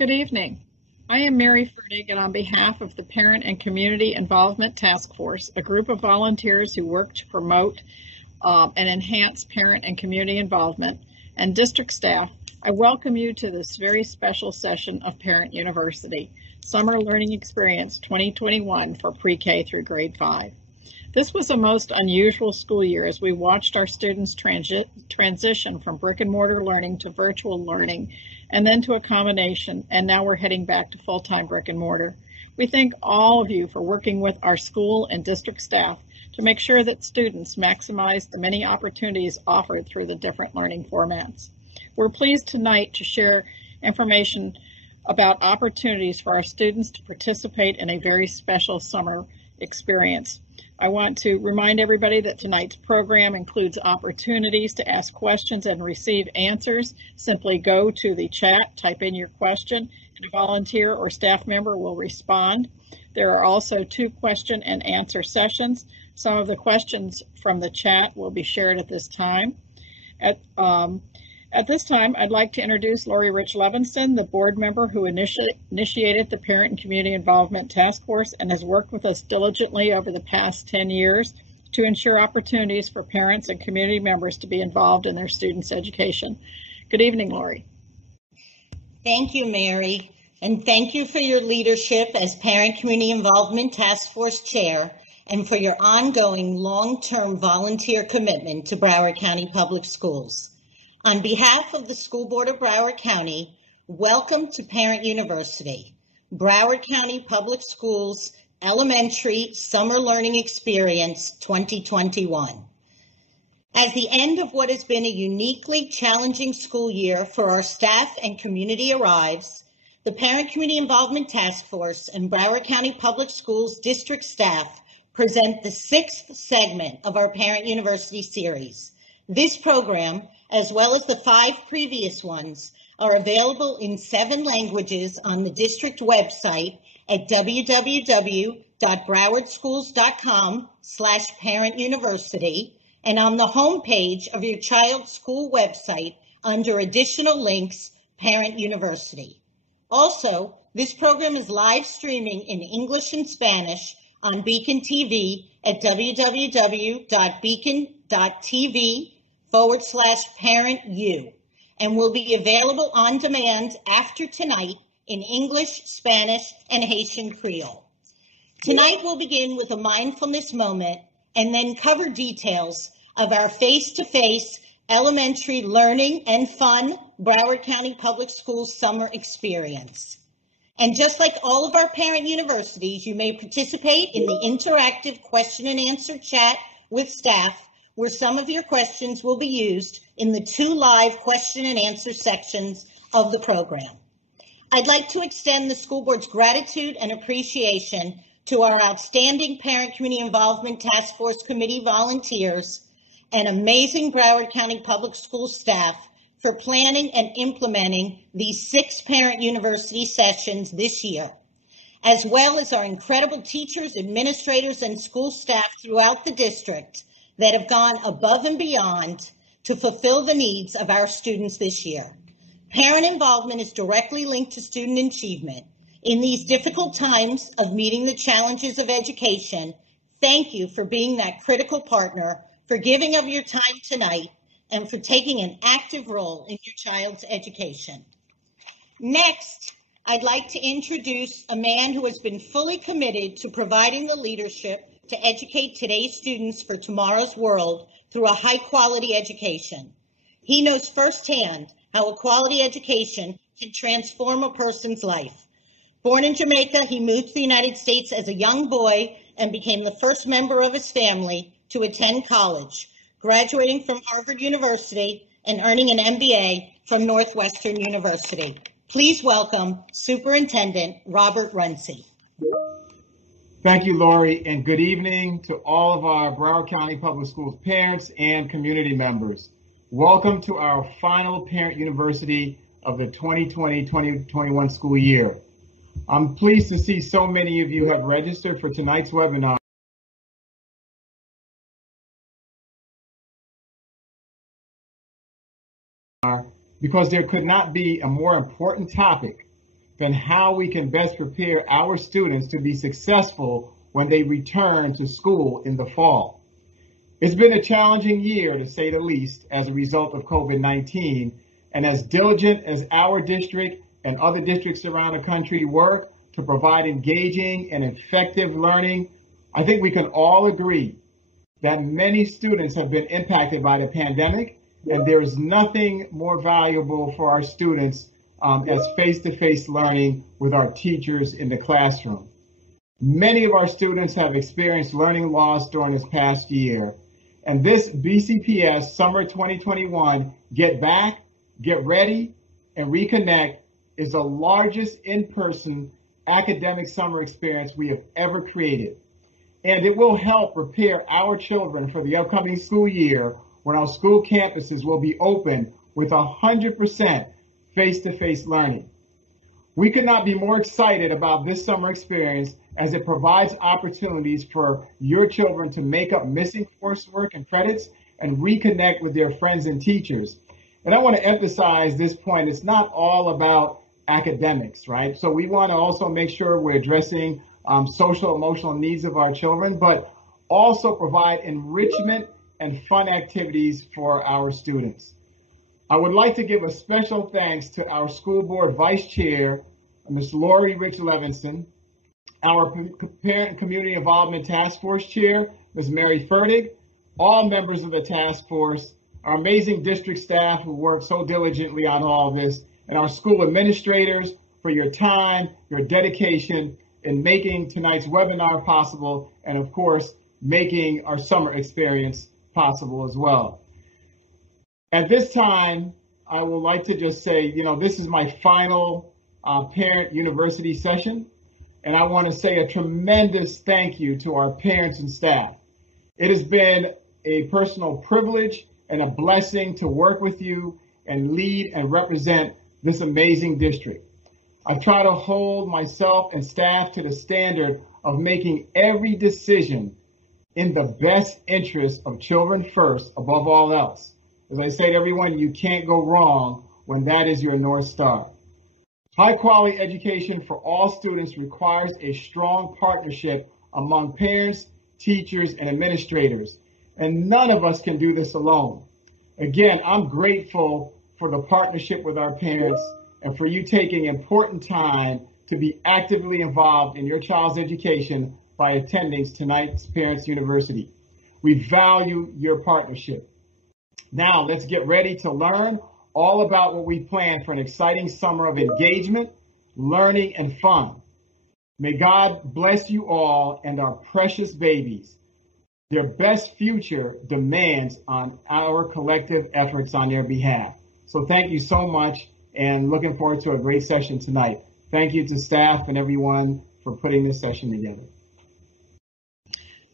Good evening. I am Mary Fertig, and on behalf of the Parent and Community Involvement Task Force, a group of volunteers who work to promote and enhance parent and community involvement, and district staff, I welcome you to this very special session of Parent University, Summer Learning Experience 2021 for pre-K through grade 5. This was a most unusual school year as we watched our students transition from brick and mortar learning to virtual learning and then to a combination, and now we're heading back to full-time brick and mortar. We thank all of you for working with our school and district staff to make sure that students maximize the many opportunities offered through the different learning formats. We're pleased tonight to share information about opportunities for our students to participate in a very special summer experience. I want to remind everybody that tonight's program includes opportunities to ask questions and receive answers. Simply go to the chat, type in your question, and a volunteer or staff member will respond. There are also 2 question and answer sessions. Some of the questions from the chat will be shared at this time. At this time, I'd like to introduce Lori Rich Levinson, the board member who initiated the Parent and Community Involvement Task Force and has worked with us diligently over the past 10 years to ensure opportunities for parents and community members to be involved in their students' education. Good evening, Lori. Thank you, Mary, and thank you for your leadership as Parent Community Involvement Task Force Chair and for your ongoing long-term volunteer commitment to Broward County Public Schools. On behalf of the School Board of Broward County, welcome to Parent University, Broward County Public Schools Elementary Summer Learning Experience 2021. At the end of what has been a uniquely challenging school year for our staff and community arrives, the Parent Community Involvement Task Force and Broward County Public Schools district staff present the 6th segment of our Parent University series. This program, as well as the 5 previous ones, are available in 7 languages on the district website at www.browardschools.com/parentuniversity and on the homepage of your child's school website under additional links, Parent University. Also, this program is live streaming in English and Spanish on Beacon TV at www.beacon.tv/ParentU and will be available on demand after tonight in English, Spanish, and Haitian Creole. Tonight we'll begin with a mindfulness moment and then cover details of our face-to-face elementary learning and fun Broward County Public Schools summer experience. And just like all of our parent universities, you may participate in the interactive question and answer chat with staff, where some of your questions will be used in the 2 live question and answer sections of the program. I'd like to extend the school board's gratitude and appreciation to our outstanding Parent Community Involvement Task Force Committee volunteers and amazing Broward County Public Schools staff for planning and implementing these 6 Parent University sessions this year, as well as our incredible teachers, administrators, and school staff throughout the district that have gone above and beyond to fulfill the needs of our students this year. Parent involvement is directly linked to student achievement. In these difficult times of meeting the challenges of education, thank you for being that critical partner, for giving of your time tonight, and for taking an active role in your child's education. Next, I'd like to introduce a man who has been fully committed to providing the leadership to educate today's students for tomorrow's world through a high-quality education. He knows firsthand how a quality education can transform a person's life. Born in Jamaica, he moved to the United States as a young boy and became the first member of his family to attend college, graduating from Harvard University and earning an MBA from Northwestern University. Please welcome Superintendent Robert Runcie. Thank you, Lori, and good evening to all of our Broward County Public Schools parents and community members. Welcome to our final Parent University of the 2020-2021 school year. I'm pleased to see so many of you have registered for tonight's webinar. Because there could not be a more important topic than how we can best prepare our students to be successful when they return to school in the fall. It's been a challenging year, to say the least, as a result of COVID-19, and as diligent as our district and other districts around the country work to provide engaging and effective learning, I think we can all agree that many students have been impacted by the pandemic, and there is nothing more valuable for our students as face-to-face learning with our teachers in the classroom. Many of our students have experienced learning loss during this past year, and this BCPS Summer 2021 Get Back, Get Ready, and Reconnect is the largest in-person academic summer experience we have ever created. And it will help prepare our children for the upcoming school year when our school campuses will be open with 100% face-to-face learning. We could not be more excited about this summer experience as it provides opportunities for your children to make up missing coursework and credits and reconnect with their friends and teachers. And I want to emphasize this point. It's not all about academics, right? So we want to also make sure we're addressing social emotional needs of our children, but also provide enrichment and fun activities for our students. I would like to give a special thanks to our school board vice chair, Ms. Lori Rich Levinson, our Parent and Community Involvement Task Force Chair, Ms. Mary Fertig, all members of the task force, our amazing district staff who work so diligently on all of this, and our school administrators for your time, your dedication in making tonight's webinar possible, and of course, making our summer experience possible as well. At this time, I would like to just say, this is my final parent university session, and I want to say a tremendous thank you to our parents and staff. It has been a personal privilege and a blessing to work with you and lead and represent this amazing district. I've tried to hold myself and staff to the standard of making every decision in the best interest of children first, above all else. As I say to everyone, you can't go wrong when that is your North Star. High quality education for all students requires a strong partnership among parents, teachers, and administrators, and none of us can do this alone. Again, I'm grateful for the partnership with our parents and for you taking important time to be actively involved in your child's education by attending tonight's Parents University. We value your partnership. Now, let's get ready to learn all about what we plan for an exciting summer of engagement, learning, and fun. May God bless you all and our precious babies. Their best future demands on our collective efforts on their behalf. So thank you so much, and looking forward to a great session tonight. Thank you to staff and everyone for putting this session together.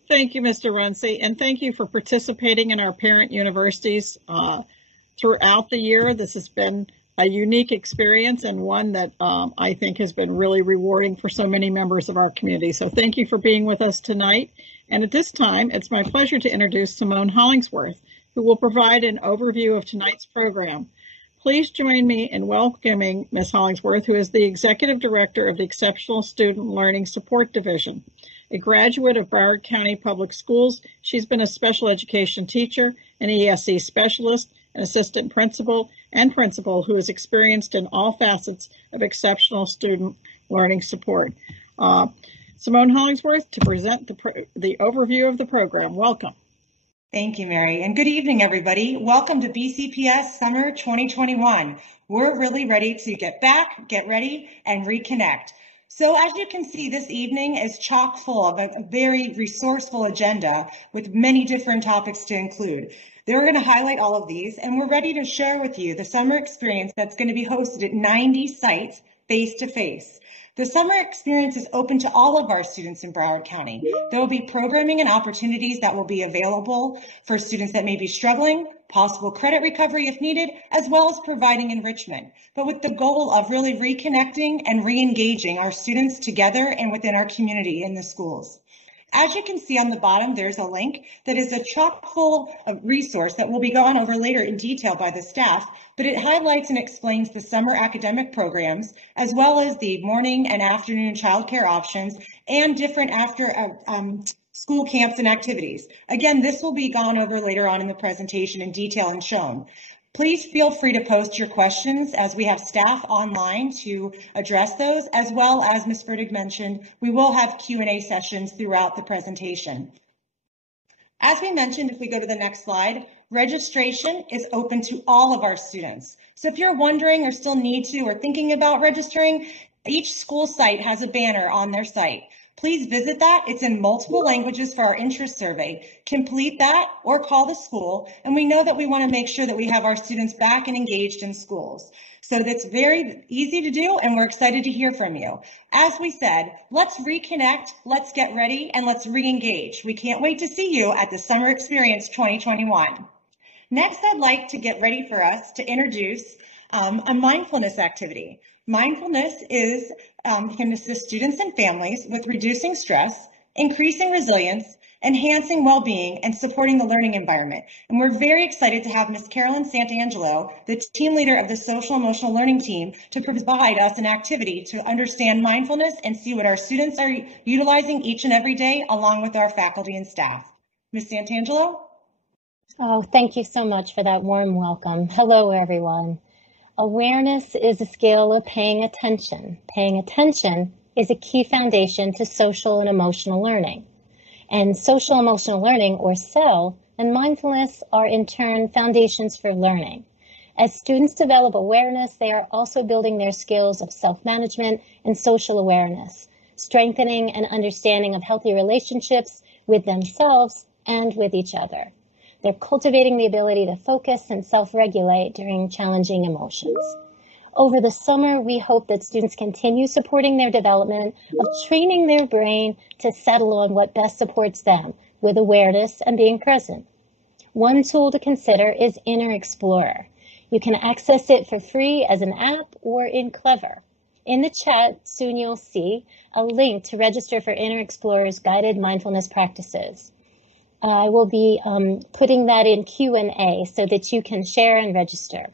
Thank you, Mr. Runcie, and thank you for participating in our parent universities throughout the year. This has been a unique experience and one that I think has been really rewarding for so many members of our community. So thank you for being with us tonight. And at this time, it's my pleasure to introduce Simone Hollingsworth, who will provide an overview of tonight's program. Please join me in welcoming Ms. Hollingsworth, who is the Executive Director of the Exceptional Student Learning Support Division. A graduate of Broward County Public Schools, she's been a special education teacher, an ESE specialist, an assistant principal, and principal who is experienced in all facets of exceptional student learning support. Simone Hollingsworth to present the overview of the program. Welcome. Thank you, Mary, and good evening, everybody. Welcome to BCPS Summer 2021. We're really ready to get back, get ready, and reconnect. So as you can see, this evening is chock full of a very resourceful agenda with many different topics to include. We're going to highlight all of these, and we're ready to share with you the summer experience that's going to be hosted at 90 sites face-to-face. The summer experience is open to all of our students in Broward County. There will be programming and opportunities that will be available for students that may be struggling, possible credit recovery if needed, as well as providing enrichment, but with the goal of really reconnecting and re-engaging our students together and within our community in the schools. As you can see on the bottom, there's a link that is a chock full of resource that will be gone over later in detail by the staff, but it highlights and explains the summer academic programs, as well as the morning and afternoon childcare options and different after school camps and activities. Again, this will be gone over later on in the presentation in detail and shown. Please feel free to post your questions as we have staff online to address those, as well as Ms. Fertig mentioned, we will have Q&A sessions throughout the presentation. As we mentioned, if we go to the next slide, registration is open to all of our students. So if you're wondering or still need to or thinking about registering, each school site has a banner on their site. Please visit that. It's in multiple languages for our interest survey. Complete that or call the school. And we know that we want to make sure that we have our students back and engaged in schools. So that's very easy to do, and we're excited to hear from you. As we said, let's reconnect, let's get ready, and let's re-engage. We can't wait to see you at the Summer Experience 2021. Next, I'd like to get ready for us to introduce a mindfulness activity. Mindfulness can assist students and families with reducing stress, increasing resilience, enhancing well-being, and supporting the learning environment. And we're very excited to have Ms. Carolyn Santangelo, the team leader of the Social Emotional Learning team, to provide us an activity to understand mindfulness and see what our students are utilizing each and every day, along with our faculty and staff. Ms. Santangelo? Oh, thank you so much for that warm welcome. Hello, everyone. Awareness is a skill of paying attention. Paying attention is a key foundation to social and emotional learning. And social emotional learning, or SEL, and mindfulness are in turn foundations for learning. As students develop awareness, they are also building their skills of self-management and social awareness, strengthening an understanding of healthy relationships with themselves and with each other. They're cultivating the ability to focus and self-regulate during challenging emotions. Over the summer, we hope that students continue supporting their development of training their brain to settle on what best supports them with awareness and being present. One tool to consider is Inner Explorer. You can access it for free as an app or in Clever. In the chat, soon you'll see a link to register for Inner Explorer's guided mindfulness practices. I will be putting that in Q&A so that you can share and register.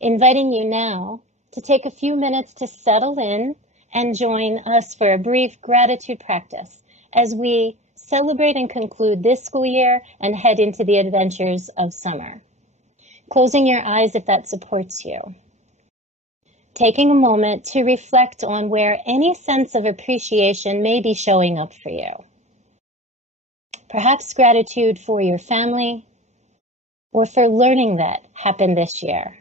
Inviting you now to take a few minutes to settle in and join us for a brief gratitude practice as we celebrate and conclude this school year and head into the adventures of summer. Closing your eyes if that supports you. Taking a moment to reflect on where any sense of appreciation may be showing up for you. Perhaps gratitude for your family or for learning that happened this year.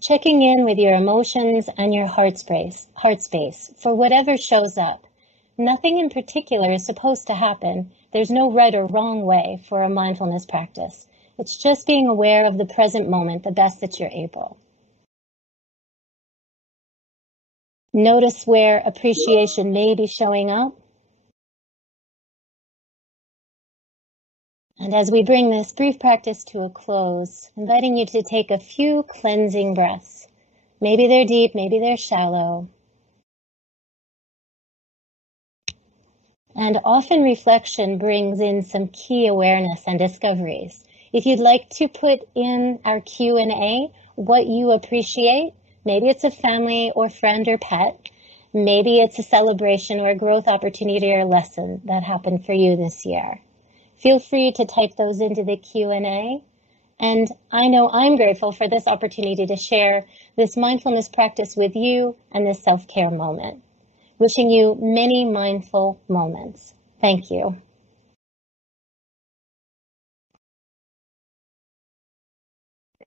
Checking in with your emotions and your heart space for whatever shows up. Nothing in particular is supposed to happen. There's no right or wrong way for a mindfulness practice. It's just being aware of the present moment the best that you're able. Notice where appreciation may be showing up. And as we bring this brief practice to a close, inviting you to take a few cleansing breaths. Maybe they're deep, maybe they're shallow. And often reflection brings in some key awareness and discoveries. If you'd like to put in our Q&A what you appreciate, maybe it's a family or friend or pet. Maybe it's a celebration or a growth opportunity or lesson that happened for you this year. Feel free to type those into the Q&A. And I know I'm grateful for this opportunity to share this mindfulness practice with you and this self-care moment. Wishing you many mindful moments. Thank you.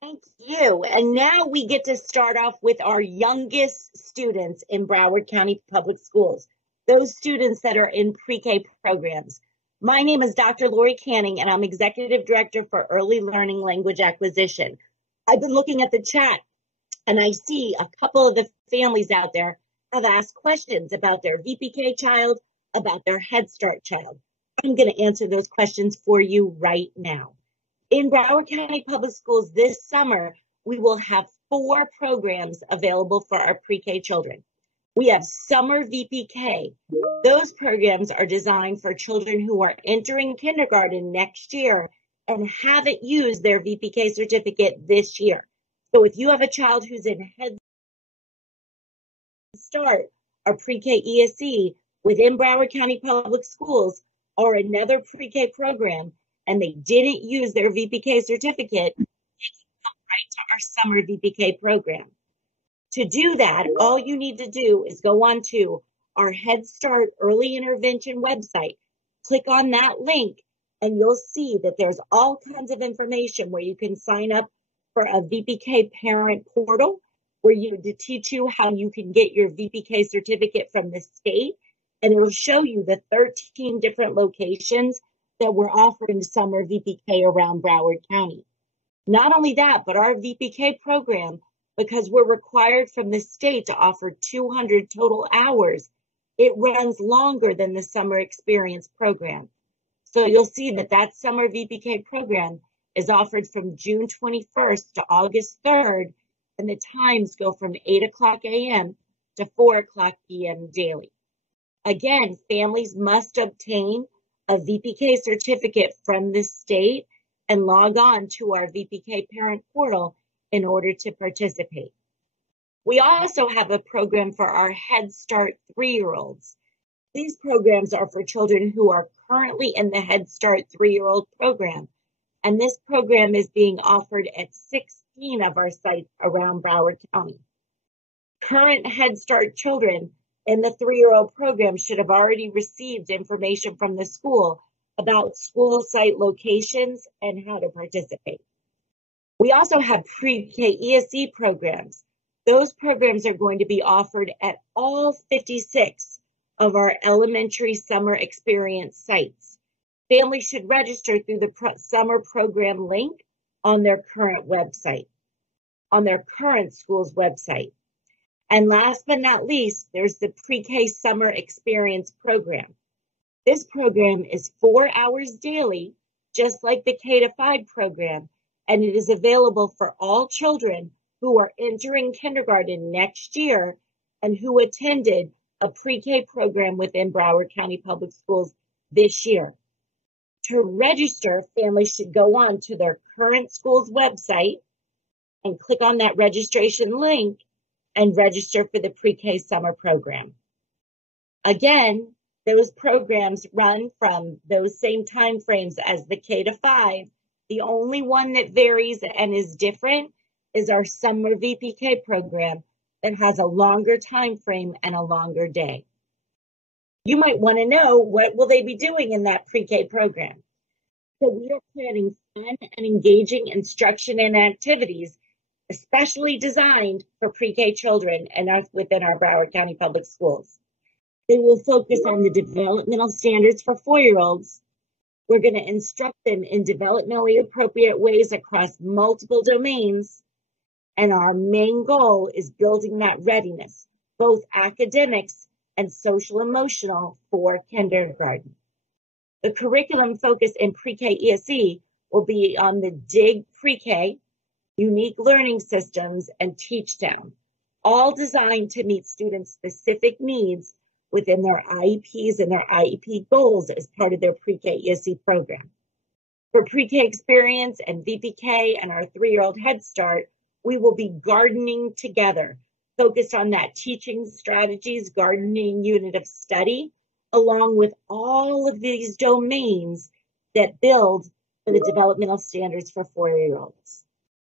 Thank you. And now we get to start off with our youngest students in Broward County Public Schools, those students that are in pre-K programs. My name is Dr. Lori Canning, and I'm Executive Director for Early Learning Language Acquisition. I've been looking at the chat, and I see a couple of the families out there have asked questions about their VPK child, about their Head Start child. I'm going to answer those questions for you right now. In Broward County Public Schools this summer, we will have 4 programs available for our pre-K children. We have summer VPK. Those programs are designed for children who are entering kindergarten next year and haven't used their VPK certificate this year. So if you have a child who's in Head Start or Pre-K ESE within Broward County Public Schools or another pre-K program and they didn't use their VPK certificate, they can come right to our summer VPK program. To do that, all you need to do is go on to our Head Start Early Intervention website. Click on that link and you'll see that there's all kinds of information where you can sign up for a VPK parent portal where to teach you how you can get your VPK certificate from the state. And it'll show you the 13 different locations that we're offering summer VPK around Broward County. Not only that, but our VPK program, because we're required from the state to offer 200 total hours, it runs longer than the summer experience program. So you'll see that that summer VPK program is offered from June 21st to August 3rd, and the times go from 8 o'clock a.m. to 4 o'clock p.m. daily. Again, families must obtain a VPK certificate from the state and log on to our VPK parent portal in order to participate. We also have a program for our Head Start 3-year-olds. These programs are for children who are currently in the Head Start 3-year-old program, and this program is being offered at 16 of our sites around Broward County. Current Head Start children in the 3-year-old program should have already received information from the school about school site locations and how to participate. We also have pre-K ESE programs. Those programs are going to be offered at all 56 of our elementary summer experience sites. Families should register through the summer program link on their current website, on their current school's website. And last but not least, there's the pre-K summer experience program. This program is 4 hours daily, just like the K-5 program, and it is available for all children who are entering kindergarten next year and who attended a pre-K program within Broward County Public Schools this year. To register, families should go on to their current school's website and click on that registration link and register for the pre-K summer program. Again, those programs run from those same time frames as the K-5. The only one that varies and is different is our summer VPK program that has a longer time frame and a longer day. You might want to know, what will they be doing in that pre-K program? So we are planning fun and engaging instruction and activities, especially designed for pre-K children and within our Broward County Public Schools. They will focus on the developmental standards for 4-year-olds. We're going to instruct them in developmentally appropriate ways across multiple domains. And our main goal is building that readiness, both academics and social emotional, for kindergarten. The curriculum focus in pre-K ESE will be on the DIG pre-K, unique learning systems, and Teach Down, all designed to meet students' specific needs within their IEPs and their IEP goals as part of their pre-K ESE program. For pre-K experience and VPK and our 3-year-old Head Start, we will be gardening together, focused on that teaching strategies, gardening unit of study, along with all of these domains that build for the developmental standards for 4-year-olds.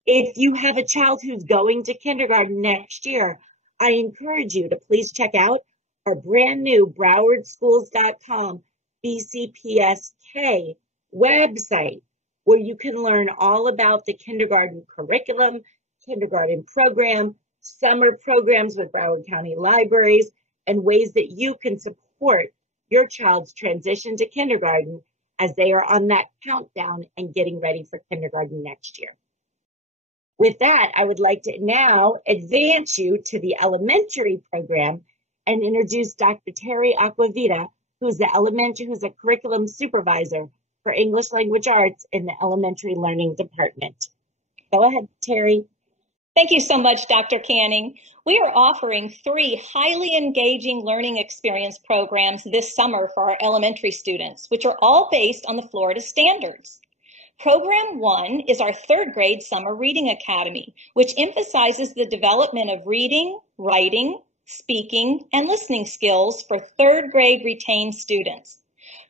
If you have a child who's going to kindergarten next year, I encourage you to please check out our brand new BrowardSchools.com BCPSK website, where you can learn all about the kindergarten curriculum, kindergarten program, summer programs with Broward County Libraries, and ways that you can support your child's transition to kindergarten as they are on that countdown and getting ready for kindergarten next year. With that, I would like to now advance you to the elementary program and introduce Dr. Terry Aquavita, who's a curriculum supervisor for English Language Arts in the Elementary Learning Department. Go ahead, Terry. Thank you so much, Dr. Canning. We are offering 3 highly engaging learning experience programs this summer for our elementary students, which are all based on the Florida standards. Program 1 is our 3rd grade summer reading academy, which emphasizes the development of reading, writing, speaking, and listening skills for 3rd grade retained students.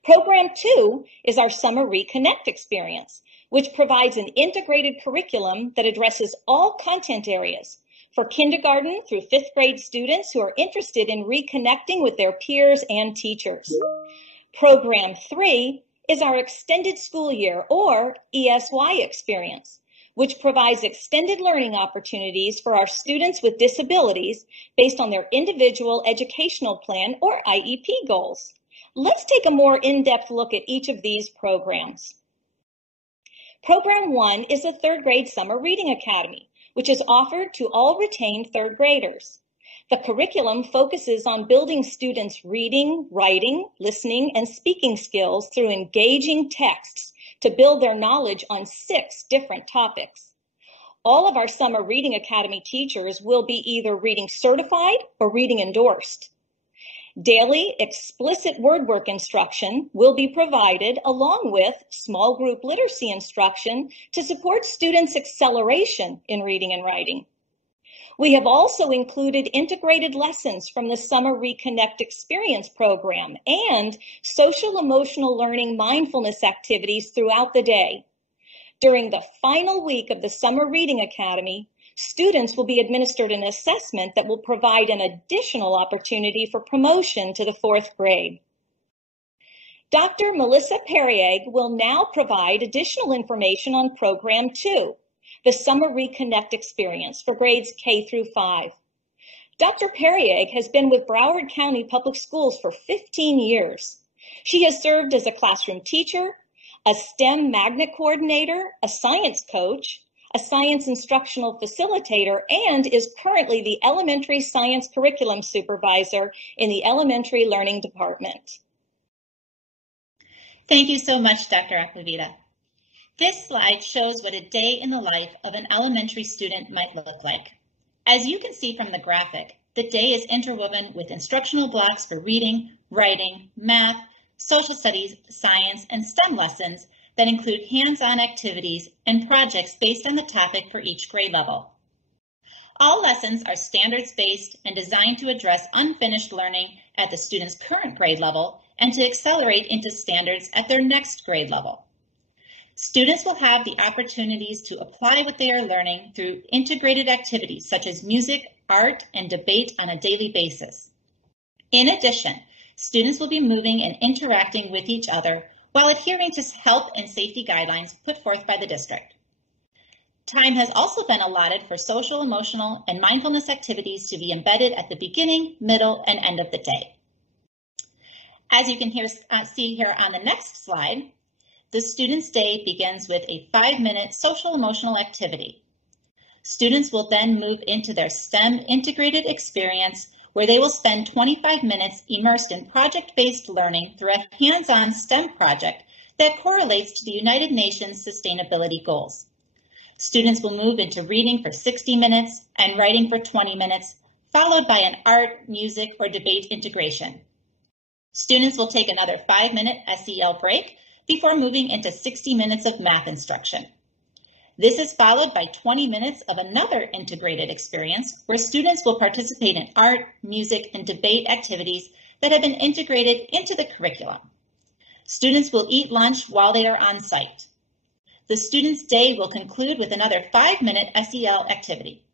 Program 2 is our summer Reconnect experience, which provides an integrated curriculum that addresses all content areas for kindergarten through 5th grade students who are interested in reconnecting with their peers and teachers. Program 3 is our extended school year, or ESY experience, which provides extended learning opportunities for our students with disabilities based on their individual educational plan or IEP goals. Let's take a more in-depth look at each of these programs. Program 1 is a 3rd grade summer reading academy, which is offered to all retained 3rd graders. The curriculum focuses on building students' reading, writing, listening, and speaking skills through engaging texts to build their knowledge on 6 different topics. All of our Summer Reading Academy teachers will be either reading certified or reading endorsed. Daily explicit word work instruction will be provided along with small group literacy instruction to support students' acceleration in reading and writing. We have also included integrated lessons from the Summer Reconnect Experience program and social emotional learning mindfulness activities throughout the day. During the final week of the Summer Reading Academy, students will be administered an assessment that will provide an additional opportunity for promotion to the 4th grade. Dr. Melissa Perieg will now provide additional information on Program 2, the Summer Reconnect Experience for grades K through 5. Dr. Perieg has been with Broward County Public Schools for 15 years. She has served as a classroom teacher, a STEM magnet coordinator, a science coach, a science instructional facilitator, and is currently the elementary science curriculum supervisor in the elementary learning department. Thank you so much, Dr. Aquavita. This slide shows what a day in the life of an elementary student might look like. As you can see from the graphic, the day is interwoven with instructional blocks for reading, writing, math, social studies, science, and STEM lessons that include hands-on activities and projects based on the topic for each grade level. All lessons are standards-based and designed to address unfinished learning at the student's current grade level and to accelerate into standards at their next grade level. Students will have the opportunities to apply what they are learning through integrated activities such as music, art, and debate on a daily basis. In addition, students will be moving and interacting with each other while adhering to health and safety guidelines put forth by the district. Time has also been allotted for social, emotional, and mindfulness activities to be embedded at the beginning, middle, and end of the day. As you can see here on the next slide, the student's day begins with a 5-minute social emotional activity. Students will then move into their STEM integrated experience where they will spend 25 minutes immersed in project-based learning through a hands-on STEM project that correlates to the United Nations Sustainability Goals. Students will move into reading for 60 minutes and writing for 20 minutes, followed by an art, music, or debate integration. Students will take another 5-minute SEL break before moving into 60 minutes of math instruction. This is followed by 20 minutes of another integrated experience where students will participate in art, music, and debate activities that have been integrated into the curriculum. Students will eat lunch while they are on site. The student's day will conclude with another 5-minute SEL activity.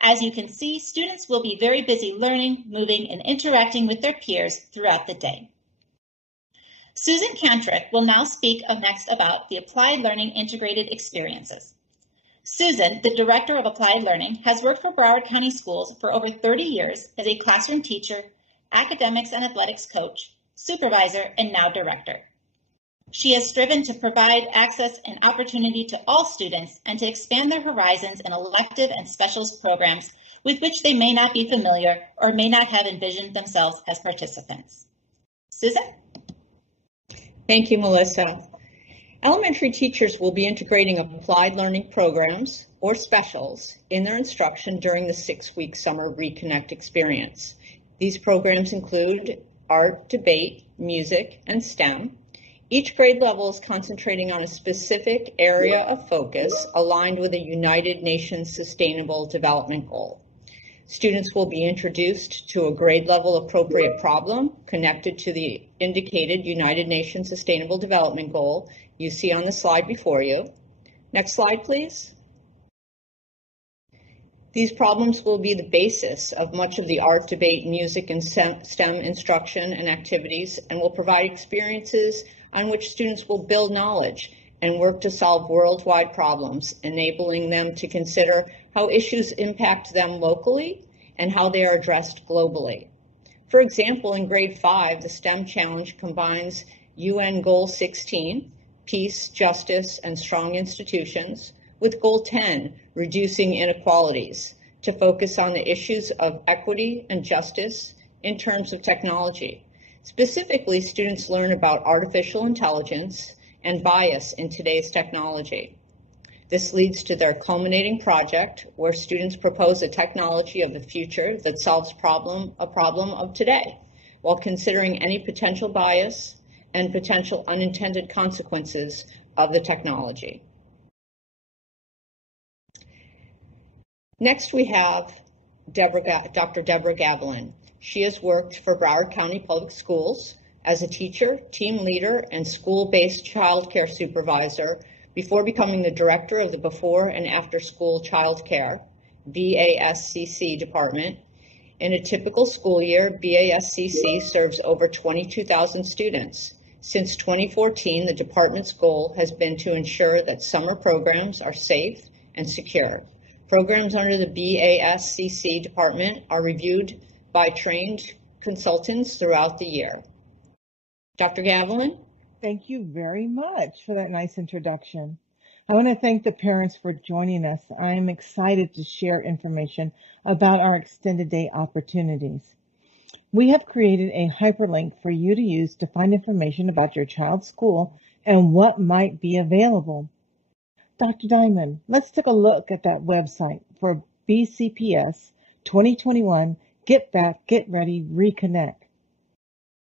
As you can see, students will be very busy learning, moving, and interacting with their peers throughout the day. Susan Cantrick will now speak next about the Applied Learning Integrated Experiences. Susan, the Director of Applied Learning, has worked for Broward County Schools for over 30 years as a classroom teacher, academics and athletics coach, supervisor, and now director. She has striven to provide access and opportunity to all students and to expand their horizons in elective and specialist programs with which they may not be familiar or may not have envisioned themselves as participants. Susan? Thank you, Melissa. Elementary teachers will be integrating applied learning programs, or specials in their instruction during the 6-week summer Reconnect experience. These programs include art, debate, music, and STEM. Each grade level is concentrating on a specific area of focus aligned with a United Nations Sustainable Development Goal. Students will be introduced to a grade level appropriate problem connected to the indicated United Nations Sustainable Development Goal you see on the slide before you. Next slide, please. These problems will be the basis of much of the art, debate, music, and STEM instruction and activities, and will provide experiences on which students will build knowledge and work to solve worldwide problems, enabling them to consider how issues impact them locally and how they are addressed globally. For example, in grade 5, the STEM challenge combines UN Goal 16, peace, justice, and strong institutions, with Goal 10, reducing inequalities, to focus on the issues of equity and justice in terms of technology. Specifically, students learn about artificial intelligence and bias in today's technology. This leads to their culminating project, where students propose a technology of the future that solves a problem of today, while considering any potential bias and potential unintended consequences of the technology. Next, we have Dr. Deborah Gavilan. She has worked for Broward County Public Schools as a teacher, team leader, and school-based child care supervisor before becoming the director of the Before and After School Child Care, BASCC department. In a typical school year, BASCC serves over 22,000 students. Since 2014, the department's goal has been to ensure that summer programs are safe and secure. Programs under the BASCC department are reviewed by trained consultants throughout the year. Dr. Gavilan? Thank you very much for that nice introduction. I want to thank the parents for joining us. I'm excited to share information about our extended day opportunities. We have created a hyperlink for you to use to find information about your child's school and what might be available. Dr. Diamond, let's take a look at that website for BCPS 2021 Get Back, Get Ready, Reconnect.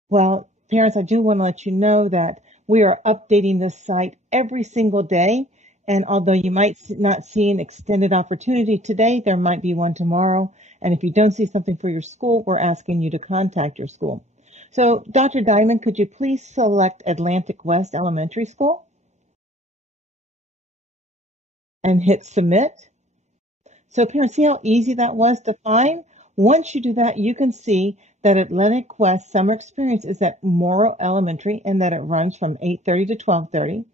Well, parents, I do want to let you know that we are updating this site every single day. And although you might not see an extended opportunity today, there might be one tomorrow. And if you don't see something for your school, we're asking you to contact your school. So, Dr. Diamond, could you please select Atlantic West Elementary School and hit submit? So parents, see how easy that was to find? Once you do that, you can see that Atlantic West Summer Experience is at Morrow Elementary and that it runs from 8:30 to 12:30.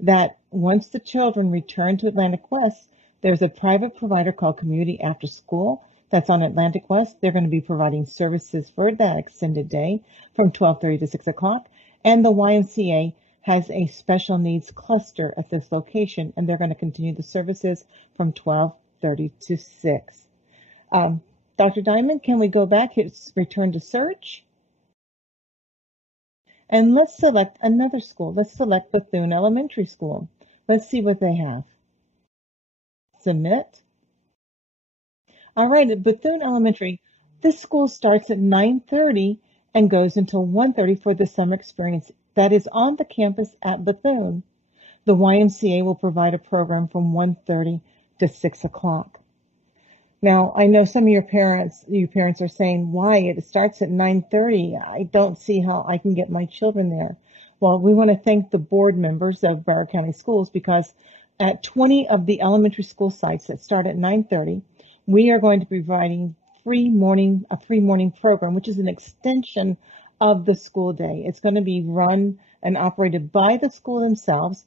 That once the children return to Atlantic West, there's a private provider called Community After School that's on Atlantic West. They're going to be providing services for that extended day from 12:30 to 6 o'clock. And the YMCA has a special needs cluster at this location, and they're going to continue the services from 12:30 to 6. Dr. Diamond, can we go back, hit return to search? And let's select another school. Let's select Bethune Elementary School. Let's see what they have. Submit. All right, at Bethune Elementary, this school starts at 9:30 and goes until 1:30 for the summer experience. That is on the campus at Bethune. The YMCA will provide a program from 1:30 to 6 o'clock. Now, I know some of you parents are saying, why? It starts at 9:30. I don't see how I can get my children there. Well, we want to thank the board members of Broward County Schools because at 20 of the elementary school sites that start at 9:30, we are going to be providing a free morning program, which is an extension of the school day. It's going to be run and operated by the school themselves.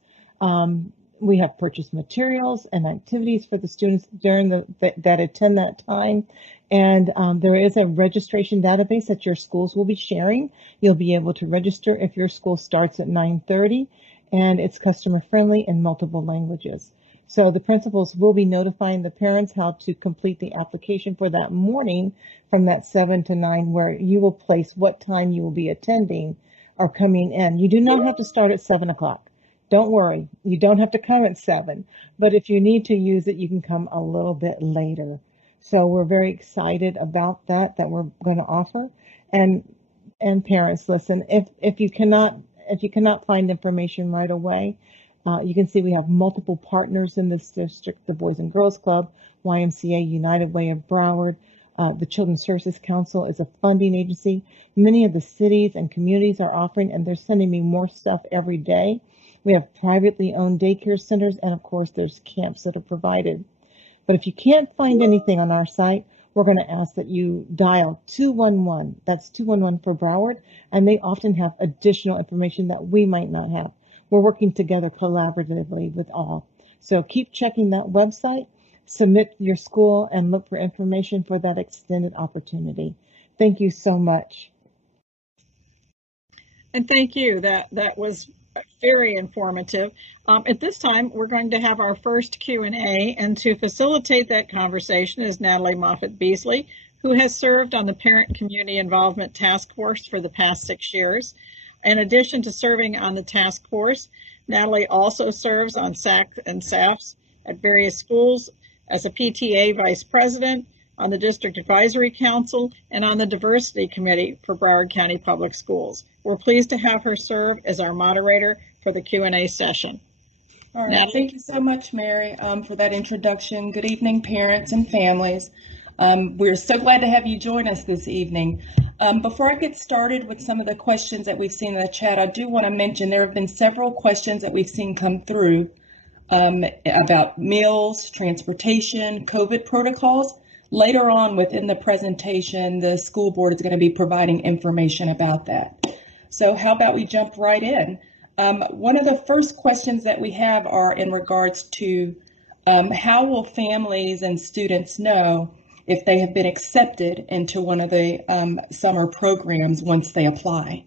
We have purchased materials and activities for the students during that attend that time. And there is a registration database that your schools will be sharing. You'll be able to register if your school starts at 9:30, and it's customer friendly in multiple languages. So the principals will be notifying the parents how to complete the application for that morning from that 7 to 9, where you will place what time you will be attending or coming in. You do not have to start at 7 o'clock. Don't worry, you don't have to come at 7, but if you need to use it, you can come a little bit later. So we're very excited about that we're going to offer. And parents, listen, if you cannot find information right away, you can see we have multiple partners in this district: the Boys and Girls Club, YMCA, United Way of Broward. The Children's Services Council is a funding agency. Many of the cities and communities are offering, and they're sending me more stuff every day. We have privately owned daycare centers, and of course there's camps that are provided. But if you can't find anything on our site, we're going to ask that you dial 211. That's 211 for Broward, and they often have additional information that we might not have. We're working together collaboratively with all. So keep checking that website, submit your school, and look for information for that extended opportunity. Thank you so much. And thank you. That was very informative. At this time, we're going to have our first Q&A, and to facilitate that conversation is Natalie Moffat Beasley, who has served on the Parent Community Involvement Task Force for the past 6 years. In addition to serving on the task force, Natalie also serves on SAC and SAFs at various schools as a PTA vice president, on the District Advisory Council, and on the Diversity Committee for Broward County Public Schools. We're pleased to have her serve as our moderator for the Q&A session. All right, thank you so much, Mary, for that introduction. Good evening, parents and families. We're so glad to have you join us this evening. Before I get started with some of the questions that we've seen in the chat, I do want to mention there have been several questions that we've seen come through about meals, transportation, COVID protocols. Later on within the presentation, the school board is going to be providing information about that. So how about we jump right in? One of the first questions that we have are in regards to how will families and students know if they have been accepted into one of the summer programs once they apply?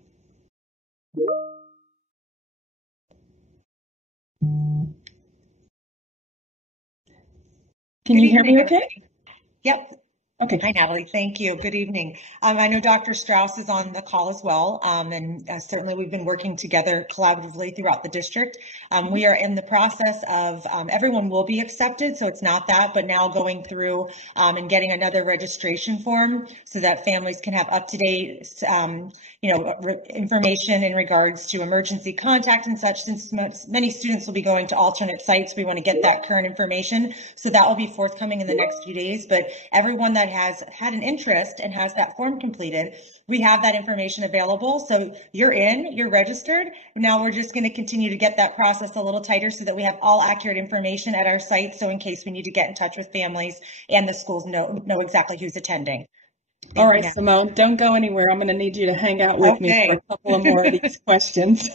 Can you hear me okay? Yep. Okay. Hi, Natalie. Thank you. Good evening. I know Dr. Strauss is on the call as well, and certainly we've been working together collaboratively throughout the district. We are in the process of, everyone will be accepted, so it's not that, but now going through and getting another registration form so that families can have up-to-date, information in regards to emergency contact and such. Since many students will be going to alternate sites, we want to get that current information, so that will be forthcoming in the next few days. But everyone that has had an interest and has that form completed, we have that information available. So you're registered. Now we're just going to continue to get that process a little tighter so that we have all accurate information at our site. So in case we need to get in touch with families and the schools know exactly who's attending. All right, Simone, don't go anywhere. I'm going to need you to hang out with me for a couple of more of these questions.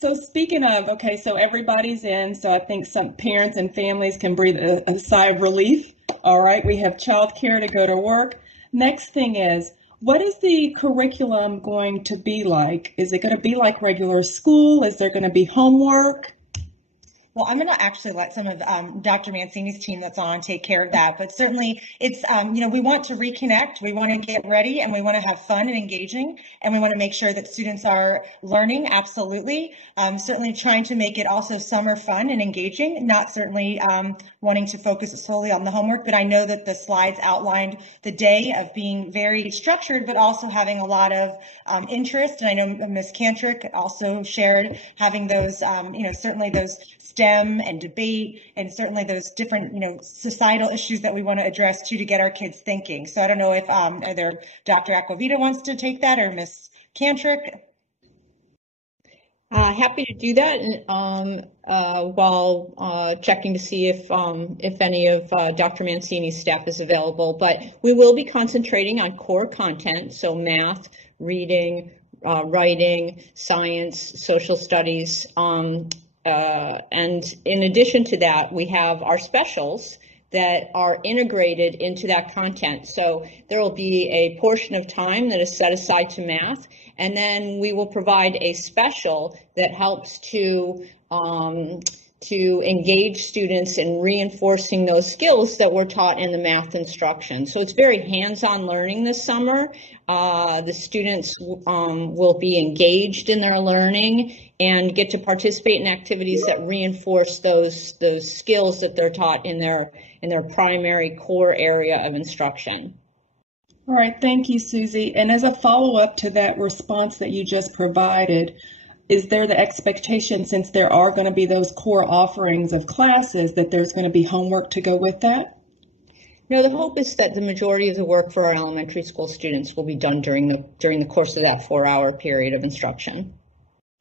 So speaking of, okay, so everybody's in, so I think some parents and families can breathe a sigh of relief. All right, we have childcare to go to work. Next thing is, what is the curriculum going to be like? Is it going to be like regular school? Is there going to be homework? Well, I'm going to actually let some of Dr. Mancini's team that's on take care of that. But certainly it's, we want to reconnect. We want to get ready and we want to have fun and engaging. And we want to make sure that students are learning. Absolutely. Certainly trying to make it also summer fun and engaging, not certainly wanting to focus solely on the homework. But I know that the slides outlined the day of being very structured, but also having a lot of interest. And I know Ms. Kantrick also shared having those, certainly those STEM and debate, and certainly those different, societal issues that we want to address too to get our kids thinking. So I don't know if either Dr. Aquavita wants to take that or Ms. Kantrick. Happy to do that, while checking to see if any of Dr. Mancini's staff is available. But we will be concentrating on core content, so math, reading, writing, science, social studies. And in addition to that, we have our specials that are integrated into that content. So there will be a portion of time that is set aside to math, and then we will provide a special that helps to to engage students in reinforcing those skills that were taught in the math instruction. So it's very hands-on learning this summer. The students will be engaged in their learning and get to participate in activities that reinforce those skills that they're taught in their primary core area of instruction. All right, thank you, Susie. And as a follow-up to that response that you just provided, is there the expectation, since there are going to be those core offerings of classes, that there's going to be homework to go with that? No, the hope is that the majority of the work for our elementary school students will be done during the course of that 4-hour period of instruction.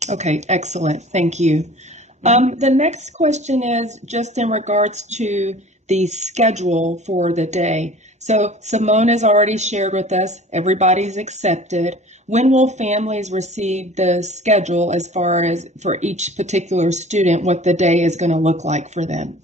Okay, excellent. Thank you. The next question is just in regards to the schedule for the day. So Simone has already shared with us, everybody's accepted. When will families receive the schedule as far as for each particular student, what the day is going to look like for them?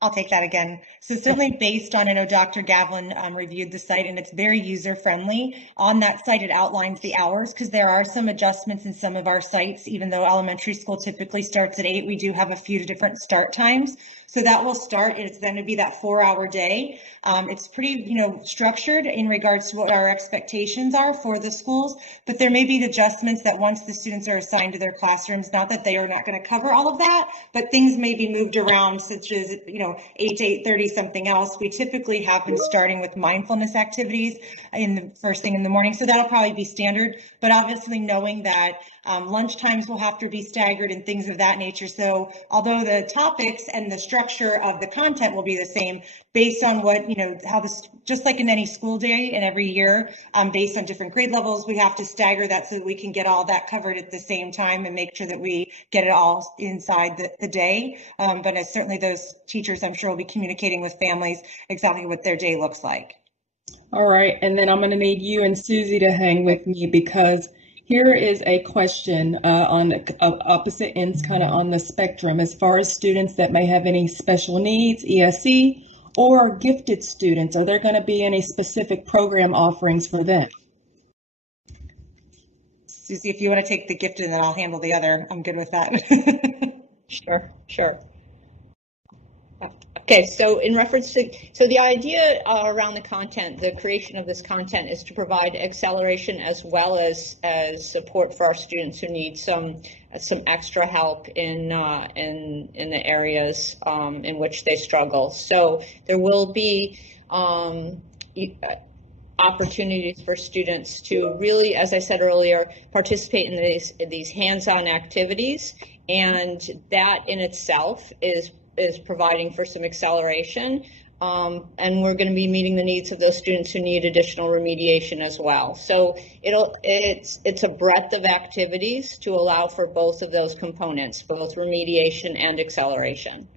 I'll take that again. So certainly based on, I know Dr. Gavlin reviewed the site and it's very user friendly. On that site it outlines the hours because there are some adjustments in some of our sites. Even though elementary school typically starts at 8, we do have a few different start times. So that will start, it's going to be that 4-hour day. It's pretty, structured in regards to what our expectations are for the schools, but there may be adjustments that once the students are assigned to their classrooms, not that they are not going to cover all of that, but things may be moved around, such as, 8 to 8:30, something else. We typically have been starting with mindfulness activities in the first thing in the morning, so that'll probably be standard, but obviously knowing that lunch times will have to be staggered and things of that nature. So although the topics and the structure of the content will be the same, based on what, how this, just like in any school day and every year, based on different grade levels, we have to stagger that so that we can get all that covered at the same time and make sure that we get it all inside the day. But as certainly those teachers, I'm sure, will be communicating with families exactly what their day looks like. All right, and then I'm going to need you and Susie to hang with me because here is a question on the opposite ends, kind of on the spectrum, as far as students that may have any special needs, ESE, or gifted students. Are there going to be any specific program offerings for them? Susie, if you want to take the gifted and then I'll handle the other, I'm good with that. Sure. Okay, so in reference to, the idea around the content, the creation of this content is to provide acceleration as well as support for our students who need some extra help in the areas in which they struggle. So there will be opportunities for students to really, as I said earlier, participate in these hands-on activities, and that in itself is providing for some acceleration, and we're going to be meeting the needs of those students who need additional remediation as well. So it's a breadth of activities to allow for both of those components, both remediation and acceleration.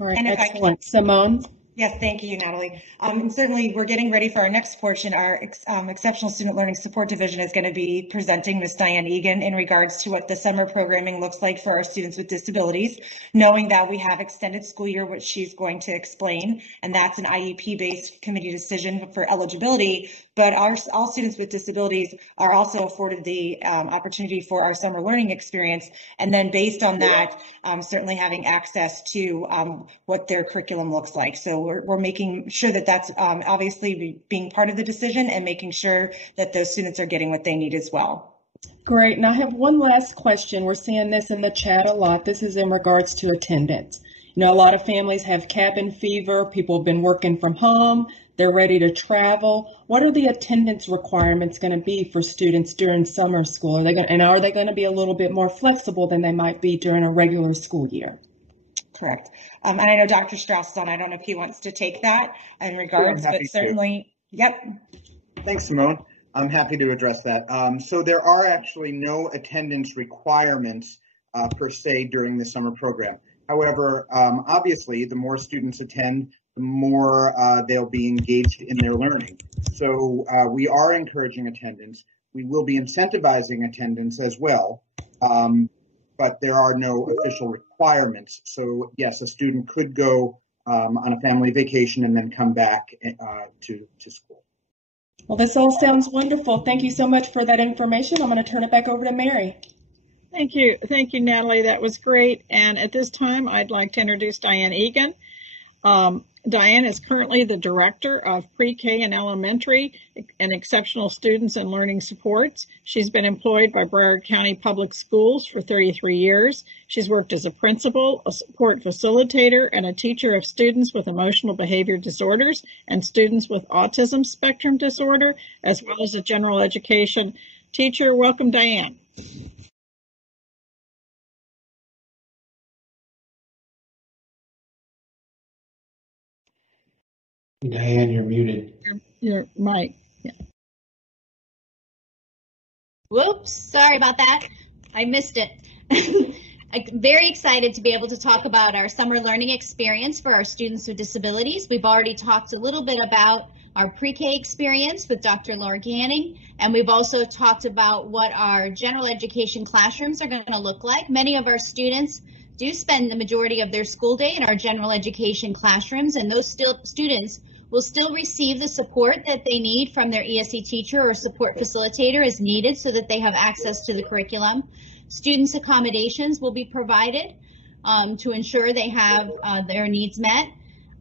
All right, excellent. Simone? Yes, thank you, Natalie. And certainly, we're getting ready for our next portion. Our Exceptional Student Learning Support Division is going to be presenting Ms. Diane Egan in regards to what the summer programming looks like for our students with disabilities, knowing that we have extended school year, which she's going to explain, and that's an IEP-based committee decision for eligibility. But all students with disabilities are also afforded the opportunity for our summer learning experience, and then based on that, certainly having access to what their curriculum looks like. So we're making sure that that's obviously being part of the decision and making sure that those students are getting what they need as well. Great. Now I have one last question. We're seeing this in the chat a lot. This is in regards to attendance. A lot of families have cabin fever. People have been working from home. They're ready to travel. What are the attendance requirements going to be for students during summer school? Are they going to be a little bit more flexible than they might be during a regular school year? Correct. And I know Dr. Strauss is on. I don't know if he wants to take that in regards, but certainly, yep. Thanks, Simone. I'm happy to address that. So there are actually no attendance requirements per se during the summer program. However, obviously, the more students attend, the more they'll be engaged in their learning. So we are encouraging attendance. We will be incentivizing attendance as well, but there are no official requirements. So yes, a student could go on a family vacation and then come back to school. Well, this all sounds wonderful. Thank you so much for that information. I'm going to turn it back over to Mary. Thank you, Natalie. That was great. And at this time, I'd like to introduce Diane Egan. Diane is currently the Director of Pre-K and Elementary and Exceptional Students and Learning Supports. She's been employed by Broward County Public Schools for 33 years. She's worked as a principal, a support facilitator, and a teacher of students with emotional behavior disorders and students with autism spectrum disorder, as well as a general education teacher. Welcome, Diane. Diane, you're muted. Your mic. Yeah. Whoops, sorry about that. I missed it. I'm very excited to be able to talk about our summer learning experience for our students with disabilities. We've already talked a little bit about our pre-K experience with Dr. Laura Ganning, and we've also talked about what our general education classrooms are going to look like. Many of our students do spend the majority of their school day in our general education classrooms, and those students will still receive the support that they need from their ESE teacher or support facilitator as needed so that they have access to the curriculum. Students' accommodations will be provided to ensure they have their needs met.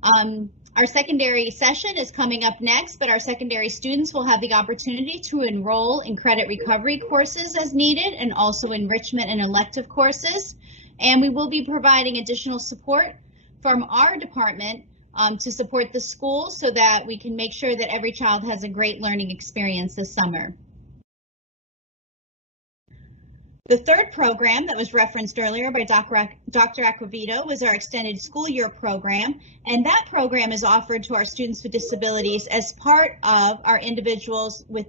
Our secondary session is coming up next, but our secondary students will have the opportunity to enroll in credit recovery courses as needed and also enrichment and elective courses. And we will be providing additional support from our department to support the school so that we can make sure that every child has a great learning experience this summer. The third program that was referenced earlier by Dr. Acquavito was our extended school year program, and that program is offered to our students with disabilities as part of our Individuals with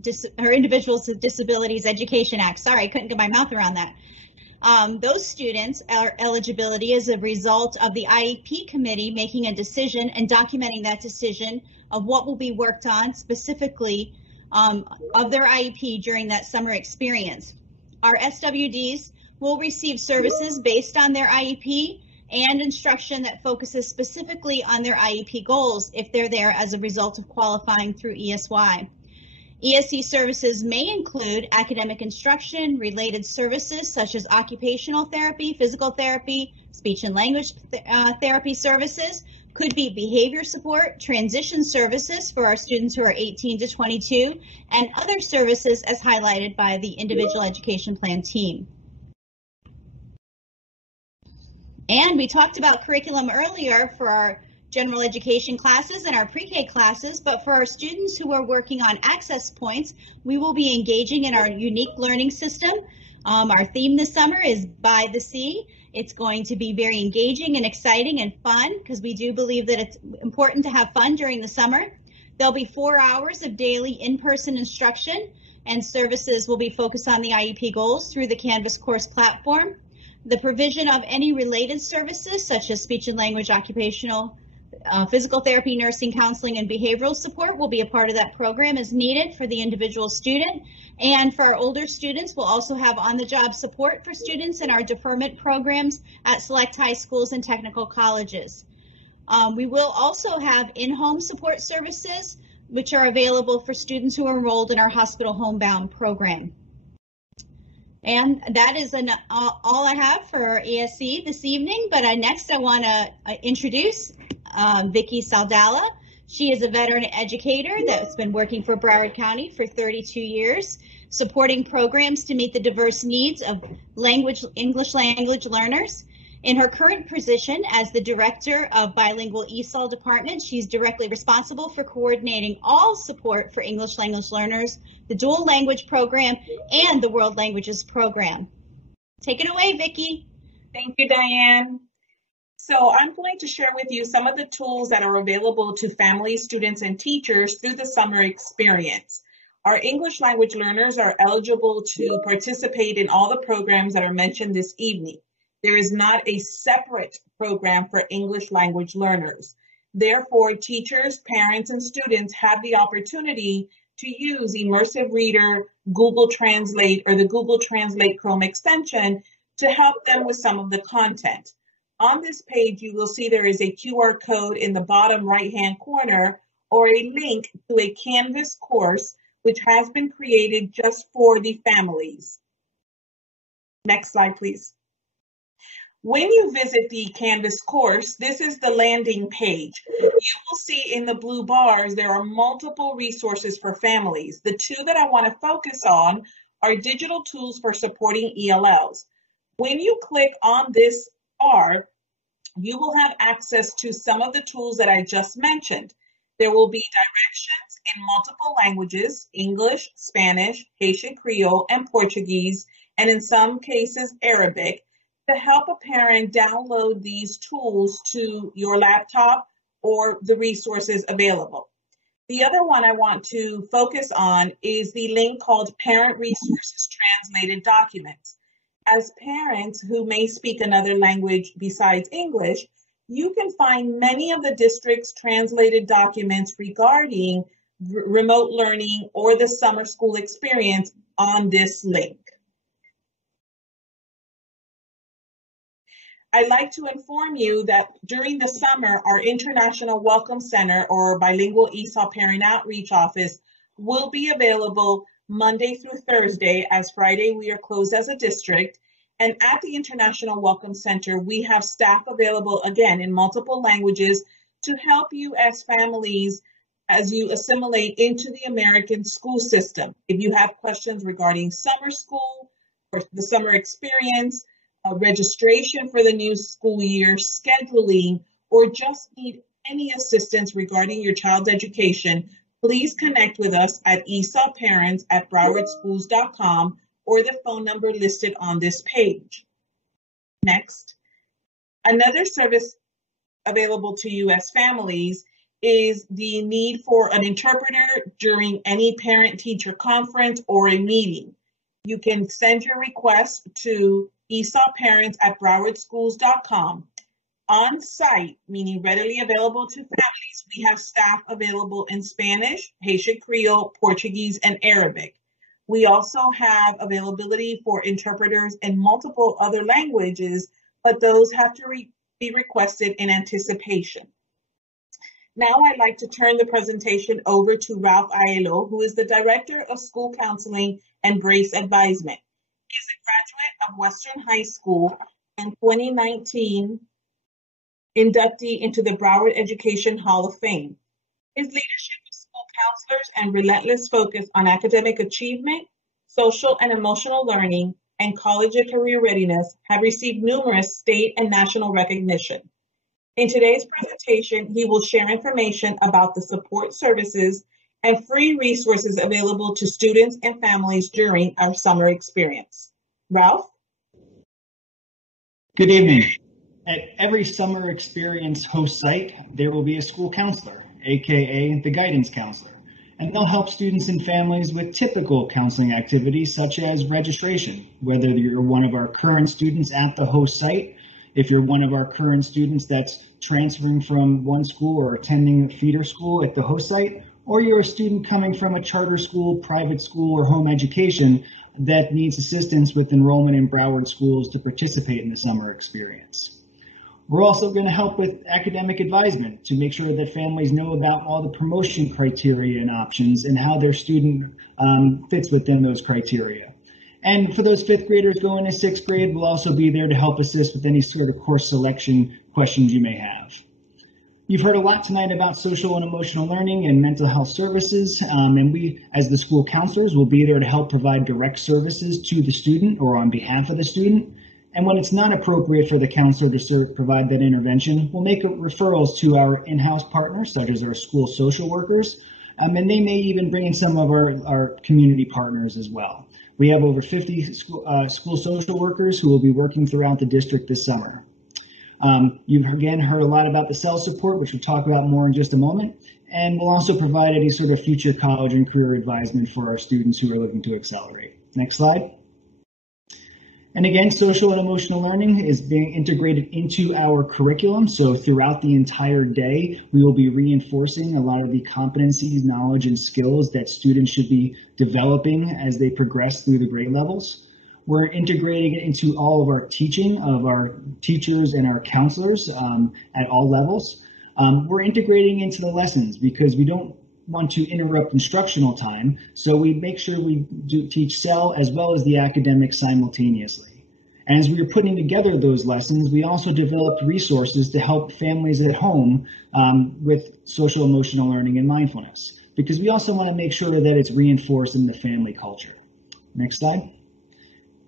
Disabilities Education Act. Sorry, I couldn't get my mouth around that. Those students are eligibility as a result of the IEP committee making a decision and documenting that decision of what will be worked on specifically of their IEP during that summer experience. Our SWDs will receive services based on their IEP and instruction that focuses specifically on their IEP goals if they're there as a result of qualifying through ESY. ESE services may include academic instruction, related services such as occupational therapy, physical therapy, speech and language therapy services, could be behavior support, transition services for our students who are 18 to 22, and other services as highlighted by the individual education plan team. And we talked about curriculum earlier for our general education classes and our pre-K classes, but for our students who are working on access points, we will be engaging in our unique learning system. Our theme this summer is By the Sea. It's going to be very engaging and exciting and fun because we do believe that it's important to have fun during the summer. There'll be 4 hours of daily in-person instruction, and services will be focused on the IEP goals through the Canvas course platform. The provision of any related services such as speech and language, occupational, physical therapy, nursing, counseling, and behavioral support will be a part of that program as needed for the individual student. And for our older students, we'll also have on-the-job support for students in our deferment programs at select high schools and technical colleges. We will also have in-home support services, which are available for students who are enrolled in our hospital homebound program. And that is all I have for ESE this evening, but next I want to introduce Vicki Saldala. She is a veteran educator that's been working for Broward County for 32 years, supporting programs to meet the diverse needs of English language learners. In her current position as the director of bilingual ESOL department, she's directly responsible for coordinating all support for English language learners, the dual language program, and the world languages program. Take it away, Vicki. Thank you, Diane. So I'm going to share with you some of the tools that are available to families, students, and teachers through the summer experience. Our English language learners are eligible to participate in all the programs that are mentioned this evening. There is not a separate program for English language learners. Therefore, teachers, parents, and students have the opportunity to use Immersive Reader, Google Translate, or the Google Translate Chrome extension to help them with some of the content. On this page, you will see there is a QR code in the bottom right-hand corner or a link to a Canvas course which has been created just for the families. Next slide, please. When you visit the Canvas course, this is the landing page. You will see in the blue bars there are multiple resources for families. The two that I want to focus on are digital tools for supporting ELLs. When you click on this bar, you will have access to some of the tools that I just mentioned. There will be directions in multiple languages, English, Spanish, Haitian Creole, and Portuguese, and in some cases Arabic, to help a parent download these tools to your laptop or the resources available. The other one I want to focus on is the link called Parent Resources Translated Documents. As parents who may speak another language besides English, you can find many of the district's translated documents regarding remote learning or the summer school experience on this link. I'd like to inform you that during the summer, our International Welcome Center or Bilingual ESOL Parent Outreach Office will be available Monday through Thursday, as Friday we are closed as a district. And at the International Welcome Center, we have staff available, again, in multiple languages to help you as families as you assimilate into the American school system. If you have questions regarding summer school or the summer experience, registration for the new school year, scheduling, or just need any assistance regarding your child's education, please connect with us at esolparents@browardschools.com or the phone number listed on this page. Next, another service available to you as families is the need for an interpreter during any parent-teacher conference or a meeting. You can send your request to esolparents@browardschools.com. On site, meaning readily available to families, we have staff available in Spanish, Haitian Creole, Portuguese, and Arabic. We also have availability for interpreters in multiple other languages, but those have to be requested in anticipation. Now I'd like to turn the presentation over to Ralph Aiello, who is the Director of School Counseling and Brace Advisement. He is a graduate of Western High School and 2019 inductee into the Broward Education Hall of Fame. His leadership of school counselors and relentless focus on academic achievement, social and emotional learning, and college and career readiness have received numerous state and national recognition. In today's presentation, he will share information about the support services and free resources available to students and families during our summer experience. Ralph? Good evening. At every summer experience host site, there will be a school counselor, aka the guidance counselor, and they'll help students and families with typical counseling activities such as registration, whether you're one of our current students at the host site, if you're one of our current students that's transferring from one school or attending feeder school at the host site, or you're a student coming from a charter school, private school, or home education that needs assistance with enrollment in Broward schools to participate in the summer experience. We're also going to help with academic advisement to make sure that families know about all the promotion criteria and options and how their student fits within those criteria. And for those fifth graders going to sixth grade, we'll also be there to help assist with any sort of course selection questions you may have. You've heard a lot tonight about social and emotional learning and mental health services, and we, as the school counselors, will be there to help provide direct services to the student or on behalf of the student. And when it's not appropriate for the counselor to provide that intervention, we'll make referrals to our in-house partners, such as our school social workers, and they may even bring in some of our community partners as well. We have over 50 school social workers who will be working throughout the district this summer. You've again heard a lot about the CEL support, which we'll talk about more in just a moment, and we'll also provide any sort of future college and career advisement for our students who are looking to accelerate. Next slide. And again, social and emotional learning is being integrated into our curriculum. So throughout the entire day, we will be reinforcing a lot of the competencies, knowledge, and skills that students should be developing as they progress through the grade levels. We're integrating it into all of our teaching of our teachers and our counselors at all levels. We're integrating into the lessons because we don't want to interrupt instructional time, so we make sure we teach CEL as well as the academics simultaneously. And as we were putting together those lessons, we also developed resources to help families at home with social emotional learning and mindfulness, because we also want to make sure that it's reinforced in the family culture. Next slide.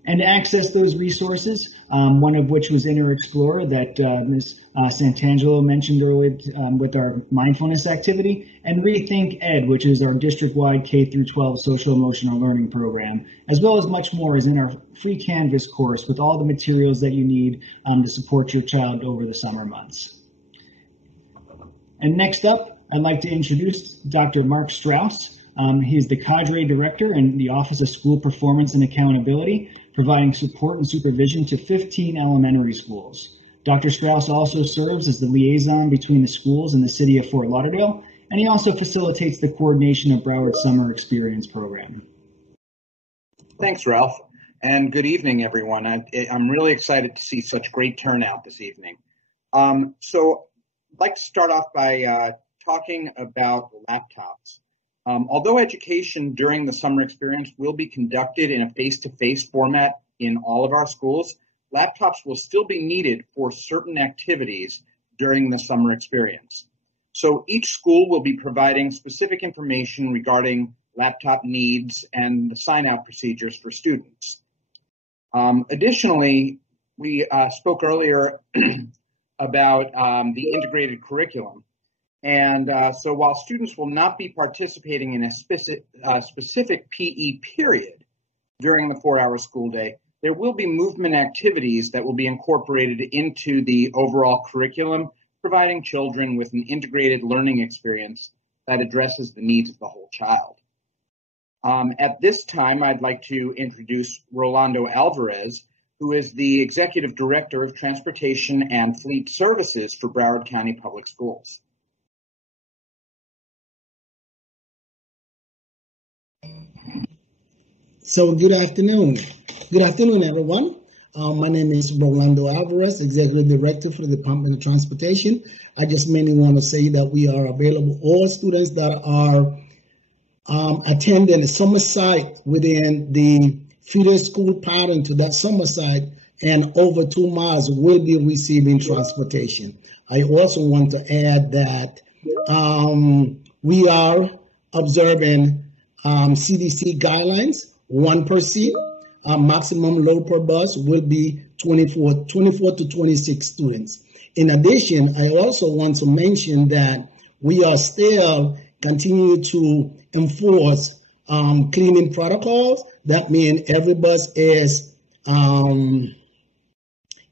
And to access those resources, one of which was InterExplore that Ms. Santangelo mentioned earlier with our mindfulness activity, and Rethink Ed, which is our district-wide K-12 social emotional learning program, as well as much more is in our free Canvas course with all the materials that you need to support your child over the summer months. And next up, I'd like to introduce Dr. Mark Strauss. He's the Cadre Director in the Office of School Performance and Accountability, providing support and supervision to 15 elementary schools. Dr. Strauss also serves as the liaison between the schools and the city of Fort Lauderdale, and he also facilitates the coordination of Broward's Summer Experience program. Thanks, Ralph, and good evening, everyone. I'm really excited to see such great turnout this evening. So I'd like to start off by talking about laptops. Although education during the summer experience will be conducted in a face-to-face format in all of our schools, laptops will still be needed for certain activities during the summer experience. So each school will be providing specific information regarding laptop needs and the sign-out procedures for students. Additionally, we spoke earlier about the integrated curriculum. And so while students will not be participating in a specific PE period during the 4-hour school day, there will be movement activities that will be incorporated into the overall curriculum, providing children with an integrated learning experience that addresses the needs of the whole child. At this time, I'd like to introduce Rolando Alvarez, who is the Executive Director of Transportation and Fleet Services for Broward County Public Schools. So good afternoon. Good afternoon, everyone. My name is Rolando Alvarez, Executive Director for the Department of Transportation. I just mainly want to say that we are available, all students that are attending the summer site within the feeder school pattern to that summer site and over 2 miles will be receiving transportation. I also want to add that we are observing CDC guidelines, 1 per seat. Maximum load per bus will be 24 to 26 students. In addition, I also want to mention that we are still continuing to enforce cleaning protocols. That means every bus is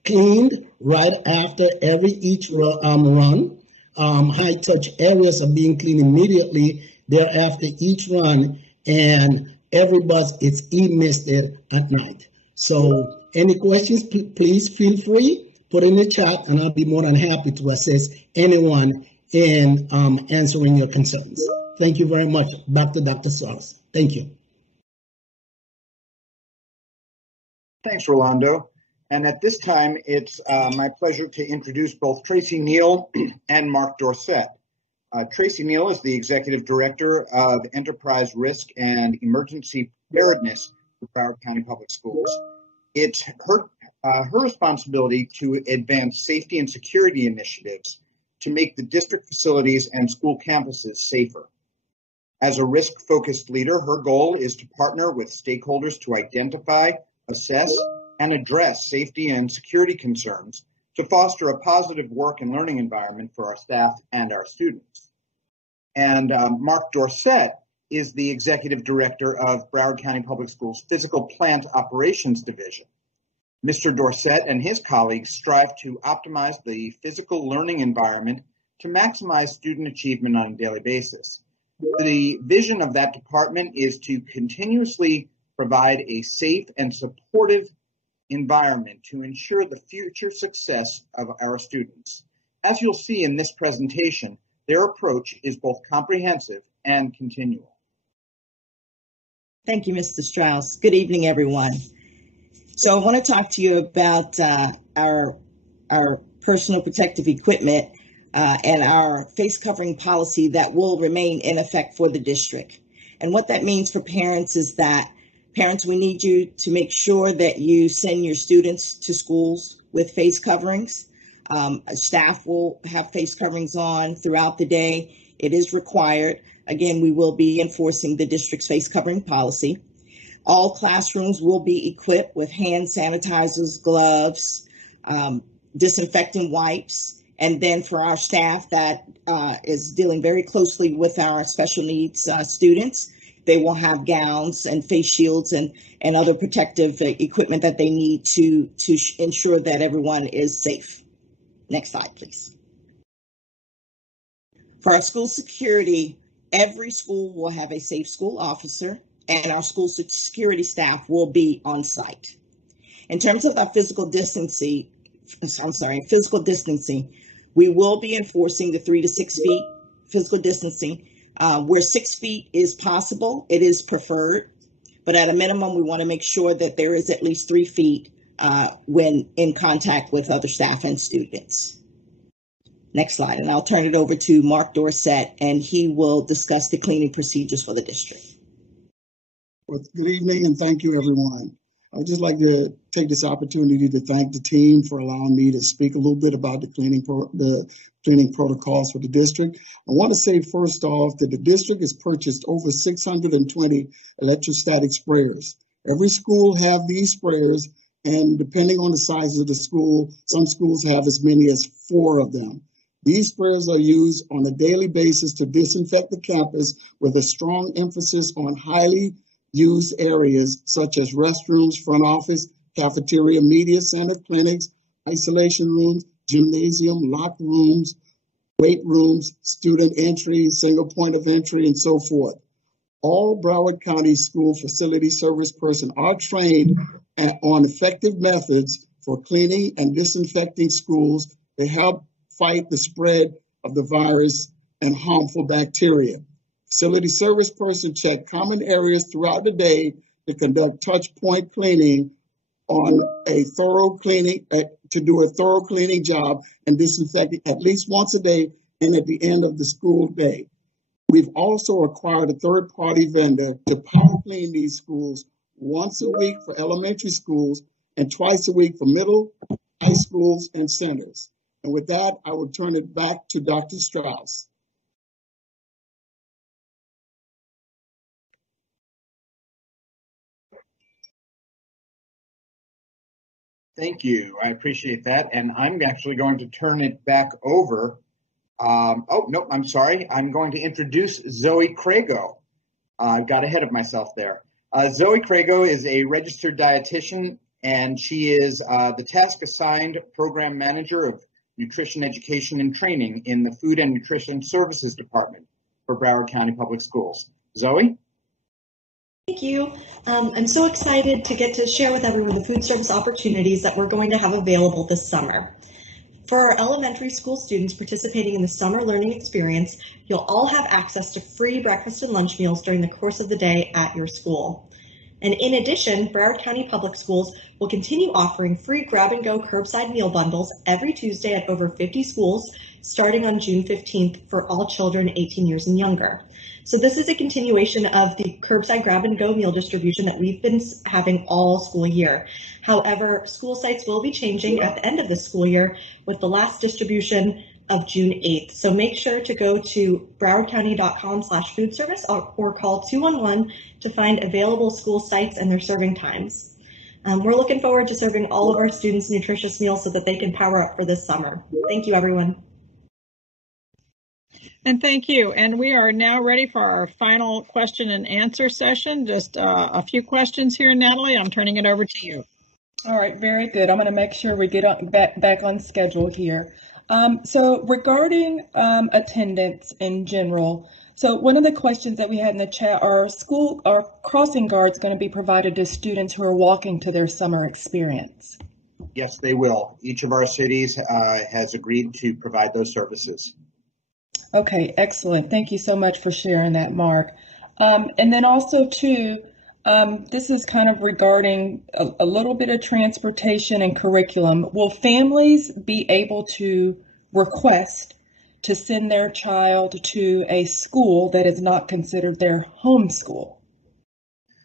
cleaned right after each run. High touch areas are being cleaned immediately thereafter each run, and every bus is e-misted at night. So any questions, please feel free, put in the chat, and I'll be more than happy to assist anyone in answering your concerns. Thank you very much. Back to Dr. Strauss. Thank you. Thanks, Rolando. And at this time, it's my pleasure to introduce both Tracy Neal and Mark Dorset. Tracy Neal is the Executive Director of Enterprise Risk and Emergency Preparedness for Broward County Public Schools. It's her responsibility to advance safety and security initiatives to make the district facilities and school campuses safer. As a risk-focused leader, her goal is to partner with stakeholders to identify, assess, and address safety and security concerns to foster a positive work and learning environment for our staff and our students. And Mark Dorset is the Executive Director of Broward County Public Schools Physical Plant Operations Division. Mr. Dorset and his colleagues strive to optimize the physical learning environment to maximize student achievement on a daily basis. The vision of that department is to continuously provide a safe and supportive environment to ensure the future success of our students. As you'll see in this presentation, their approach is both comprehensive and continual. Thank you, Mr. Strauss. Good evening, everyone. So I want to talk to you about our personal protective equipment. and our face covering policy that will remain in effect for the district. And what that means for parents is that parents, we need you to make sure that you send your students to schools with face coverings. Staff will have face coverings on throughout the day. It is required. Again, we will be enforcing the district's face covering policy. All classrooms will be equipped with hand sanitizers, gloves, disinfectant wipes, and then for our staff that is dealing very closely with our special needs students, they will have gowns and face shields and other protective equipment that they need to ensure that everyone is safe. Next slide, please. For our school security, every school will have a safe school officer, and our school security staff will be on site. In terms of our physical distancing, we will be enforcing the 3 to 6 feet physical distancing. Where 6 feet is possible, it is preferred, but at a minimum, we want to make sure that there is at least 3 feet when in contact with other staff and students. Next slide, and I'll turn it over to Mark Dorset, and he will discuss the cleaning procedures for the district. Well, good evening, and thank you, everyone. I'd just like to take this opportunity to thank the team for allowing me to speak a little bit about the cleaning protocols for the district. I want to say first off that the district has purchased over 620 electrostatic sprayers. Every school have these sprayers, and depending on the size of the school, some schools have as many as 4 of them. These sprayers are used on a daily basis to disinfect the campus with a strong emphasis on highly used areas such as restrooms, front office, cafeteria, media center, clinics, isolation rooms, gymnasium, locker rooms, weight rooms, student entry, single point of entry, and so forth. All Broward County school facility service persons are trained on effective methods for cleaning and disinfecting schools to help fight the spread of the virus and harmful bacteria. Facility service persons check common areas throughout the day to conduct touch point cleaning on a thorough cleaning, to do a thorough cleaning job and disinfecting at least once a day and at the end of the school day. We've also acquired a third-party vendor to power clean these schools once a week for elementary schools and twice a week for middle, high schools, and centers. And with that, I will turn it back to Dr. Strauss. Thank you. I appreciate that. And I'm actually going to turn it back over. I'm sorry. I'm going to introduce Zoe Craigo. I got ahead of myself there. Zoe Craigo is a registered dietitian, and she is the task-assigned program manager of nutrition education and training in the Food and Nutrition Services Department for Broward County Public Schools. Zoe? Thank you. I'm so excited to get to share with everyone the food service opportunities that we're going to have available this summer. For our elementary school students participating in the summer learning experience, you'll all have access to free breakfast and lunch meals during the course of the day at your school. And in addition, Broward County Public Schools will continue offering free grab-and-go curbside meal bundles every Tuesday at over 50 schools, starting on June 15th for all children 18 years and younger. So this is a continuation of the curbside grab-and-go meal distribution that we've been having all school year. However, school sites will be changing at the end of the school year with the last distribution of June 8th. So make sure to go to browardcounty.com/food service or call 211 to find available school sites and their serving times. We're looking forward to serving all of our students nutritious meals so that they can power up for this summer. Thank you, everyone. And thank you. And we are now ready for our final question and answer session. Just a few questions here, Natalie. I'm turning it over to you. All right, very good. I'm going to make sure we get back on schedule here. So regarding attendance in general, so one of the questions that we had in the chat, are crossing guards going to be provided to students who are walking to their summer experience? Yes, they will. Each of our cities has agreed to provide those services. Okay, excellent. Thank you so much for sharing that, Mark. And then also, too, this is kind of regarding a little bit of transportation and curriculum. Will families be able to request to send their child to a school that is not considered their home school?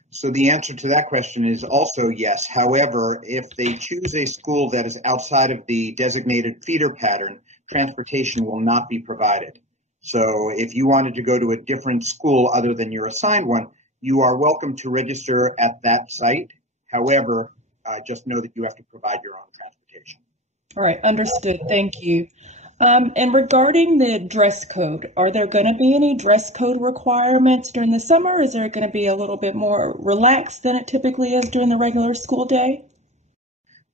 So the answer to that question is also yes. However, if they choose a school that is outside of the designated feeder pattern, transportation will not be provided. So if you wanted to go to a different school other than your assigned one, you are welcome to register at that site. However, just know that you have to provide your own transportation. All right, understood. Thank you. And regarding the dress code, are there going to be any dress code requirements during the summer? Or is there going to be a little bit more relaxed than it typically is during the regular school day?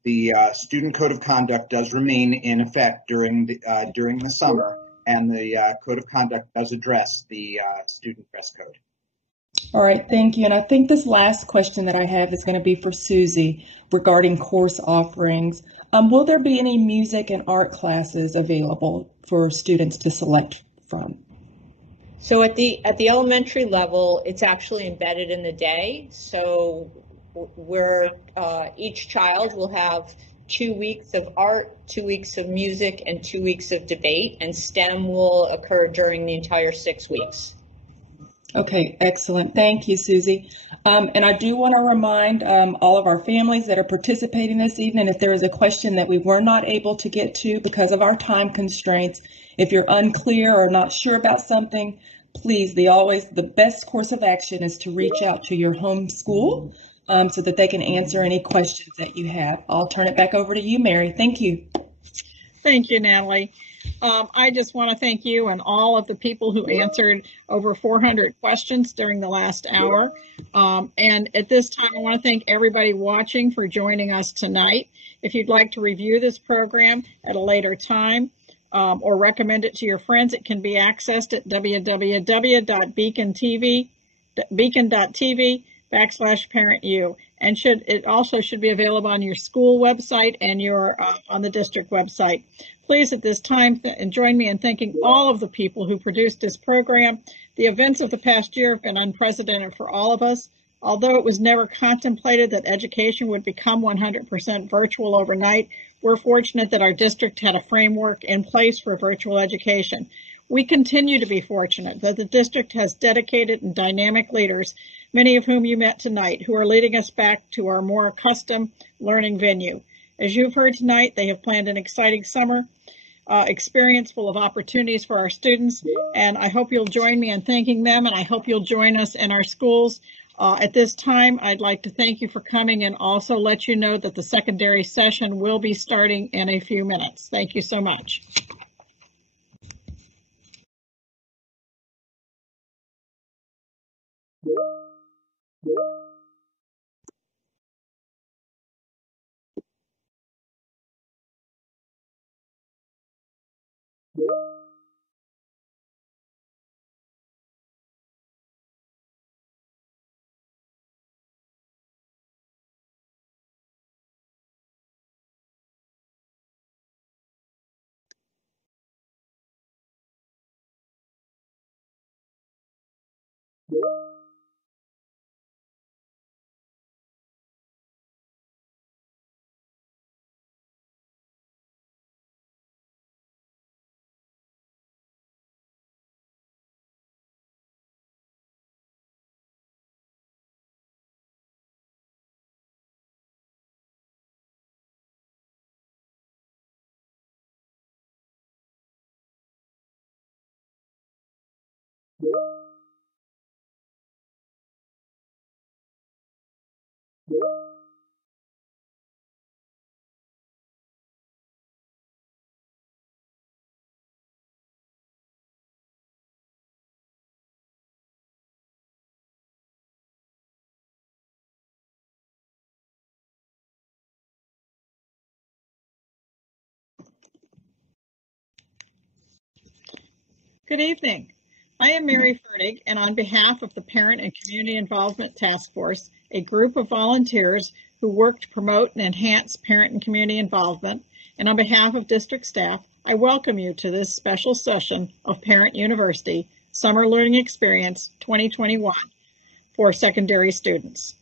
The student code of conduct does remain in effect during the summer, and the code of conduct does address the student dress code. All right, thank you. And I think this last question that I have is going to be for Susie regarding course offerings. Will there be any music and art classes available for students to select from? So at the elementary level, it's actually embedded in the day. So where each child will have 2 weeks of art, 2 weeks of music, and 2 weeks of debate, and STEM will occur during the entire 6 weeks. Okay, excellent. Thank you, Susie. And I do want to remind all of our families that are participating this evening, if there is a question that we were not able to get to because of our time constraints, if you're unclear or not sure about something, please, the best course of action is to reach out to your home school so that they can answer any questions that you have. I'll turn it back over to you, Mary. Thank you. Thank you, Natalie. I just want to thank you and all of the people who answered over 400 questions during the last hour. And at this time, I want to thank everybody watching for joining us tonight. If you'd like to review this program at a later time or recommend it to your friends, it can be accessed at www.beacon.tv/ParentU. And it also should be available on your school website and on the district website. Please, at this time, join me in thanking all of the people who produced this program. The events of the past year have been unprecedented for all of us. Although it was never contemplated that education would become 100% virtual overnight, we're fortunate that our district had a framework in place for virtual education. We continue to be fortunate that the district has dedicated and dynamic leaders, many of whom you met tonight, who are leading us back to our more accustomed learning venue. As you've heard tonight, they have planned an exciting summer experience full of opportunities for our students, and I hope you'll join me in thanking them, and I hope you'll join us in our schools. At this time, I'd like to thank you for coming and also let you know that the secondary session will be starting in a few minutes. Thank you so much. Good evening. I am Mary Fertig, and on behalf of the Parent and Community Involvement Task Force, a group of volunteers who work to promote and enhance parent and community involvement, and on behalf of district staff, I welcome you to this special session of Parent University Summer Learning Experience 2021 for secondary students.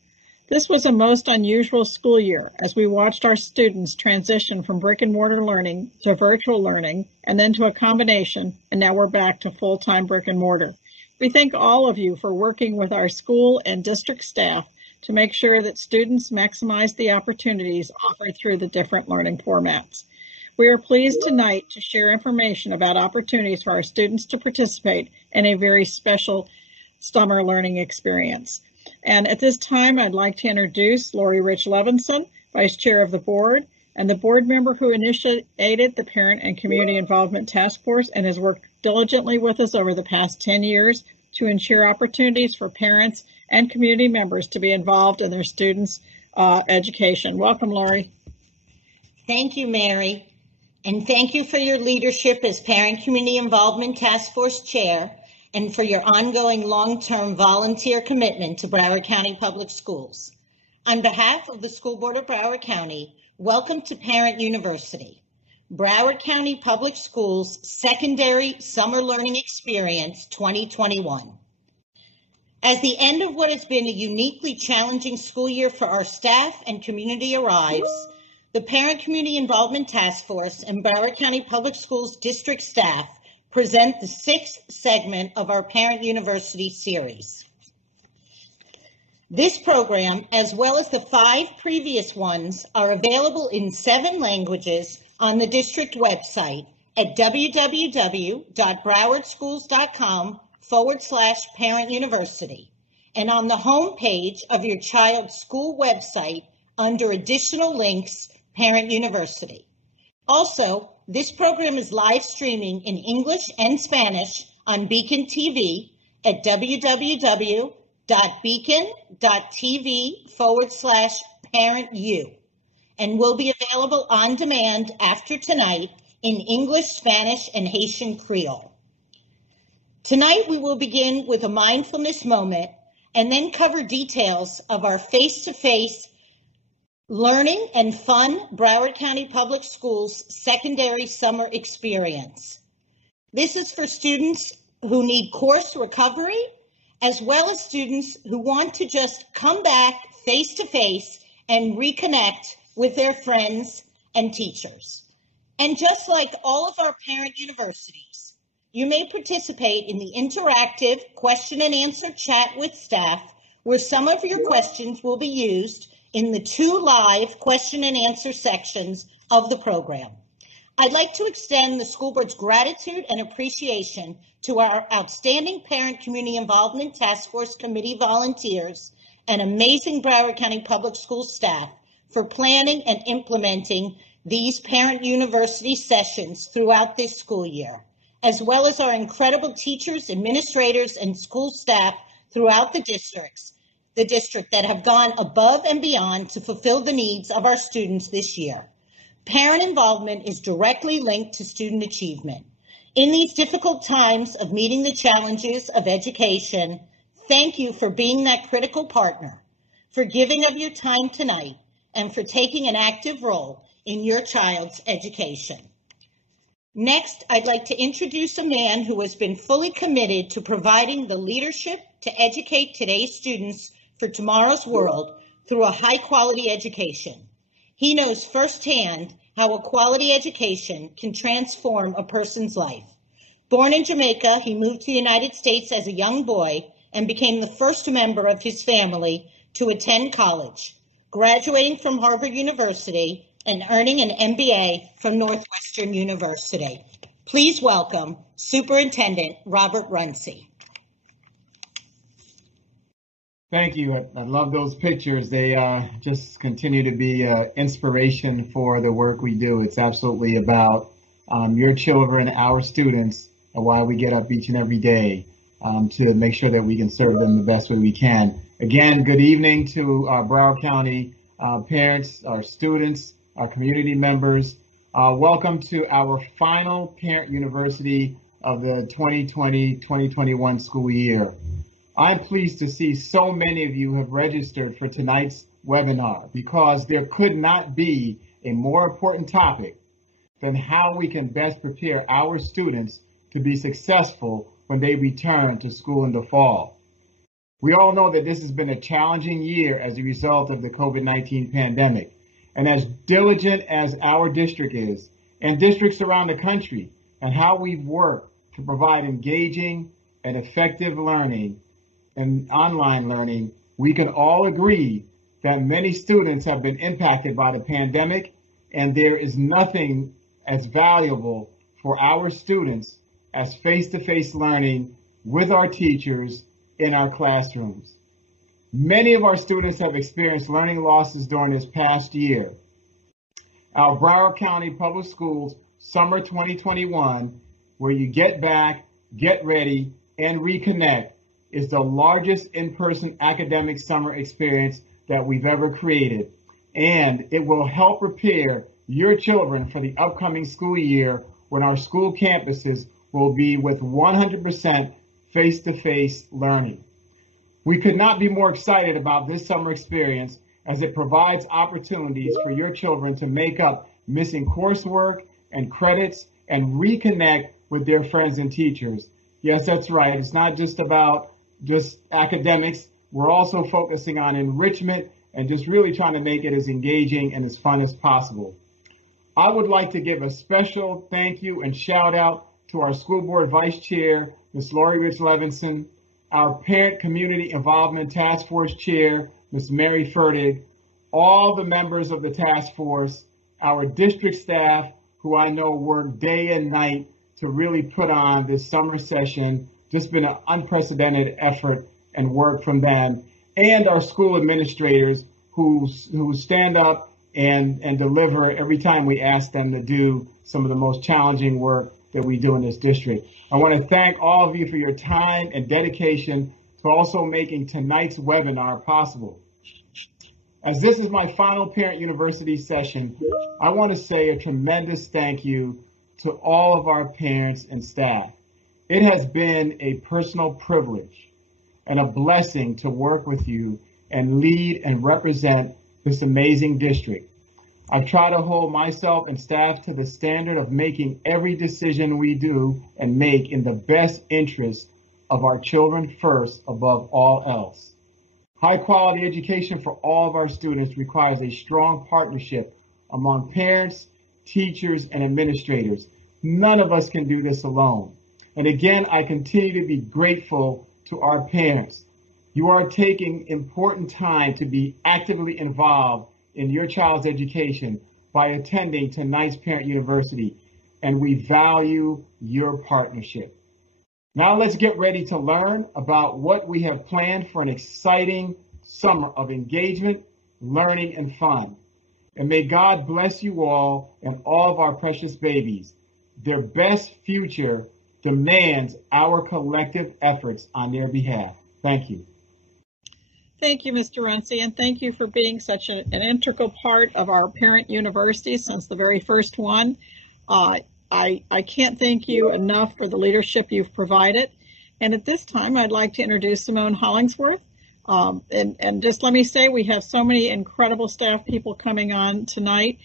This was a most unusual school year as we watched our students transition from brick and mortar learning to virtual learning and then to a combination, and now we're back to full-time brick and mortar. We thank all of you for working with our school and district staff to make sure that students maximize the opportunities offered through the different learning formats. We are pleased tonight to share information about opportunities for our students to participate in a very special summer learning experience. And at this time, I'd like to introduce Lori Rich Levinson, Vice Chair of the Board, and the board member who initiated the Parent and Community Involvement Task Force and has worked diligently with us over the past 10 years to ensure opportunities for parents and community members to be involved in their students' education. Welcome, Lori. Thank you, Mary. And thank you for your leadership as Parent Community Involvement Task Force Chair and for your ongoing long-term volunteer commitment to Broward County Public Schools. On behalf of the School Board of Broward County, welcome to Parent University, Broward County Public Schools Secondary Summer Learning Experience 2021. As the end of what has been a uniquely challenging school year for our staff and community arrives, the Parent Community Involvement Task Force and Broward County Public Schools district staff present the 6th segment of our Parent University series. This program, as well as the 5 previous ones, are available in 7 languages on the district website at www.browardschools.com/Parent University and on the home page of your child's school website under additional links, Parent University. Also, this program is live streaming in English and Spanish on Beacon TV at www.beacon.tv/ParentU and will be available on demand after tonight in English, Spanish, and Haitian Creole. Tonight we will begin with a mindfulness moment and then cover details of our face-to-face learning and fun Broward County Public Schools secondary summer experience. This is for students who need course recovery, as well as students who want to just come back face-to-face and reconnect with their friends and teachers. And just like all of our parent universities, you may participate in the interactive question and answer chat with staff, where some of your questions will be used in the 2 live question and answer sections of the program. I'd like to extend the school board's gratitude and appreciation to our outstanding Parent Community Involvement Task Force Committee volunteers and amazing Broward County Public Schools staff for planning and implementing these Parent University sessions throughout this school year, as well as our incredible teachers, administrators, and school staff throughout the district that have gone above and beyond to fulfill the needs of our students this year. Parent involvement is directly linked to student achievement. In these difficult times of meeting the challenges of education, thank you for being that critical partner, for giving of your time tonight, and for taking an active role in your child's education. Next, I'd like to introduce a man who has been fully committed to providing the leadership to educate today's students for tomorrow's world through a high-quality education. He knows firsthand how a quality education can transform a person's life. Born in Jamaica, he moved to the United States as a young boy and became the first member of his family to attend college, graduating from Harvard University and earning an MBA from Northwestern University. Please welcome Superintendent Robert Runcie. Thank you. I love those pictures. They just continue to be inspiration for the work we do. It's absolutely about your children, our students, and why we get up each and every day to make sure that we can serve them the best way we can. Again, good evening to our Broward County parents, our students, our community members. Welcome to our final Parent University of the 2020-2021 school year. I'm pleased to see so many of you have registered for tonight's webinar because there could not be a more important topic than how we can best prepare our students to be successful when they return to school in the fall. We all know that this has been a challenging year as a result of the COVID-19 pandemic. And as diligent as our district is, and districts around the country, and how we've worked to provide engaging and effective learning and online learning, we can all agree that many students have been impacted by the pandemic, and there is nothing as valuable for our students as face-to-face learning with our teachers in our classrooms. Many of our students have experienced learning losses during this past year. Our Broward County Public Schools Summer 2021, where you get back, get ready, and reconnect, is the largest in-person academic summer experience that we've ever created, and it will help prepare your children for the upcoming school year when our school campuses will be with 100% face-to-face learning. We could not be more excited about this summer experience as it provides opportunities for your children to make up missing coursework and credits and reconnect with their friends and teachers. Yes, that's right. It's not just about just academics. We're also focusing on enrichment and just really trying to make it as engaging and as fun as possible. I would like to give a special thank you and shout out to our school board vice chair, Ms. Lori Rich Levinson, our parent community involvement task force chair, Ms. Mary Fertig, all the members of the task force, our district staff, who I know work day and night to really put on this summer session. Just been an unprecedented effort and work from them, and our school administrators who stand up and deliver every time we ask them to do some of the most challenging work that we do in this district. I want to thank all of you for your time and dedication to also making tonight's webinar possible. As this is my final Parent University session, I want to say a tremendous thank you to all of our parents and staff. It has been a personal privilege and a blessing to work with you and lead and represent this amazing district. I've tried to hold myself and staff to the standard of making every decision we do and make in the best interest of our children first above all else. High quality education for all of our students requires a strong partnership among parents, teachers, and administrators. None of us can do this alone. And again, I continue to be grateful to our parents. You are taking important time to be actively involved in your child's education by attending tonight's Parent University, and we value your partnership. Now let's get ready to learn about what we have planned for an exciting summer of engagement, learning, and fun. And may God bless you all and all of our precious babies. Their best future demands our collective efforts on their behalf. Thank you. Thank you, Mr. Runcie, and thank you for being such an integral part of our Parent University since the very first one. I can't thank you enough for the leadership you've provided. And at this time, I'd like to introduce Simone Hollingsworth. And just let me say, we have so many incredible staff people coming on tonight.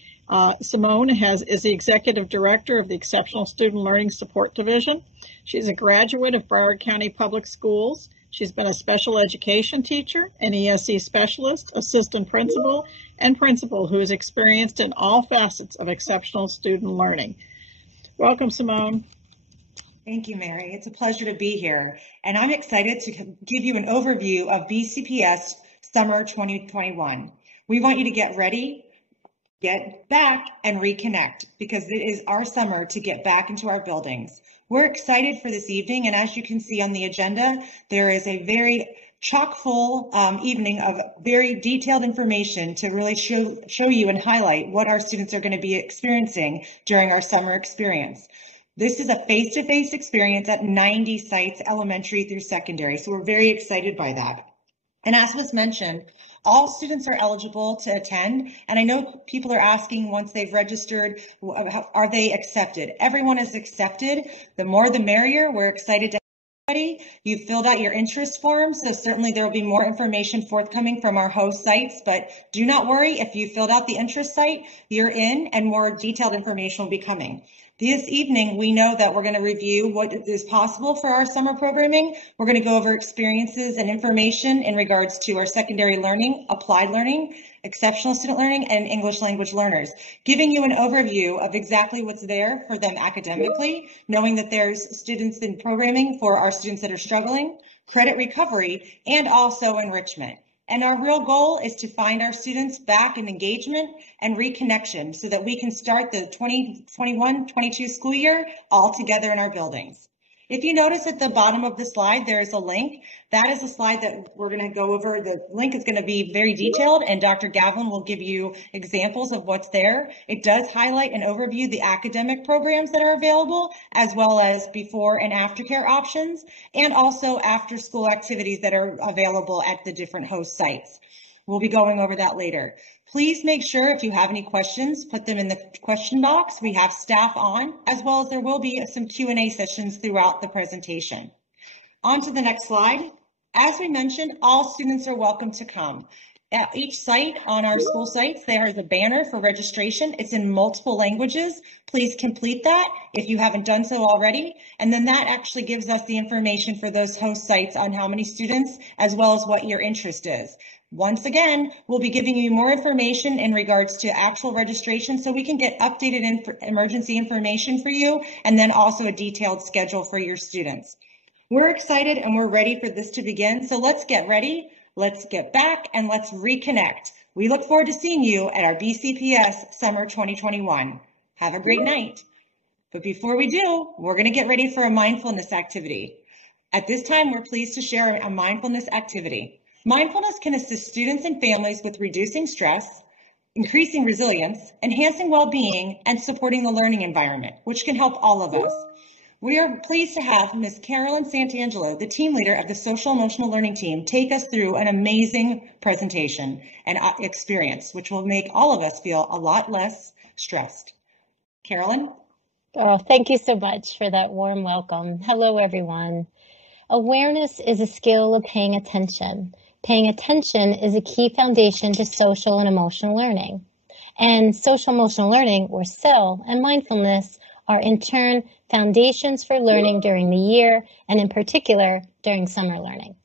Simone is the Executive Director of the Exceptional Student Learning Support Division. She's a graduate of Broward County Public Schools. She's been a special education teacher, an ESE specialist, assistant principal, and principal who is experienced in all facets of exceptional student learning. Welcome, Simone. Thank you, Mary. It's a pleasure to be here. And I'm excited to give you an overview of BCPS Summer 2021. We want you to get ready, get back, and reconnect because it is our summer to get back into our buildings. We're excited for this evening, and as you can see on the agenda, there is a very chock-full evening of very detailed information to really show you and highlight what our students are going to be experiencing during our summer experience. This is a face-to-face experience at 90 sites, elementary through secondary, so we're very excited by that. And as was mentioned, all students are eligible to attend, and I know people are asking once they've registered, are they accepted? Everyone is accepted. The more the merrier. We're excited to have everybody. You've filled out your interest form, so certainly there will be more information forthcoming from our host sites, but do not worry. If you filled out the interest site, you're in, and more detailed information will be coming. This evening, we know that we're going to review what is possible for our summer programming. We're going to go over experiences and information in regards to our secondary learning, applied learning, exceptional student learning, and English language learners, giving you an overview of exactly what's there for them academically, knowing that there's students in programming for our students that are struggling, credit recovery, and also enrichment. And our real goal is to find our students back in engagement and reconnection so that we can start the 2021-22 school year all together in our buildings. If you notice at the bottom of the slide, there is a link. That is a slide that we're going to go over. The link is going to be very detailed, and Dr. Gavlin will give you examples of what's there. It does highlight and overview the academic programs that are available, as well as before and after care options, and also after school activities that are available at the different host sites. We'll be going over that later. Please make sure if you have any questions, put them in the question box. We have staff on, as well as there will be some Q&A sessions throughout the presentation. On to the next slide. As we mentioned, all students are welcome to come. At each site on our school sites, there is a banner for registration. It's in multiple languages. Please complete that if you haven't done so already. And then that actually gives us the information for those host sites on how many students, as well as what your interest is. Once again, we'll be giving you more information in regards to actual registration so we can get updated emergency information for you, and then also a detailed schedule for your students. We're excited and we're ready for this to begin, so let's get ready, let's get back, and let's reconnect. We look forward to seeing you at our BCPS Summer 2021. Have a great night. But before we do, we're going to get ready for a mindfulness activity. At this time, we're pleased to share a mindfulness activity. Mindfulness can assist students and families with reducing stress, increasing resilience, enhancing well-being, and supporting the learning environment, which can help all of us. We are pleased to have Ms. Carolyn Santangelo, the team leader of the Social Emotional Learning Team, take us through an amazing presentation and experience, which will make all of us feel a lot less stressed. Carolyn? Oh, thank you so much for that warm welcome. Hello, everyone. Awareness is a skill of paying attention. Paying attention is a key foundation to social and emotional learning. And social emotional learning, or SEL, and mindfulness are in turn foundations for learning during the year, and in particular during summer learning.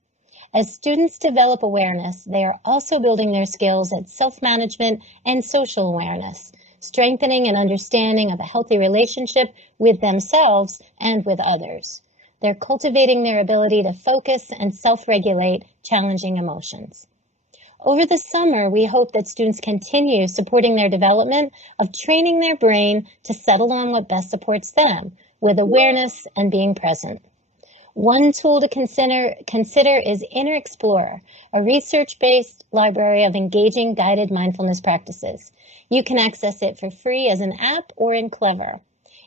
As students develop awareness, they are also building their skills at self-management and social awareness, strengthening an understanding of a healthy relationship with themselves and with others. They're cultivating their ability to focus and self-regulate challenging emotions. Over the summer, we hope that students continue supporting their development of training their brain to settle on what best supports them, with awareness and being present. One tool to consider is Inner Explorer, a research-based library of engaging guided mindfulness practices. You can access it for free as an app or in Clever.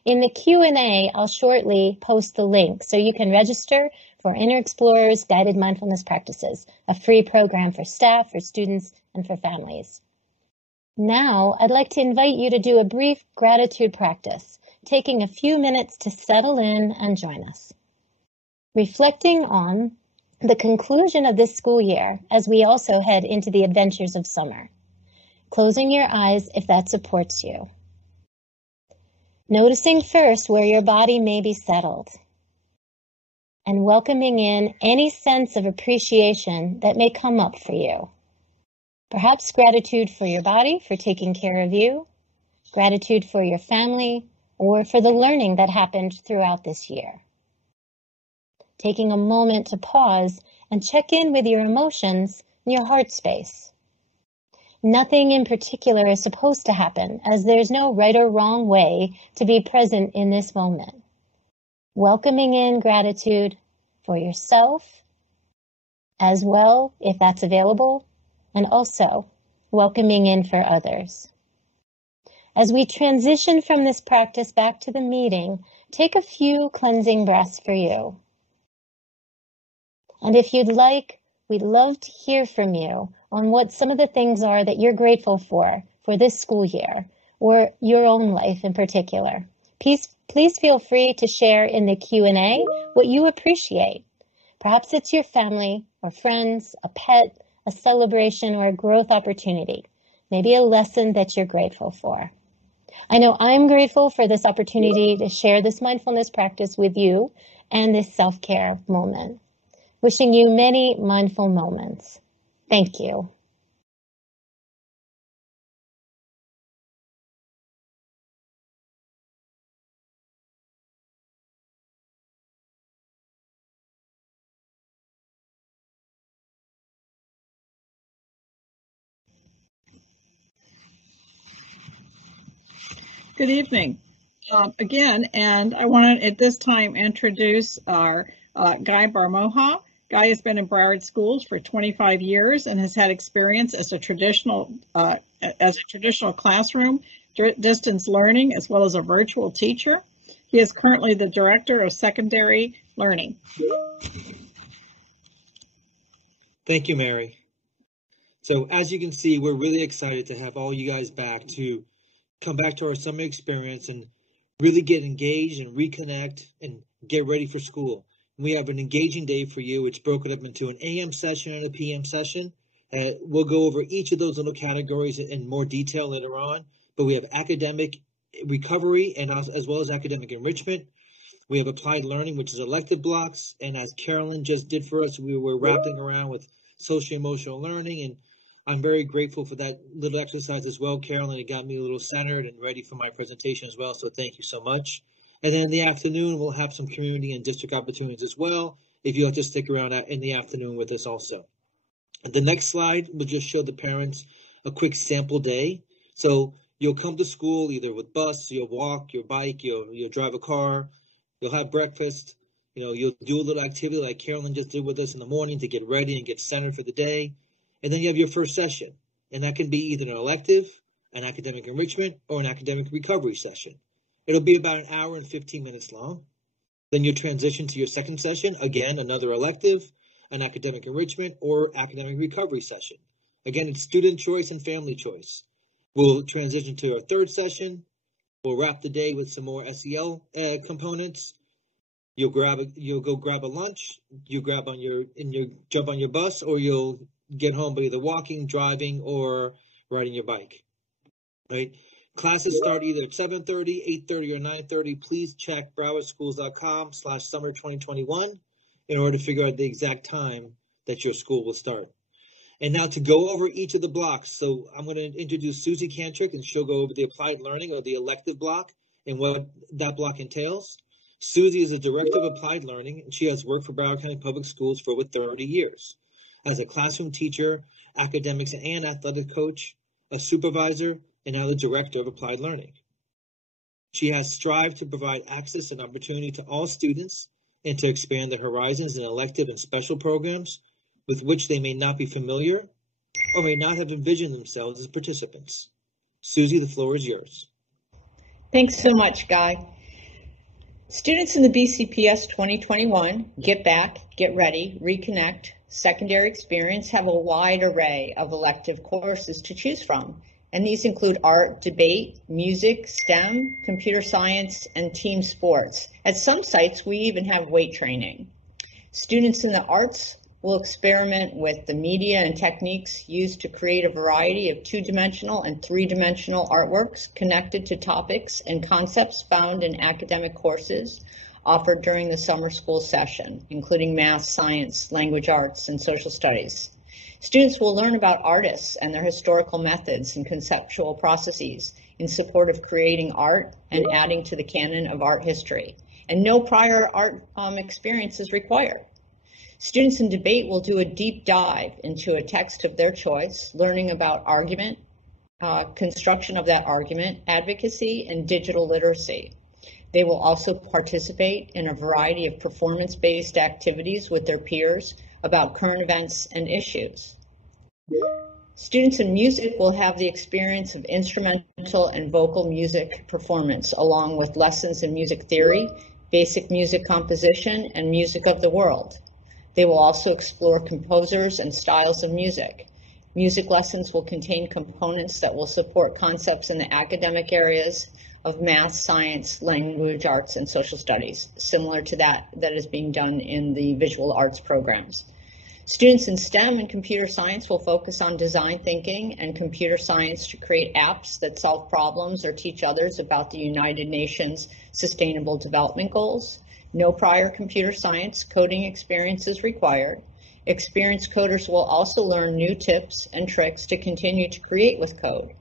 In the Q&A, I'll shortly post the link so you can register for Inner Explorer's Guided Mindfulness Practices, a free program for staff, for students, and for families. Now, I'd like to invite you to do a brief gratitude practice, taking a few minutes to settle in and join us. Reflecting on the conclusion of this school year as we also head into the adventures of summer. Closing your eyes if that supports you. Noticing first where your body may be settled, and welcoming in any sense of appreciation that may come up for you. Perhaps gratitude for your body for taking care of you, gratitude for your family, or for the learning that happened throughout this year. Taking a moment to pause and check in with your emotions and your heart space. Nothing in particular is supposed to happen, as there's no right or wrong way to be present in this moment. Welcoming in gratitude for yourself as well, if that's available, and also welcoming in for others. As we transition from this practice back to the meeting, take a few cleansing breaths for you. And if you'd like, we'd love to hear from you on what some of the things are that you're grateful for this school year, or your own life in particular. Please feel free to share in the Q&A what you appreciate. Perhaps it's your family or friends, a pet, a celebration, or a growth opportunity. Maybe a lesson that you're grateful for. I know I'm grateful for this opportunity to share this mindfulness practice with you and this self-care moment. Wishing you many mindful moments. Thank you. Good evening again, and I want to at this time introduce our Guy Barmoha. Guy has been in Broward schools for 25 years and has had experience as a traditional classroom, distance learning, as well as a virtual teacher. He is currently the Director of Secondary Learning. Thank you, Mary. So as you can see, we're really excited to have all you guys back to come back to our summer experience and really get engaged and reconnect and get ready for school. We have an engaging day for you. It's broken up into an AM session and a PM session. We'll go over each of those little categories in more detail later on, but we have academic recovery and as well as academic enrichment. We have applied learning, which is elective blocks, and as Carolyn just did for us, we were wrapping around with social emotional learning, and I'm very grateful for that little exercise as well, Carolyn. It got me a little centered and ready for my presentation as well, so thank you so much. And then in the afternoon, we'll have some community and district opportunities as well, if you'll just stick around in the afternoon with us also. The next slide will just show the parents a quick sample day. So you'll come to school either with bus, you'll walk, your bike, you'll drive a car, you'll have breakfast, you'll do a little activity like Carolyn just did with us in the morning to get ready and get centered for the day. And then you have your first session, and that can be either an elective, an academic enrichment, or an academic recovery session. It'll be about an hour and 15 minutes long. Then you'll transition to your second session, again, another elective, an academic enrichment, or academic recovery session. Again, it's student choice and family choice. We'll transition to our third session. We'll wrap the day with some more SEL components. You'll go grab a lunch. You jump on your bus, or you'll get home by either walking, driving, or riding your bike. Right? Classes start either at 7:30, 8:30, or 9:30. Please check browardschools.com/summer2021 in order to figure out the exact time that your school will start. And now to go over each of the blocks. So I'm going to introduce Susie Cantrick, and she'll go over the applied learning or the elective block and what that block entails. Susie is a director of applied learning, and she has worked for Broward County Public Schools for over 30 years. As a classroom teacher, academics and athletic coach, a supervisor, and now the director of applied learning. She has strived to provide access and opportunity to all students and to expand their horizons in elective and special programs with which they may not be familiar or may not have envisioned themselves as participants. Susie, the floor is yours. Thanks so much, Guy. Students in the BCPS 2021 Get Back, Get Ready, Reconnect, Secondary Experience have a wide array of elective courses to choose from, and these include art, debate, music, STEM, computer science, and team sports. At some sites, we even have weight training. Students in the arts will experiment with the media and techniques used to create a variety of two-dimensional and three-dimensional artworks connected to topics and concepts found in academic courses offered during the summer school session, including math, science, language arts, and social studies. Students will learn about artists and their historical methods and conceptual processes in support of creating art and adding to the canon of art history. And no prior art experience is required. Students in debate will do a deep dive into a text of their choice, learning about argument, construction of that argument, advocacy, and digital literacy. They will also participate in a variety of performance-based activities with their peers about current events and issues. Students in music will have the experience of instrumental and vocal music performance, along with lessons in music theory, basic music composition, and music of the world. They will also explore composers and styles of music. Music lessons will contain components that will support concepts in the academic areas of math, science, language arts, and social studies, similar to that is being done in the visual arts programs. Students in STEM and computer science will focus on design thinking and computer science to create apps that solve problems or teach others about the United Nations Sustainable Development Goals. No prior computer science coding experience is required. Experienced coders will also learn new tips and tricks to continue to create with code.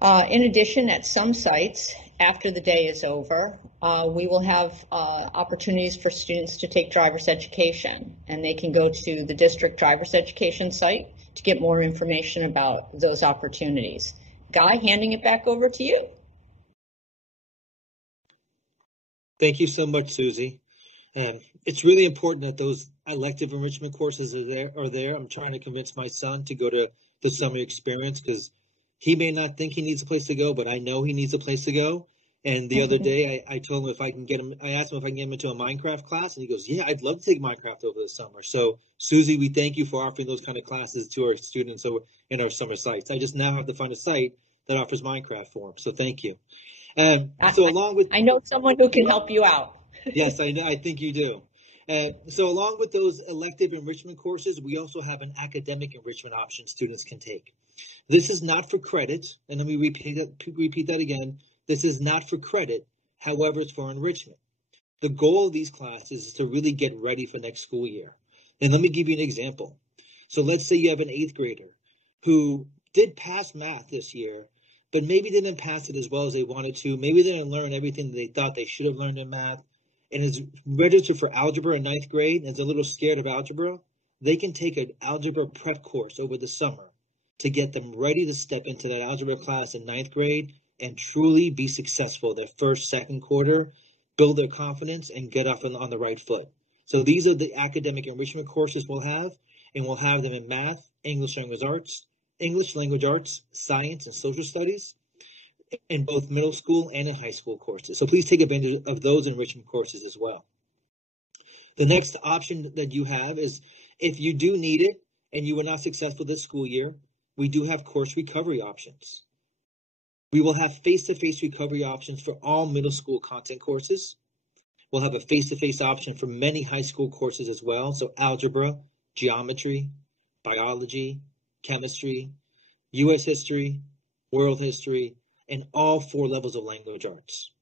In addition, at some sites, after the day is over, we will have opportunities for students to take driver's education, and they can go to the district driver's education site to get more information about those opportunities. Guy, handing it back over to you. Thank you so much, Susie. It's really important that those elective enrichment courses are there. I'm trying to convince my son to go to the summer experience because he may not think he needs a place to go, but I know he needs a place to go. And the other day, I told him if I can get him, I asked him if I can get him into a Minecraft class, and he goes, yeah, I'd love to take Minecraft over the summer. So, Susie, we thank you for offering those kind of classes to our students in our summer sites. I just now have to find a site that offers Minecraft for them. So thank you. So along with, I know someone who can help you out. Yes, I know. I think you do. So along with those elective enrichment courses, we also have an academic enrichment option students can take. This is not for credit, and let me repeat that again. This is not for credit, however, it's for enrichment. The goal of these classes is to really get ready for next school year. And let me give you an example. So let's say you have an 8th grader who did pass math this year, but maybe didn't pass it as well as they wanted to. Maybe they didn't learn everything that they thought they should have learned in math, and is registered for algebra in 9th grade and is a little scared of algebra. They can take an algebra prep course over the summer to get them ready to step into that algebra class in 9th grade and truly be successful their first, second quarter, build their confidence, and get off on the right foot. So these are the academic enrichment courses we'll have, and we'll have them in math, English language arts, science, and social studies in both middle school and in high school courses. So please take advantage of those enrichment courses as well. The next option that you have is if you do need it and you were not successful this school year, we do have course recovery options. We will have face-to-face recovery options for all middle school content courses. We'll have a face-to-face option for many high school courses as well. So algebra, geometry, biology, chemistry, U.S. history, world history, and all 4 levels of language arts.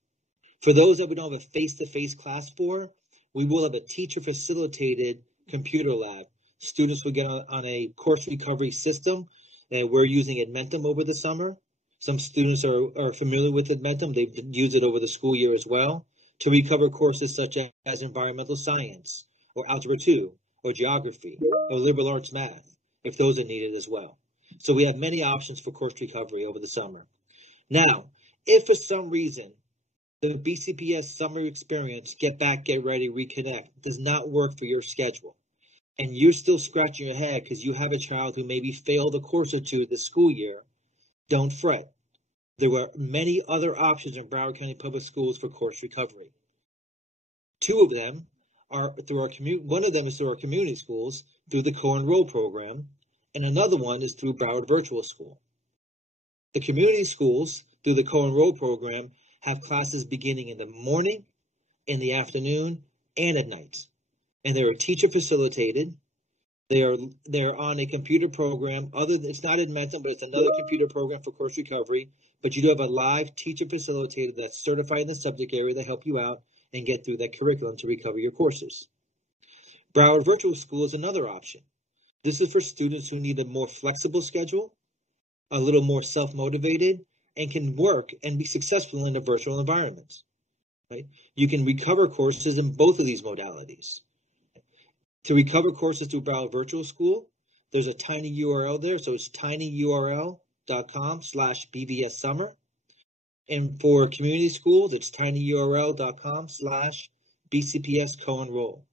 For those that we don't have a face-to-face class for, we will have a teacher-facilitated computer lab. Students will get on a course recovery system. We're using Edmentum over the summer. Some students are familiar with Edmentum. They've used it over the school year as well to recover courses such as environmental science or algebra 2 or geography or liberal arts math if those are needed as well. So we have many options for course recovery over the summer. Now, if for some reason the BCPS summer experience, Get Back, Get Ready, Reconnect, does not work for your schedule, and you're still scratching your head because you have a child who maybe failed a course or two this school year, don't fret. There were many other options in Broward County Public Schools for course recovery. 2 of them are through our community. One of them is through our community schools through the co-enroll program, and another one is through Broward Virtual School. The community schools through the co-enroll program have classes beginning in the morning, in the afternoon, and at night. And they are teacher facilitated. They're on a computer program. It's not Edmentum, but it's another computer program for course recovery. But you do have a live teacher facilitated that's certified in the subject area to help you out and get through that curriculum to recover your courses. Broward Virtual School is another option. This is for students who need a more flexible schedule, a little more self-motivated, and can work and be successful in a virtual environment. Right? You can recover courses in both of these modalities. To recover courses through Broward Virtual School, there's a tiny URL there, so it's tinyurl.com/BVS Summer. And for community schools, it's tinyurl.com/BCPS co-enroll.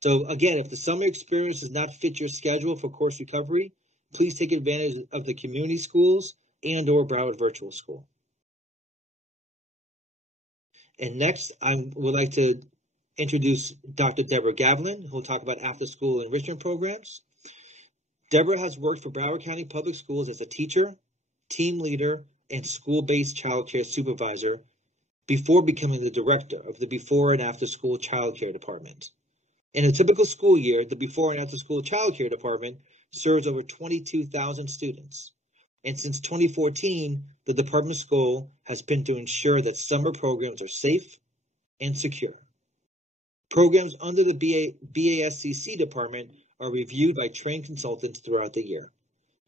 So again, if the summer experience does not fit your schedule for course recovery, please take advantage of the community schools and or Broward Virtual School. And next, I would like to introduce Dr. Deborah Gavlin, who will talk about after-school enrichment programs. Deborah has worked for Broward County Public Schools as a teacher, team leader, and school-based child care supervisor before becoming the director of the before and after-school child care department. In a typical school year, the before and after school child care department serves over 22,000 students. And since 2014, the department's goal has been to ensure that summer programs are safe and secure. Programs under the BASCC department are reviewed by trained consultants throughout the year.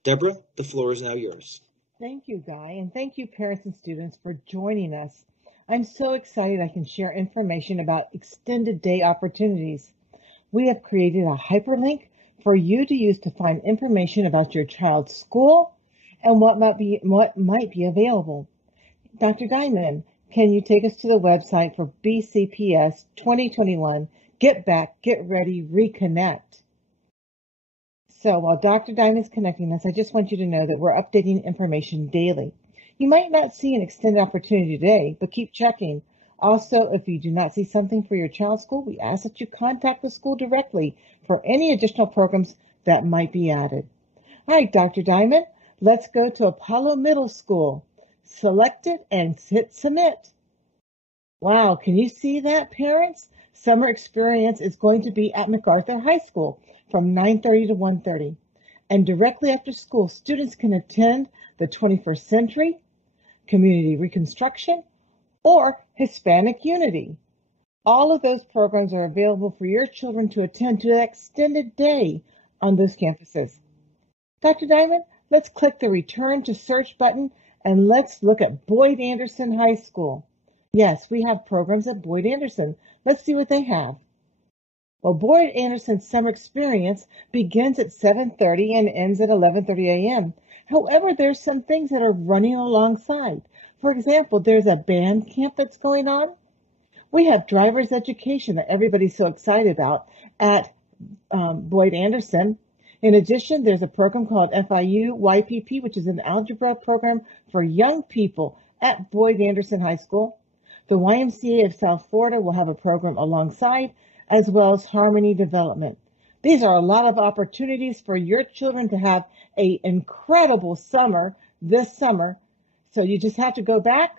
Deborah, the floor is now yours. Thank you, Guy, and thank you, parents and students, for joining us. I'm so excited I can share information about extended day opportunities. We have created a hyperlink for you to use to find information about your child's school and what might be available. Dr. Diamond, can you take us to the website for BCPS 2021, Get Back, Get Ready, Reconnect? So while Dr. Diamond is connecting us, I just want you to know that we're updating information daily. You might not see an extended opportunity today, but keep checking. Also, if you do not see something for your child's school, we ask that you contact the school directly for any additional programs that might be added. All right, Dr. Diamond, let's go to Apollo Middle School. Select it and hit submit. Wow, can you see that, parents? Summer experience is going to be at MacArthur High School from 9:30 to 1:30. And directly after school, students can attend the 21st Century, Community Reconstruction, or Hispanic Unity. All of those programs are available for your children to attend to an extended day on those campuses. Dr. Diamond, let's click the Return to Search button and let's look at Boyd Anderson High School. Yes, we have programs at Boyd Anderson. Let's see what they have. Well, Boyd Anderson's summer experience begins at 7:30 and ends at 11:30 a.m. However, there's some things that are running alongside. For example, there's a band camp that's going on. We have driver's education that everybody's so excited about at Boyd Anderson. In addition, there's a program called FIU YPP, which is an algebra program for young people at Boyd Anderson High School. The YMCA of South Florida will have a program alongside, as well as Harmony Development. These are a lot of opportunities for your children to have an incredible summer this summer. So you just have to go back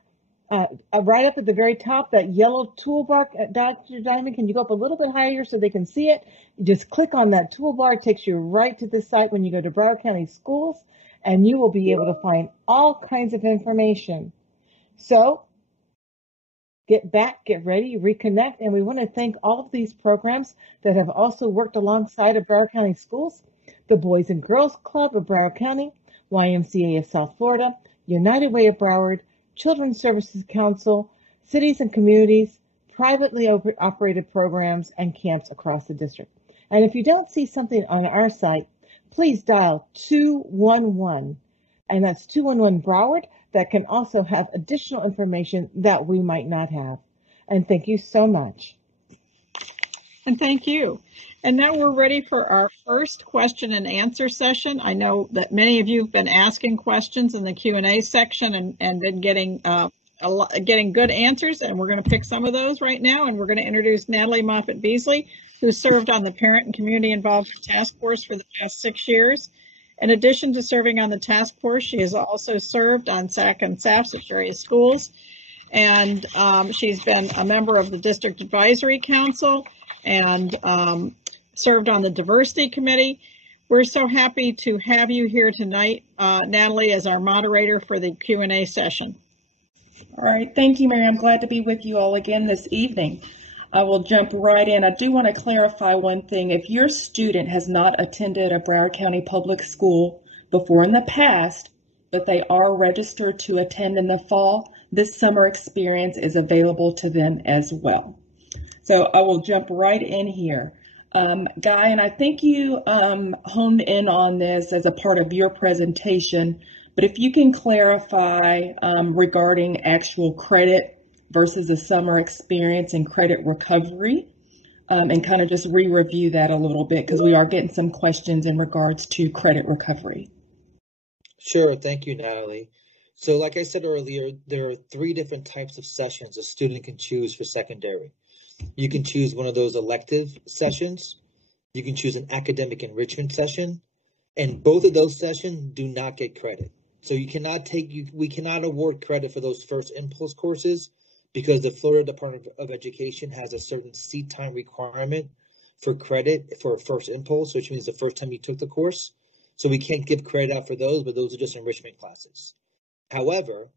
right up at the very top, that yellow toolbar. Dr. Diamond, can you go up a little bit higher so they can see it? You just click on that toolbar. It takes you right to the site when you go to Broward County Schools, and you will be able to find all kinds of information. So get back, get ready, reconnect, and we want to thank all of these programs that have also worked alongside of Broward County Schools, the Boys and Girls Club of Broward County, YMCA of South Florida, United Way of Broward, Children's Services Council, cities and communities, privately operated programs, and camps across the district. And if you don't see something on our site, please dial 211, and that's 211 Broward. That can also have additional information that we might not have. And thank you so much. And thank you. And now we're ready for our first question and answer session. I know that many of you have been asking questions in the Q&A section and been getting good answers, and we're going to pick some of those right now. And we're going to introduce Natalie Moffat Beasley, who served on the Parent and Community Involvement Task Force for the past 6 years. In addition to serving on the task force, she has also served on SAC and SAFs at various schools, and she's been a member of the District Advisory Council and served on the Diversity Committee. We're so happy to have you here tonight, Natalie, as our moderator for the Q&A session. All right, thank you, Mary. I'm glad to be with you all again this evening. I will jump right in. I do want to clarify one thing. If your student has not attended a Broward County public school before in the past, but they are registered to attend in the fall, this summer experience is available to them as well. So I will jump right in here. Guy, and I think you honed in on this as a part of your presentation, but if you can clarify regarding actual credit versus a summer experience and credit recovery, and kind of just re-review that a little bit, because we are getting some questions in regards to credit recovery. Sure, thank you, Natalie. So like I said earlier, there are 3 different types of sessions a student can choose for secondary. You can choose one of those elective sessions, you can choose an academic enrichment session, and both of those sessions do not get credit. So we cannot award credit for those first impulse courses, because the Florida Department of Education has a certain seat time requirement for credit for first impulse, which means the first time you took the course. So we can't give credit out for those, but those are just enrichment classes. However,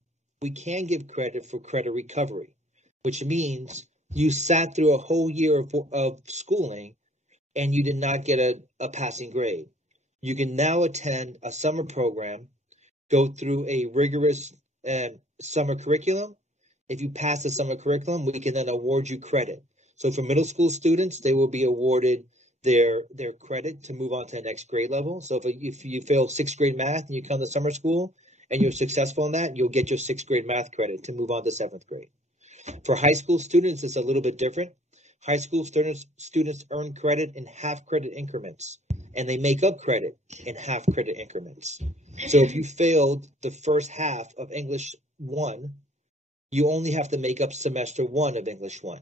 we can give credit for credit recovery, which means you sat through a whole year of schooling and you did not get a passing grade. You can now attend a summer program, go through a rigorous summer curriculum. If you pass the summer curriculum, we can then award you credit. So for middle school students, they will be awarded their credit to move on to the next grade level. So if you fail 6th grade math and you come to summer school and you're successful in that, you'll get your 6th grade math credit to move on to 7th grade. For high school students, it's a little bit different. High school students earn credit in half credit increments, and they make up credit in half credit increments. So if you failed the first half of English 1, you only have to make up semester 1 of English 1.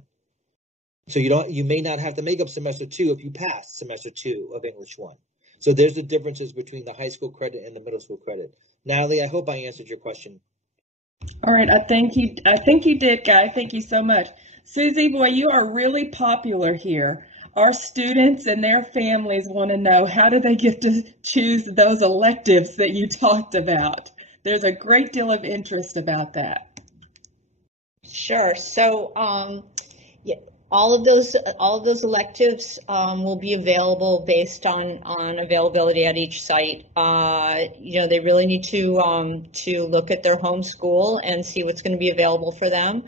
So you may not have to make up semester 2 if you pass semester 2 of English 1. So there's the differences between the high school credit and the middle school credit. Natalie, I hope I answered your question. All right, I think you did, Guy. Thank you so much. Susie, boy, you are really popular here. Our students and their families want to know, how do they get to choose those electives that you talked about? There's a great deal of interest about that. Sure. So all of those electives will be available based on availability at each site. They really need to look at their home school and see what's going to be available for them.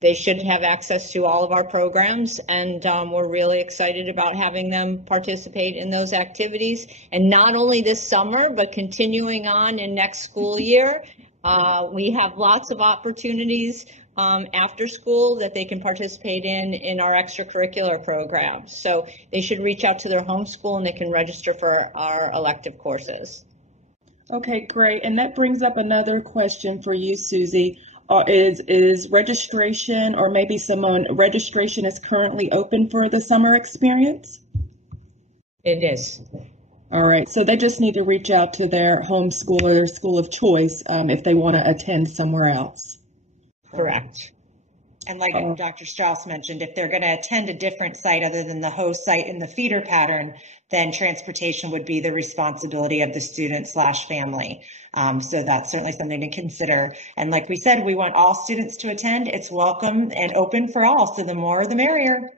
They should have access to all of our programs, and we're really excited about having them participate in those activities. And not only this summer, but continuing on in next school year. We have lots of opportunities after school that they can participate in our extracurricular programs. So they should reach out to their home school and they can register for our elective courses. Okay, great. And that brings up another question for you, Susie. Is registration, or maybe Simone, registration is currently open for the summer experience? It is. All right, so they just need to reach out to their home school or their school of choice if they want to attend somewhere else. Correct. And like Dr. Strauss mentioned, if they're going to attend a different site other than the host site in the feeder pattern, then transportation would be the responsibility of the student/family. So that's certainly something to consider. And like we said, we want all students to attend. It's welcome and open for all, so the more the merrier.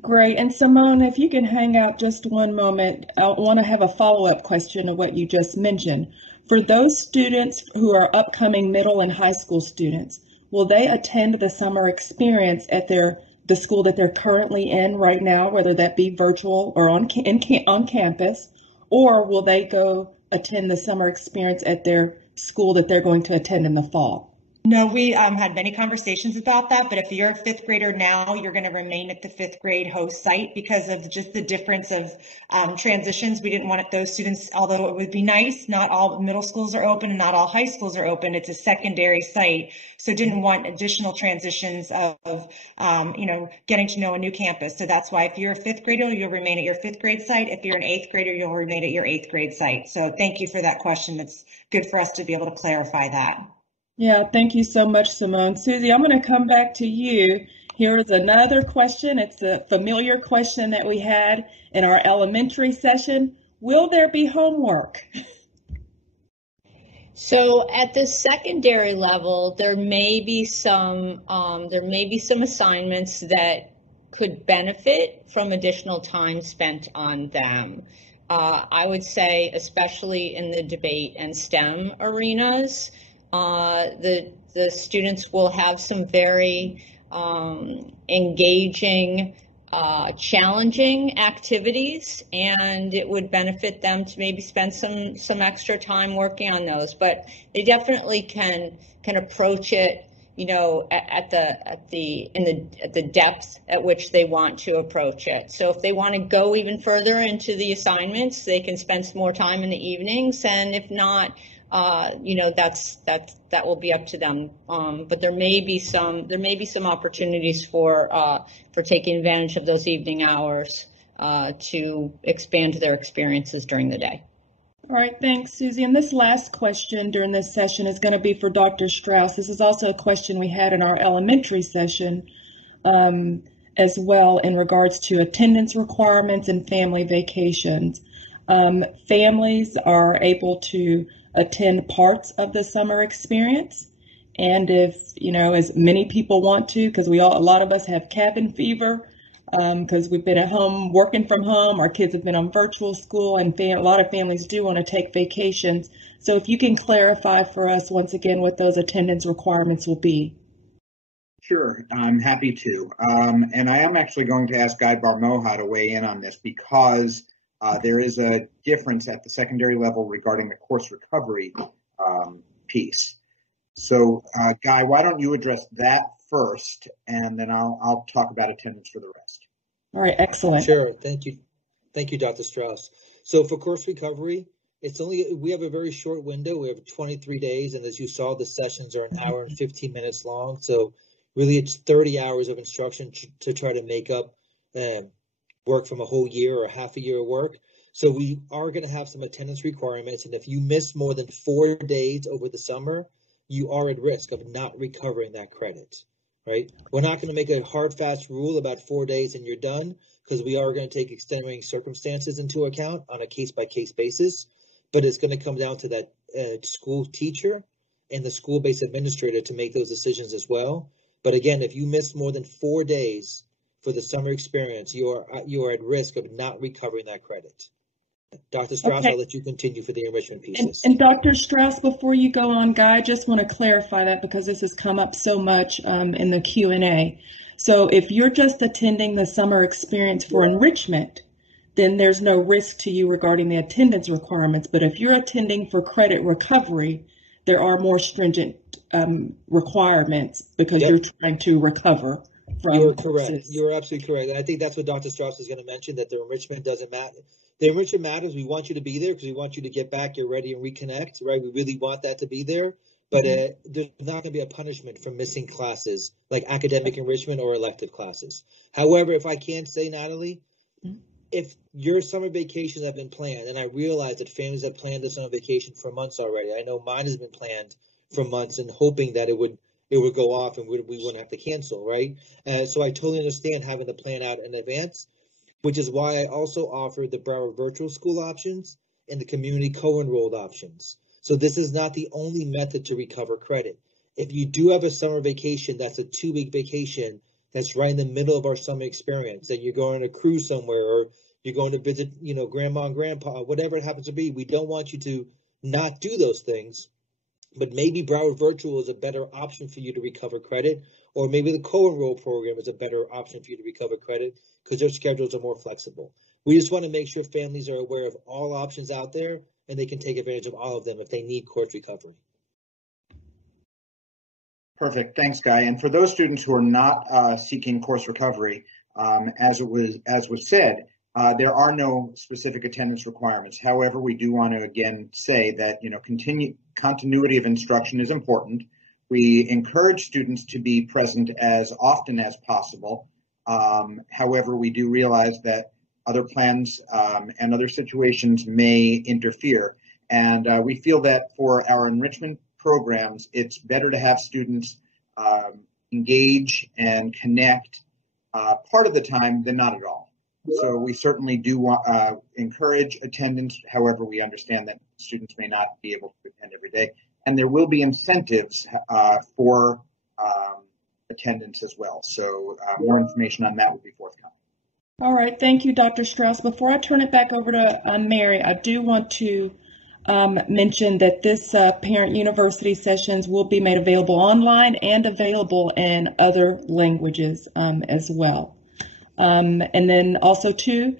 Great. And Simone, if you can hang out just one moment, I want to have a follow-up question of what you just mentioned. For those students who are upcoming middle and high school students, will they attend the summer experience at the school that they're currently in right now, whether that be virtual or on campus, or will they go attend the summer experience at their school that they're going to attend in the fall? No, we had many conversations about that, but if you're a 5th grader now, you're going to remain at the 5th grade host site because of just the difference of transitions. We didn't want those students, although it would be nice, not all middle schools are open and not all high schools are open. It's a secondary site, so didn't want additional transitions of getting to know a new campus. So that's why if you're a 5th grader, you'll remain at your 5th grade site. If you're an 8th grader, you'll remain at your 8th grade site. So thank you for that question. It's good for us to be able to clarify that. Yeah, thank you so much, Simone. Susie, I'm going to come back to you. Here is another question. It's a familiar question that we had in our elementary session. Will there be homework? So at the secondary level, there may be some assignments that could benefit from additional time spent on them. I would say, especially in the debate and STEM arenas, the students will have some very engaging, challenging activities, and it would benefit them to maybe spend some extra time working on those. But they definitely can approach it, at the depth at which they want to approach it. So if they want to go even further into the assignments, they can spend some more time in the evenings, and if not, that will be up to them. But there may be some opportunities for taking advantage of those evening hours to expand their experiences during the day. All right, thanks, Susie. And this last question during this session is going to be for Dr. Strauss. This is also a question we had in our elementary session. as well in regards to attendance requirements and family vacations. Families are able to attend parts of the summer experience, and if, as many people want to, because a lot of us have cabin fever, because we've been at home working from home, our kids have been on virtual school, and a lot of families do want to take vacations. So if you can clarify for us once again what those attendance requirements will be. Sure, I'm happy to. And I am actually going to ask Guy Barmoha to weigh in on this because there is a difference at the secondary level regarding the course recovery piece. So, Guy, why don't you address that first, and then I'll talk about attendance for the rest. All right, excellent. Sure, thank you, Dr. Strauss. So for course recovery, we have a very short window. We have 23 days, and as you saw, the sessions are an hour and 15 minutes long. So really, it's 30 hours of instruction to try to make up work from a whole year or half a year of work. So we are going to have some attendance requirements, and if you miss more than 4 days over the summer, you are at risk of not recovering that credit, right? We're not going to make a hard, fast rule about 4 days and you're done, because we are going to take extenuating circumstances into account on a case-by-case basis, but it's going to come down to that school teacher and the school-based administrator to make those decisions as well. But again, if you miss more than 4 days for the summer experience, you are at risk of not recovering that credit. Dr. Strauss, okay. I'll let you continue for the enrichment pieces. And Dr. Strauss, before you go on, Guy, I just want to clarify that because this has come up so much in the Q&A. So if you're just attending the summer experience for enrichment, then there's no risk to you regarding the attendance requirements. But if you're attending for credit recovery, there are more stringent requirements because you're trying to recover from. You're correct. You're absolutely correct. And I think that's what Dr. Strauss is going to mention, that the enrichment doesn't matter. The enrichment matters. We want you to be there because we want you to get back, get ready, and reconnect, right? We really want that to be there. But there's not going to be a punishment for missing classes like academic enrichment or elective classes. However, if I can say, Natalie, if your summer vacations have been planned, and I realize that families have planned this summer vacation for months already. I know mine has been planned for months and hoping that it would go off and we wouldn't have to cancel, right? So I totally understand having to plan out in advance, which is why I also offer the Broward virtual school options and the community co-enrolled options. So this is not the only method to recover credit. If you do have a summer vacation, that's a 2-week vacation, that's right in the middle of our summer experience, that you're going on a cruise somewhere or you're going to visit, grandma and grandpa, whatever it happens to be, we don't want you to not do those things. But maybe Broward Virtual is a better option for you to recover credit, or maybe the co-enroll program is a better option for you to recover credit because their schedules are more flexible. We just want to make sure families are aware of all options out there and they can take advantage of all of them if they need course recovery. Perfect. Thanks, Guy. And for those students who are not seeking course recovery, as was said, there are no specific attendance requirements. However, we do want to again say that continuity of instruction is important. We encourage students to be present as often as possible. However, we do realize that other plans and other situations may interfere. And we feel that for our enrichment programs, it's better to have students engage and connect part of the time than not at all. So we certainly do encourage attendance. However, we understand that students may not be able to attend every day. And there will be incentives for attendance as well. So more information on that will be forthcoming. All right. Thank you, Dr. Strauss. Before I turn it back over to Mary, I do want to mention that this Parent University sessions will be made available online and available in other languages as well. And then also, too,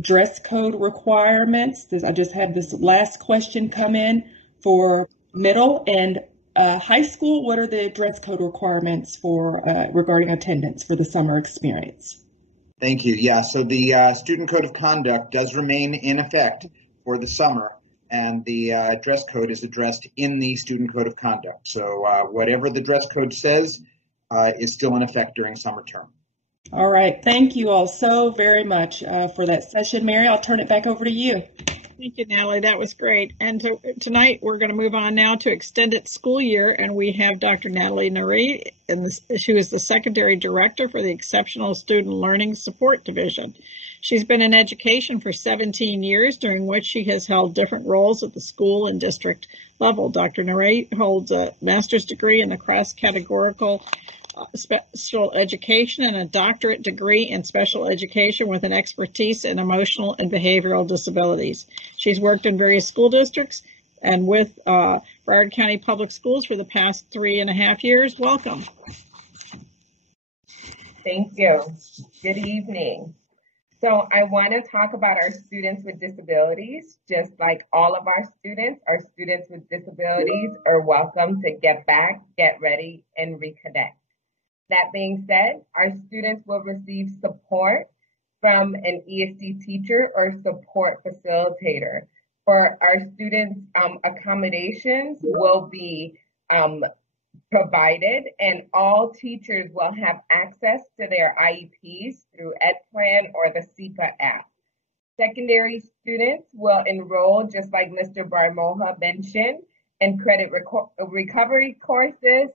dress code requirements. I just had this last question come in for middle and high school. What are the dress code requirements for regarding attendance for the summer experience? Thank you. Yeah, so the Student Code of Conduct does remain in effect for the summer, and the dress code is addressed in the Student Code of Conduct. So whatever the dress code says is still in effect during summer term. All right. Thank you all so very much for that session. Mary, I'll turn it back over to you. Thank you, Natalie. That was great. And so tonight we're going to move on now to extended school year, and we have Dr. Natalie Neri, and she is the Secondary Director for the Exceptional Student Learning Support Division. She's been in education for 17 years, during which she has held different roles at the school and district level. Dr. Neri holds a master's degree in the cross-categorical special education and a doctorate degree in special education with an expertise in emotional and behavioral disabilities. She's worked in various school districts and with Broward County Public Schools for the past 3.5 years. Welcome. Thank you. Good evening. So I want to talk about our students with disabilities. Just like all of our students with disabilities are welcome to get back, get ready, and reconnect. That being said, our students will receive support from an ESD teacher or support facilitator. For our students, accommodations will be provided, and all teachers will have access to their IEPs through EdPlan or the SEPA app. Secondary students will enroll, just like Mr. Barmoha mentioned, in credit recovery courses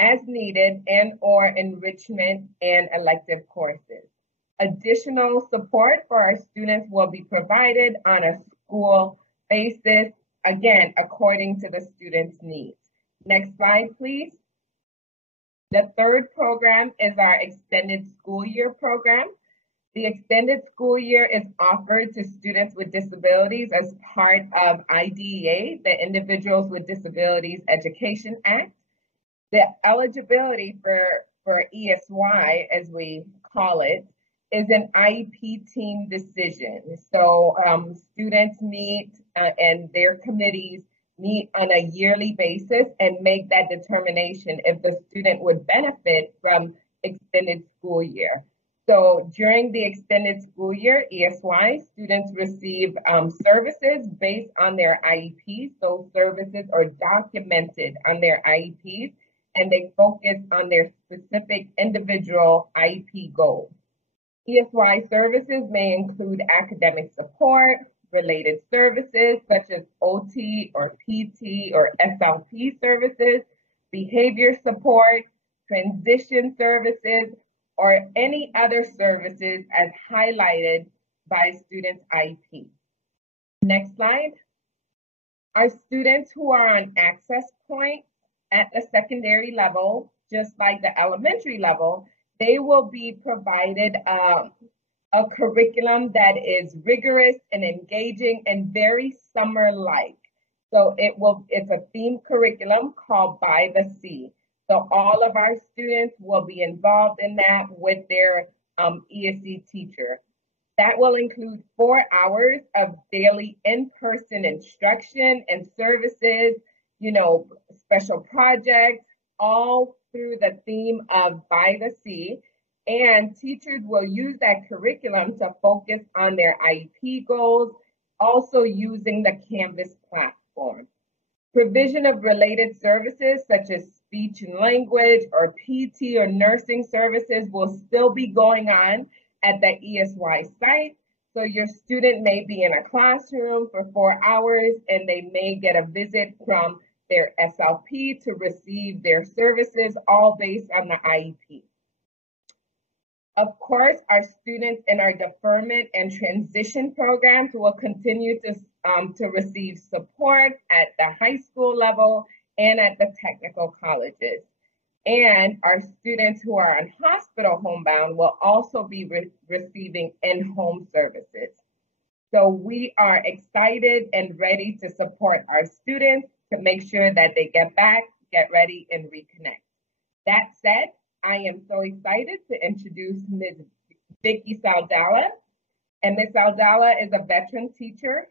as needed and or enrichment and elective courses. Additional support for our students will be provided on a school basis, again, according to the student's needs. Next slide, please. The third program is our extended school year program. The extended school year is offered to students with disabilities as part of IDEA, the Individuals with Disabilities Education Act. The eligibility for ESY, as we call it, is an IEP team decision. So students meet and their committees meet on a yearly basis and make that determination if the student would benefit from extended school year. So during the extended school year, ESY, students receive services based on their IEPs. Those services are documented on their IEPs, and they focus on their specific individual IEP goals. ESY services may include academic support, related services such as OT or PT or SLP services, behavior support, transition services, or any other services as highlighted by students' IEP. Next slide. Our students who are on access points at the secondary level, just like the elementary level, they will be provided a curriculum that is rigorous and engaging and very summer-like. So it's a themed curriculum called By the Sea. So all of our students will be involved in that with their ESD teacher. That will include 4 hours of daily in-person instruction and services, special projects, all through the theme of By the Sea. And teachers will use that curriculum to focus on their IEP goals, also using the Canvas platform. Provision of related services such as speech and language or PT or nursing services will still be going on at the ESY site. So your student may be in a classroom for 4 hours and they may get a visit from their SLP to receive their services, all based on the IEP. Of course, our students in our deferment and transition programs will continue to receive support at the high school level and at the technical colleges. And our students who are on hospital homebound will also be receiving in-home services. So we are excited and ready to support our students to make sure that they get back, get ready, and reconnect. That said, I am so excited to introduce Ms. Vicki Saldala. And Ms. Saldala is a veteran teacher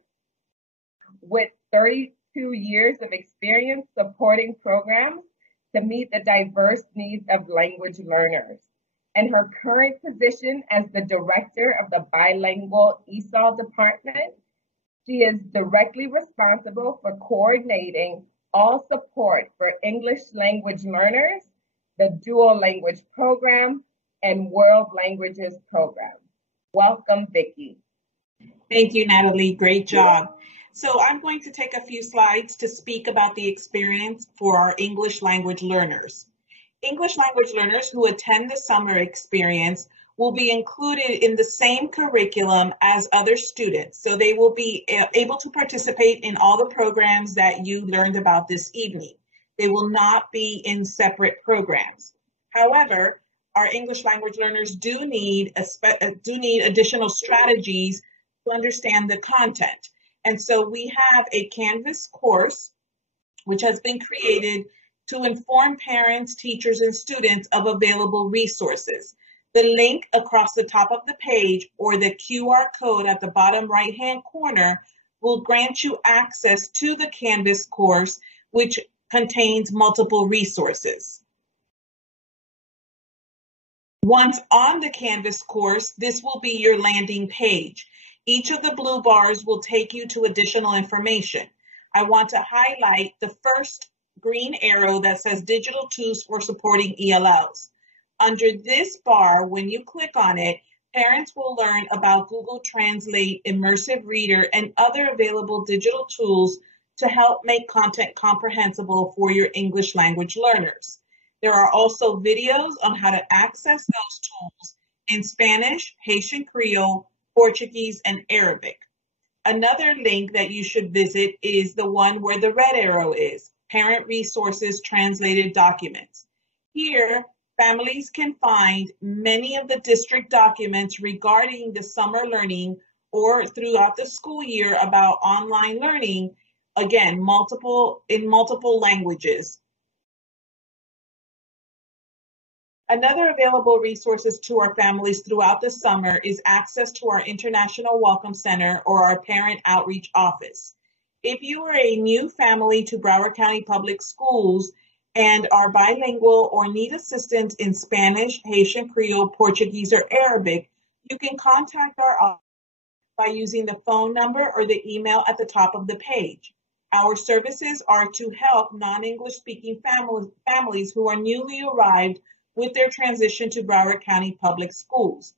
with 32 years of experience supporting programs to meet the diverse needs of language learners. In her current position as the director of the bilingual ESOL department, she is directly responsible for coordinating all support for English language learners, the dual language program, and world languages program. Welcome, Vicki. Thank you, Natalie. Great job. So I'm going to take a few slides to speak about the experience for our English language learners. English language learners who attend the summer experience will be included in the same curriculum as other students. So they will be able to participate in all the programs that you learned about this evening. They will not be in separate programs. However, our English language learners do need additional strategies to understand the content. And so we have a Canvas course, which has been created to inform parents, teachers, and students of available resources. The link across the top of the page or the QR code at the bottom right-hand corner will grant you access to the Canvas course, which contains multiple resources. Once on the Canvas course, this will be your landing page. Each of the blue bars will take you to additional information. I want to highlight the first green arrow that says Digital Tools for Supporting ELLs. Under this bar, when you click on it, parents will learn about Google Translate, Immersive Reader, and other available digital tools to help make content comprehensible for your English language learners. There are also videos on how to access those tools in Spanish, Haitian Creole, Portuguese, and Arabic. Another link that you should visit is the one where the red arrow is, Parent Resources Translated Documents. Here, families can find many of the district documents regarding the summer learning or throughout the school year about online learning, again, in multiple languages. Another available resources to our families throughout the summer is access to our International Welcome Center or our Parent Outreach Office. If you are a new family to Broward County Public Schools and are bilingual or need assistance in Spanish, Haitian Creole, Portuguese, or Arabic, you can contact our office by using the phone number or the email at the top of the page. Our services are to help non-English speaking families who are newly arrived with their transition to Broward County Public Schools.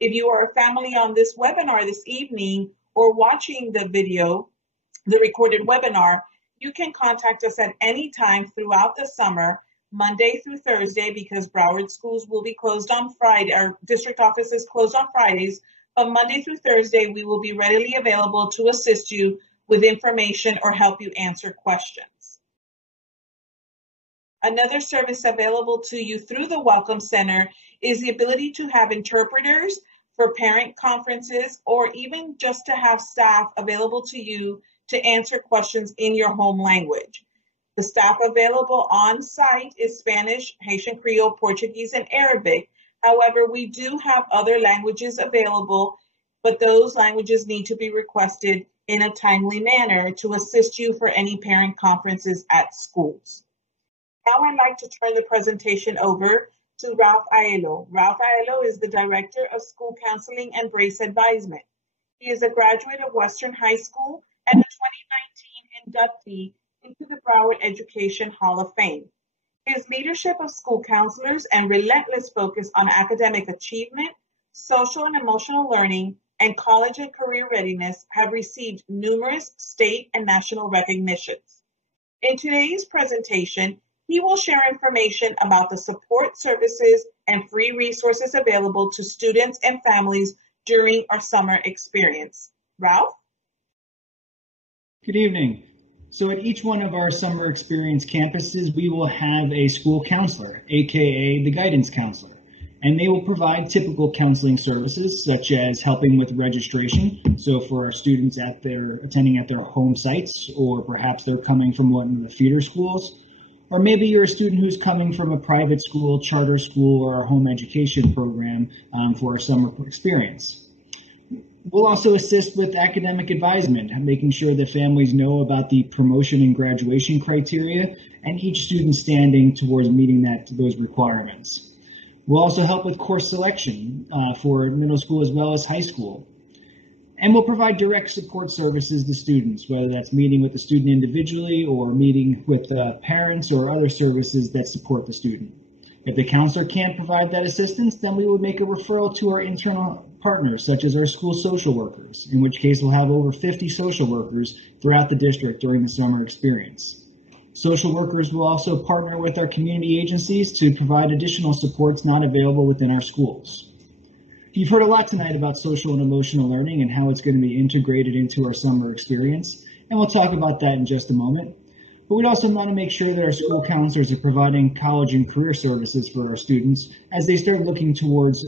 If you are a family on this webinar this evening or watching the video, the recorded webinar, you can contact us at any time throughout the summer, Monday through Thursday, because Broward schools will be closed on Friday. Our district office is closed on Fridays, but Monday through Thursday, we will be readily available to assist you with information or help you answer questions. Another service available to you through the Welcome Center is the ability to have interpreters for parent conferences or even just to have staff available to you to answer questions in your home language. The staff available on site is Spanish, Haitian Creole, Portuguese, and Arabic. However, we do have other languages available, but those languages need to be requested in a timely manner to assist you for any parent conferences at schools. Now I'd like to turn the presentation over to Ralph Aiello. Ralph Aiello is the Director of School Counseling and Brace Advisement. He is a graduate of Western High School and a 2019 inductee into the Broward Education Hall of Fame. His leadership of school counselors and relentless focus on academic achievement, social and emotional learning, and college and career readiness have received numerous state and national recognitions. In today's presentation, he will share information about the support services and free resources available to students and families during our summer experience. Ralph? Good evening. So at each one of our summer experience campuses, we will have a school counselor, aka the guidance counselor, and they will provide typical counseling services such as helping with registration. So for our students attending at their home sites, or perhaps they're coming from one of the feeder schools, or maybe you're a student who's coming from a private school, charter school, or a home education program for a summer experience. We'll also assist with academic advisement, making sure that families know about the promotion and graduation criteria and each student standing towards meeting those requirements. We'll also help with course selection for middle school as well as high school. And we'll provide direct support services to students, whether that's meeting with the student individually or meeting with parents or other services that support the student. If the counselor can't provide that assistance, then we would make a referral to our internal partners, such as our school social workers, in which case we'll have over 50 social workers throughout the district during the summer experience. Social workers will also partner with our community agencies to provide additional supports not available within our schools. You've heard a lot tonight about social and emotional learning and how it's going to be integrated into our summer experience, and we'll talk about that in just a moment. But we'd also want to make sure that our school counselors are providing college and career services for our students as they start looking towards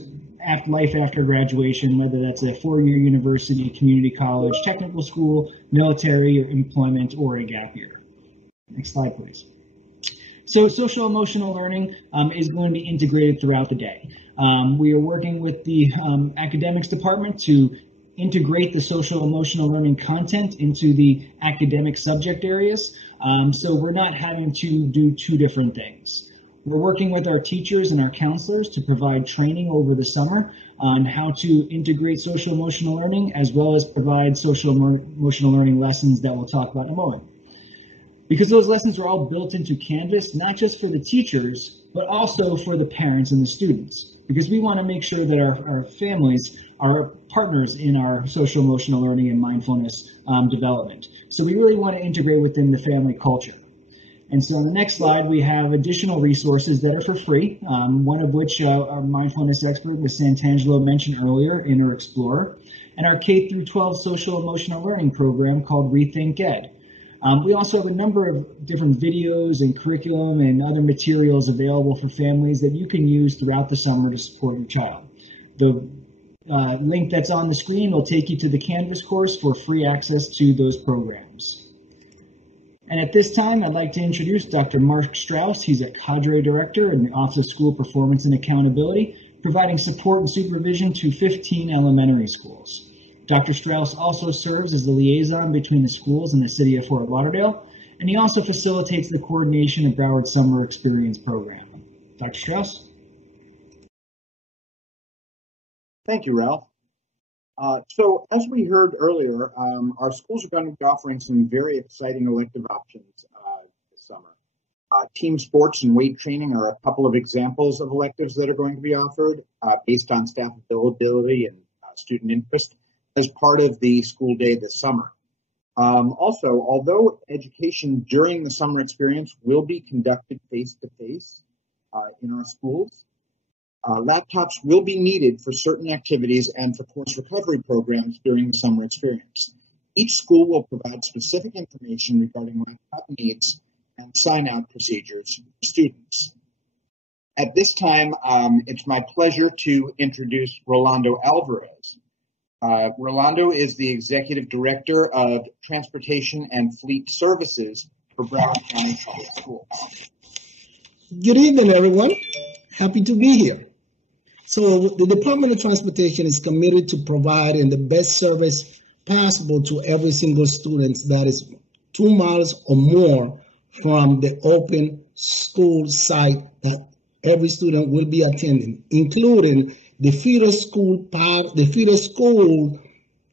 life after graduation, whether that's a four-year university, community college, technical school, military, or employment, or a gap year. Next slide, please. So social emotional learning is going to be integrated throughout the day. We are working with the academics department to integrate the social emotional learning content into the academic subject areas. So we're not having to do two different things. We're working with our teachers and our counselors to provide training over the summer on how to integrate social emotional learning, as well as provide social emotional learning lessons that we'll talk about in a moment. Because those lessons are all built into Canvas, not just for the teachers, but also for the parents and the students. Because we want to make sure that our families are partners in our social emotional learning and mindfulness development. So we really want to integrate within the family culture. And so on the next slide, we have additional resources that are for free, one of which our mindfulness expert, Ms. Santangelo, mentioned earlier, Inner Explorer, and our K-12 social emotional learning program called Rethink Ed. We also have a number of different videos and curriculum and other materials available for families that you can use throughout the summer to support your child. The link that's on the screen will take you to the Canvas course for free access to those programs. And at this time, I'd like to introduce Dr. Mark Strauss. He's a cadre director in the Office of School Performance and Accountability, providing support and supervision to 15 elementary schools. Dr. Strauss also serves as the liaison between the schools and the city of Fort Lauderdale, and he also facilitates the coordination of Broward Summer Experience program. Dr. Strauss? Thank you, Ralph. So as we heard earlier, our schools are going to be offering some very exciting elective options this summer. Team sports and weight training are a couple of examples of electives that are going to be offered based on staff availability and student interest as part of the school day this summer. Also, although education during the summer experience will be conducted face-to-face in our schools, laptops will be needed for certain activities and for course recovery programs during the summer experience. Each school will provide specific information regarding laptop needs and sign-out procedures for students. At this time, it's my pleasure to introduce Rolando Alvarez. Rolando is the Executive Director of Transportation and Fleet Services for Broward County Public Schools. Good evening, everyone. Happy to be here. So the Department of Transportation is committed to providing the best service possible to every single student that is 2 miles or more from the open school site that every student will be attending, including the feeder school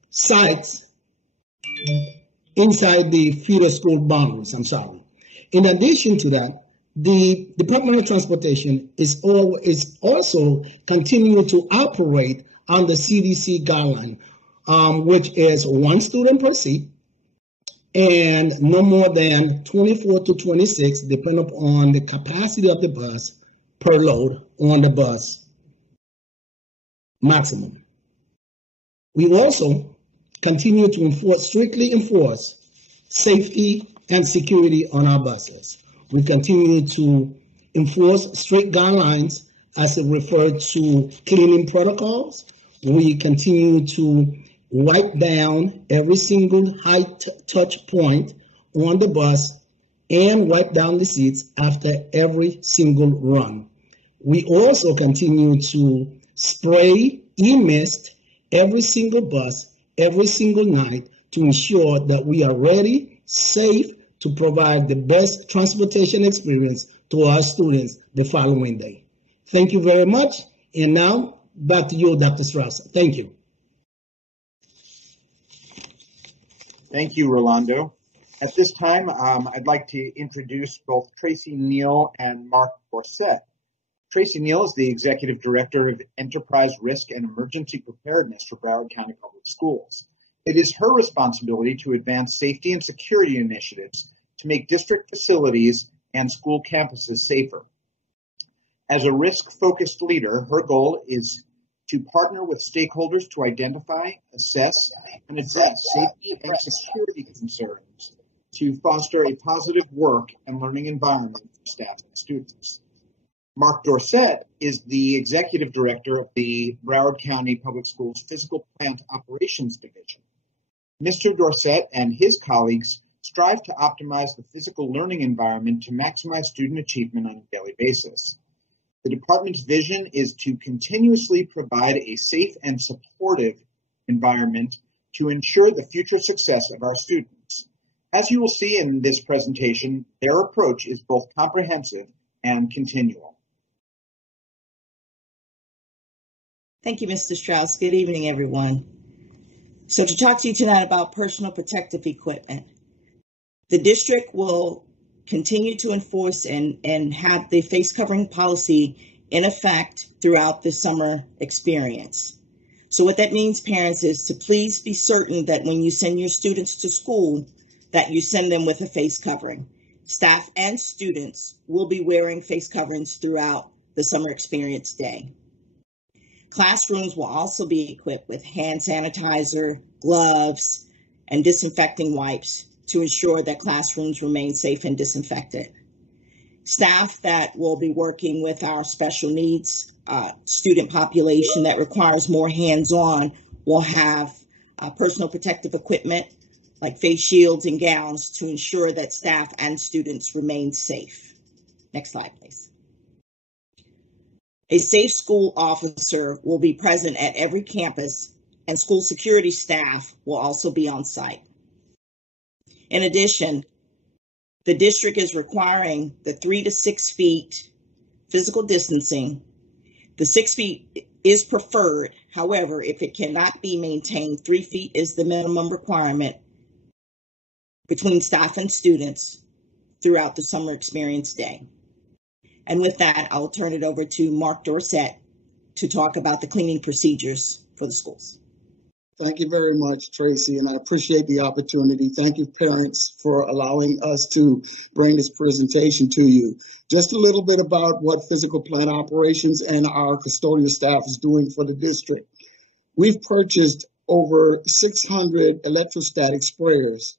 sites inside the feeder school boundaries. In addition to that, the Department of Transportation is also continuing to operate on the CDC guideline, which is 1 student per seat and no more than 24 to 26, depending upon the capacity of the bus per load on the bus maximum. We also continue to strictly enforce safety and security on our buses. We continue to enforce strict guidelines as it refers to cleaning protocols. We continue to wipe down every single high touch point on the bus and wipe down the seats after every single run. We also continue to spray e-mist every single bus, every single night to ensure that we are ready, safe, to provide the best transportation experience to our students the following day. Thank you very much. And now, back to you, Dr. Strauss. Thank you. Thank you, Rolando. At this time, I'd like to introduce both Tracy Neal and Mark Gorse. Tracy Neal is the Executive Director of Enterprise Risk and Emergency Preparedness for Broward County Public Schools. It is her responsibility to advance safety and security initiatives to make district facilities and school campuses safer. As a risk-focused leader, her goal is to partner with stakeholders to identify, assess, and address safety and security concerns to foster a positive work and learning environment for staff and students. Mark Dorset is the Executive Director of the Broward County Public Schools Physical Plant Operations Division. Mr. Dorset and his colleagues strive to optimize the physical learning environment to maximize student achievement on a daily basis. The department's vision is to continuously provide a safe and supportive environment to ensure the future success of our students. As you will see in this presentation, their approach is both comprehensive and continual. Thank you, Mr. Strauss. Good evening, everyone. So to talk to you tonight about personal protective equipment, the district will continue to enforce and have the face covering policy in effect throughout the summer experience. So what that means, parents, is to please be certain that when you send your students to school, that you send them with a face covering. Staff and students will be wearing face coverings throughout the summer experience day. Classrooms will also be equipped with hand sanitizer, gloves, and disinfecting wipes to ensure that classrooms remain safe and disinfected. Staff that will be working with our special needs student population that requires more hands-on will have personal protective equipment like face shields and gowns to ensure that staff and students remain safe. Next slide, please. A safe school officer will be present at every campus, and school security staff will also be on site. In addition, the district is requiring the 3 to 6 feet physical distancing. The 6 feet is preferred. However, if it cannot be maintained, 3 feet is the minimum requirement between staff and students throughout the summer experience day. And with that, I'll turn it over to Mark Dorset to talk about the cleaning procedures for the schools. Thank you very much, Tracy, and I appreciate the opportunity. Thank you, parents, for allowing us to bring this presentation to you. Just a little bit about what physical plant operations and our custodial staff is doing for the district. We've purchased over 600 electrostatic sprayers.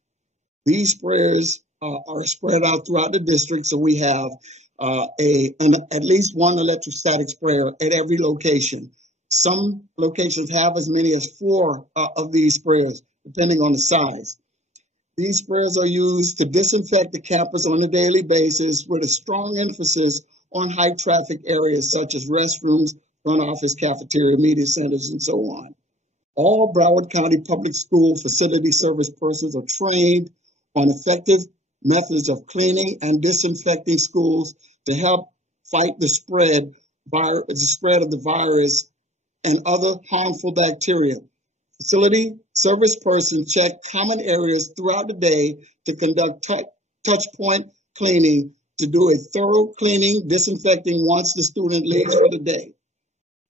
These sprayers are spread out throughout the district, so we have at least one electrostatic sprayer at every location. Some locations have as many as 4 of these sprayers, depending on the size. These sprayers are used to disinfect the campus on a daily basis with a strong emphasis on high traffic areas such as restrooms, front office, cafeteria, media centers, and so on. All Broward County Public School facility service persons are trained on effective methods of cleaning and disinfecting schools to help fight the spread of the virus and other harmful bacteria. Facility service persons check common areas throughout the day to conduct touch point cleaning, to do a thorough cleaning, disinfecting once the student leaves for the day.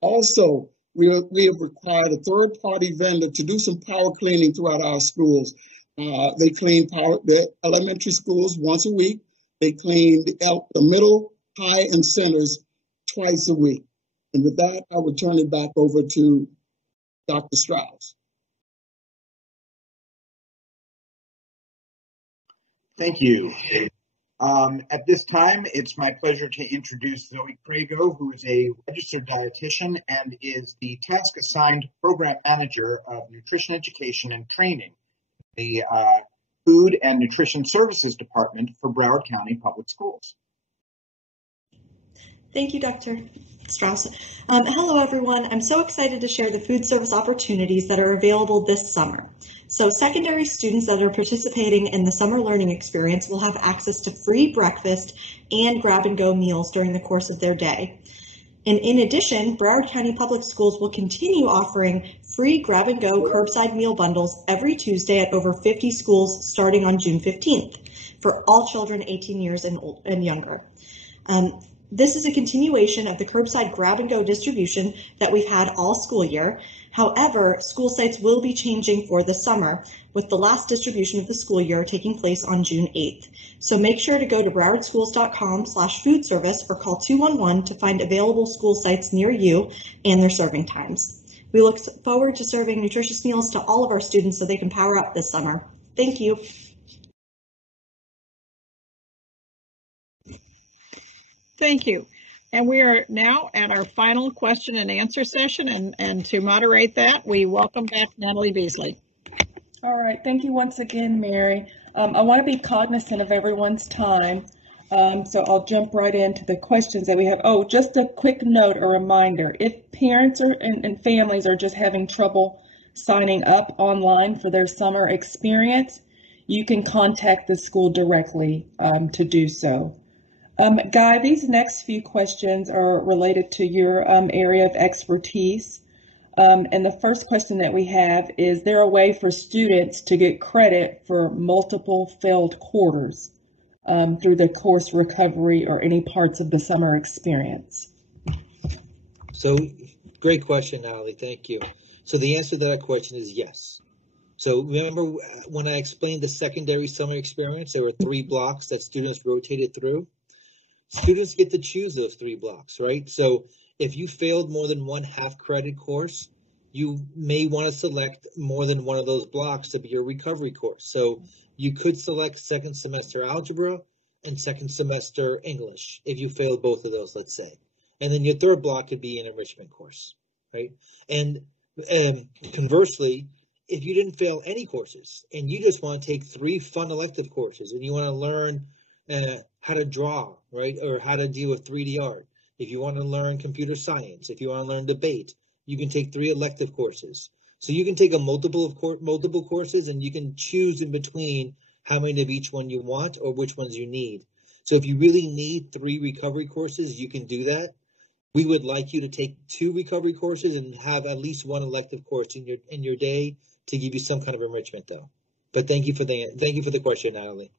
Also, we have required a third-party vendor to do some power cleaning throughout our schools. They clean the elementary schools once a week. They clean the middle, high, and centers twice a week. And with that, I will turn it back over to Dr. Strauss. Thank you. At this time, it's my pleasure to introduce Zoe Craigo, who is a registered dietitian and is the task-assigned program manager of nutrition education and training, the Food and Nutrition Services Department for Broward County Public Schools. Thank you, Dr. Strauss. Hello, everyone. I'm so excited to share the food service opportunities that are available this summer. So secondary students that are participating in the summer learning experience will have access to free breakfast and grab-and-go meals during the course of their day. And in addition, Broward County Public Schools will continue offering free grab-and-go curbside meal bundles every Tuesday at over 50 schools starting on June 15th for all children 18 years and younger. This is a continuation of the curbside grab-and-go distribution that we've had all school year. However, school sites will be changing for the summer, with the last distribution of the school year taking place on June 8th. So make sure to go to browardschools.com/food service or call 211 to find available school sites near you and their serving times. We look forward to serving nutritious meals to all of our students so they can power up this summer. Thank you. Thank you. And we are now at our final question and answer session, and to moderate that, we welcome back Natalie Beasley. All right, thank you once again, Mary. I want to be cognizant of everyone's time, so I'll jump right into the questions that we have. Oh, just a quick note, a reminder, if parents and families are just having trouble signing up online for their summer experience, you can contact the school directly to do so. Guy, these next few questions are related to your area of expertise. And the first question that we have is there a way for students to get credit for multiple failed quarters through the course recovery or any parts of the summer experience? So, great question, Natalie. Thank you. So the answer to that question is yes. So remember when I explained the secondary summer experience, there were 3 blocks that students rotated through. Students get to choose those 3 blocks, right? So if you failed more than 1 half-credit course, you may want to select more than one of those blocks to be your recovery course. So you could select second semester algebra and second semester English if you failed both of those, let's say. And then your third block could be an enrichment course, right? And conversely, if you didn't fail any courses and you just want to take 3 fun elective courses and you want to learn how to draw, right, or how to deal with 3D art, if you want to learn computer science, if you want to learn debate, you can take 3 elective courses. So you can take a multiple courses and you can choose in between how many of each one you want or which ones you need. So if you really need 3 recovery courses, you can do that. We would like you to take 2 recovery courses and have at least 1 elective course in your day to give you some kind of enrichment, though. But thank you for the question, Natalie.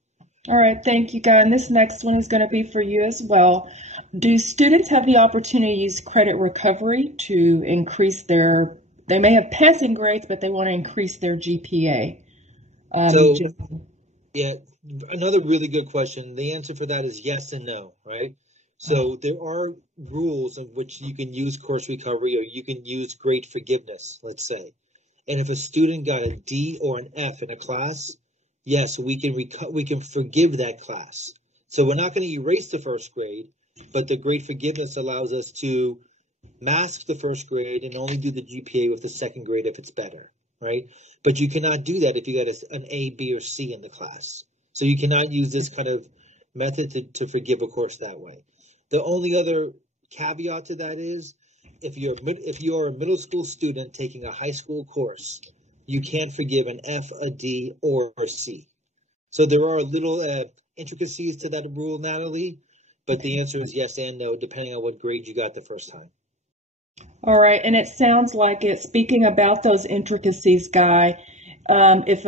All right, thank you, Guy. And this next one is going to be for you as well. Do students have the opportunity to use credit recovery to increase they may have passing grades, but they want to increase their GPA? Yeah, another really good question. The answer for that is yes and no, right? So there are rules in which you can use course recovery or you can use grade forgiveness, let's say. And if a student got a D or an F in a class, yes, we can forgive that class. So we're not going to erase the first grade, but the grade forgiveness allows us to mask the first grade and only do the GPA with the second grade if it's better, right? But you cannot do that if you got an A, B, or C in the class. So you cannot use this kind of method to forgive a course that way. The only other caveat to that is if you're a middle school student taking a high school course, you can't forgive an F, a D, or a C. So there are little intricacies to that rule, Natalie, but the answer is yes and no, depending on what grade you got the first time. All right, and it sounds like it's speaking about those intricacies, Guy. If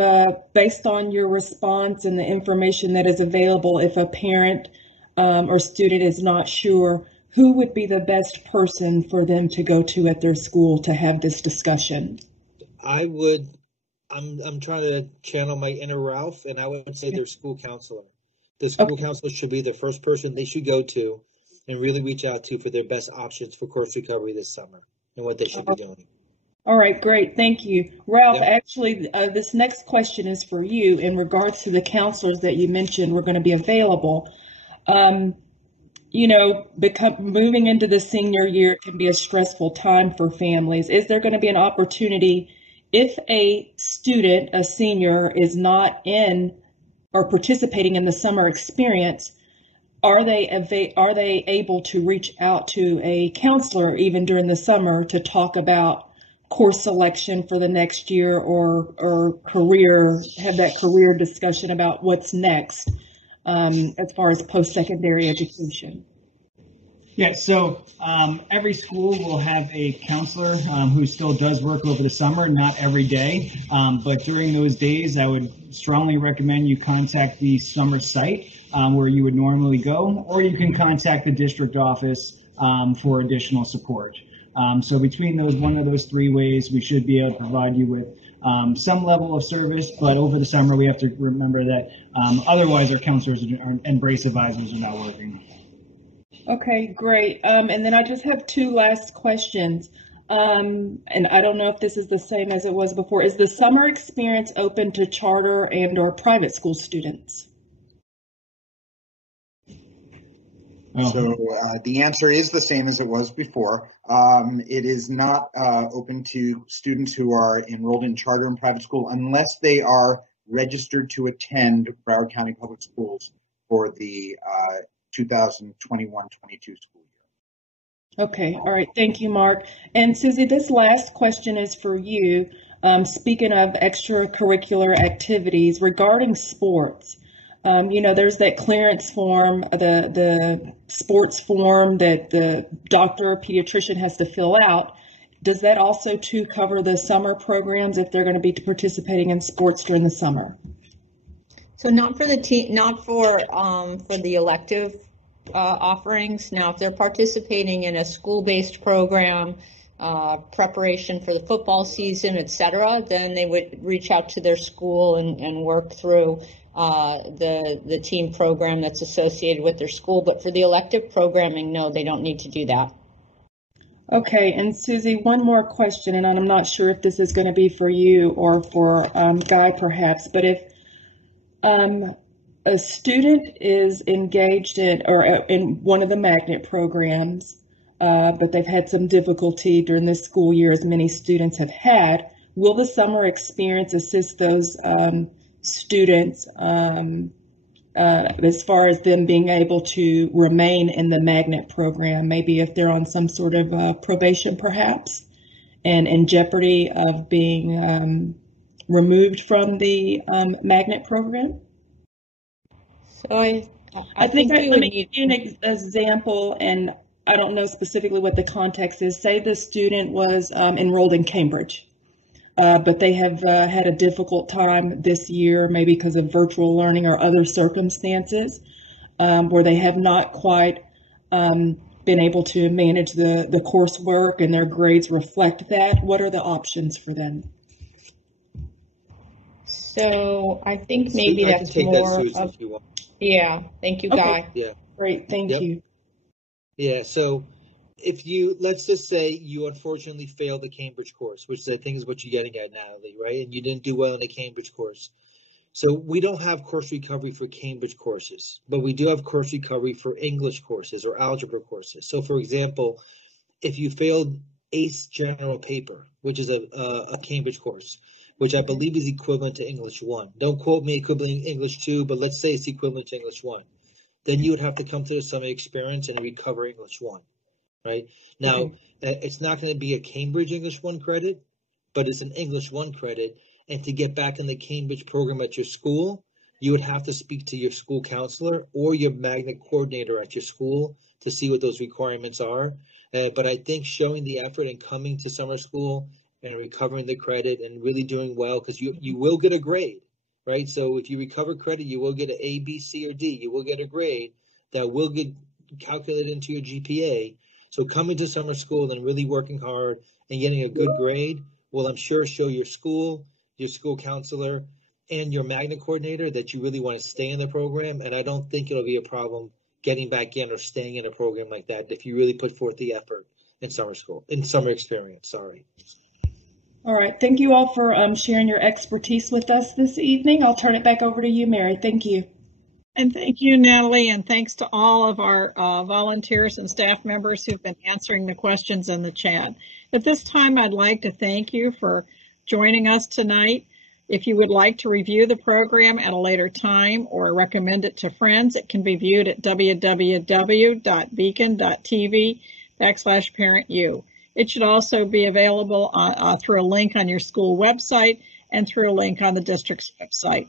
based on your response and the information that is available, if a parent or student is not sure, who would be the best person for them to go to at their school to have this discussion? I'm trying to channel my inner Ralph, and I would say their school counselor. The school counselor should be the first person they should go to and really reach out to for their best options for course recovery this summer and what they should be doing. All right, great. Thank you. Ralph, actually, this next question is for you in regards to the counselors that you mentioned were going to be available. Moving into the senior year can be a stressful time for families. Is there going to be an opportunity if a student, a senior, is not in or participating in the summer experience? Are they able to reach out to a counselor even during the summer to talk about course selection for the next year or career, have that career discussion about what's next as far as post-secondary education? Yeah, so every school will have a counselor who still does work over the summer, not every day. But during those days, I would strongly recommend you contact the summer site. where you would normally go, or you can contact the district office for additional support. So between one of those three ways, we should be able to provide you with some level of service, but over the summer we have to remember that otherwise our counselors and brace advisors are not working. Okay, great. And then I just have two last questions. And I don't know if this is the same as it was before. Is the summer experience open to charter and or private school students? So the answer is the same as it was before. It is not open to students who are enrolled in charter and private school unless they are registered to attend Broward County Public Schools for the 2021-22 school year. Okay, all right. Thank you, Mark. And Susie, this last question is for you. Speaking of extracurricular activities regarding sports, there's that clearance form, the sports form that the doctor or pediatrician has to fill out. Does that also too cover the summer programs if they're going to be participating in sports during the summer? So not for the elective offerings. Now, if they're participating in a school-based program, preparation for the football season, etc., then they would reach out to their school and work through the team program that's associated with their school. But for the elective programming, no, they don't need to do that. Okay, and Susie, one more question, and I'm not sure if this is going to be for you or for Guy perhaps, but if a student is engaged in one of the magnet programs, but they've had some difficulty during this school year, as many students have had, will the summer experience assist those students as far as them being able to remain in the magnet program, maybe if they're on some sort of probation perhaps, and in jeopardy of being removed from the magnet program? So I think let me give you an example, and I don't know specifically what the context is. Say the student was enrolled in Cambridge, but they have had a difficult time this year, maybe because of virtual learning or other circumstances, where they have not quite been able to manage the coursework and their grades reflect that. What are the options for them? So I think maybe that's more of, yeah, thank you, Guy. Okay. Yeah. Great, thank you. Yeah, so if let's just say you unfortunately failed the Cambridge course, which I think is what you're getting at, Natalie, right? And you didn't do well in the Cambridge course. So we don't have course recovery for Cambridge courses, but we do have course recovery for English courses or algebra courses. So for example, if you failed ACE General Paper, which is a Cambridge course, which I believe is equivalent to English 1. Don't quote me equivalent English 2, but let's say it's equivalent to English 1. Then you would have to come to the summer experience and recover English 1, right? Now, it's not going to be a Cambridge English 1 credit, but it's an English 1 credit. And to get back in the Cambridge program at your school, you would have to speak to your school counselor or your magnet coordinator at your school to see what those requirements are. But I think showing the effort and coming to summer school and recovering the credit and really doing well, because you will get a grade, right? So if you recover credit, you will get an A, B, C, or D. You will get a grade that will get calculated into your GPA. So coming to summer school and really working hard and getting a good grade will, I'm sure, show your school counselor, and your magnet coordinator that you really want to stay in the program. And I don't think it'll be a problem getting back in or staying in a program like that if you really put forth the effort in summer experience, sorry. All right. Thank you all for sharing your expertise with us this evening. I'll turn it back over to you, Mary. Thank you. And thank you, Natalie, and thanks to all of our volunteers and staff members who've been answering the questions in the chat. At this time, I'd like to thank you for joining us tonight. If you would like to review the program at a later time or recommend it to friends, it can be viewed at www.beacon.tv/parentu. It should also be available through a link on your school website and through a link on the district's website.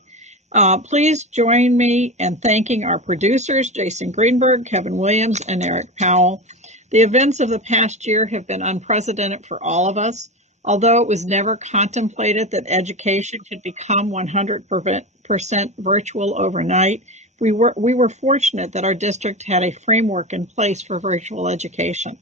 Please join me in thanking our producers, Jason Greenberg, Kevin Williams, and Eric Powell. The events of the past year have been unprecedented for all of us. Although it was never contemplated that education could become 100% virtual overnight, We were fortunate that our district had a framework in place for virtual education.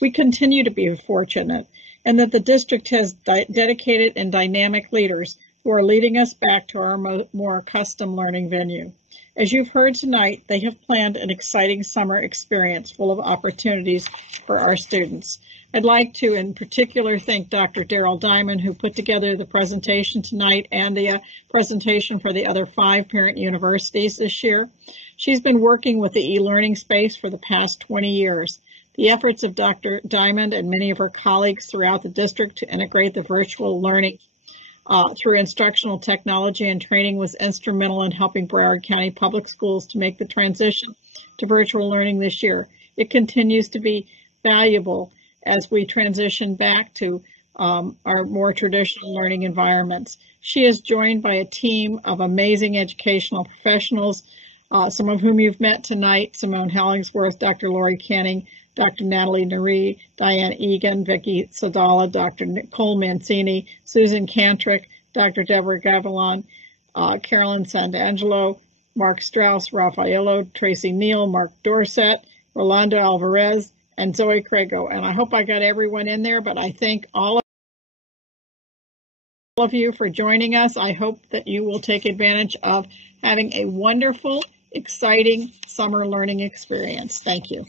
We continue to be fortunate, and that the district has dedicated and dynamic leaders who are leading us back to our more accustomed learning venue. As you've heard tonight, they have planned an exciting summer experience full of opportunities for our students. I'd like to, in particular, thank Dr. Darrell Diamond, who put together the presentation tonight and the presentation for the other 5 parent universities this year. She's been working with the e-learning space for the past 20 years. The efforts of Dr. Diamond and many of her colleagues throughout the district to integrate the virtual learning through instructional technology and training was instrumental in helping Broward County Public Schools to make the transition to virtual learning this year. It continues to be valuable as we transition back to our more traditional learning environments. She is joined by a team of amazing educational professionals, some of whom you've met tonight: Simone Hollingsworth, Dr. Lori Canning, Dr. Natalie, Diane Egan, Vicki Saldala, Dr. Nicole Mancini, Susan Cantrick, Dr. Deborah Gavilon, Carolyn Santangelo, Mark Strauss, Ralph Aiello, Tracy Neal, Mark Dorset, Rolando Alvarez, and Zoe Craigo. And I hope I got everyone in there, but I thank all of you for joining us. I hope that you will take advantage of having a wonderful, exciting summer learning experience. Thank you.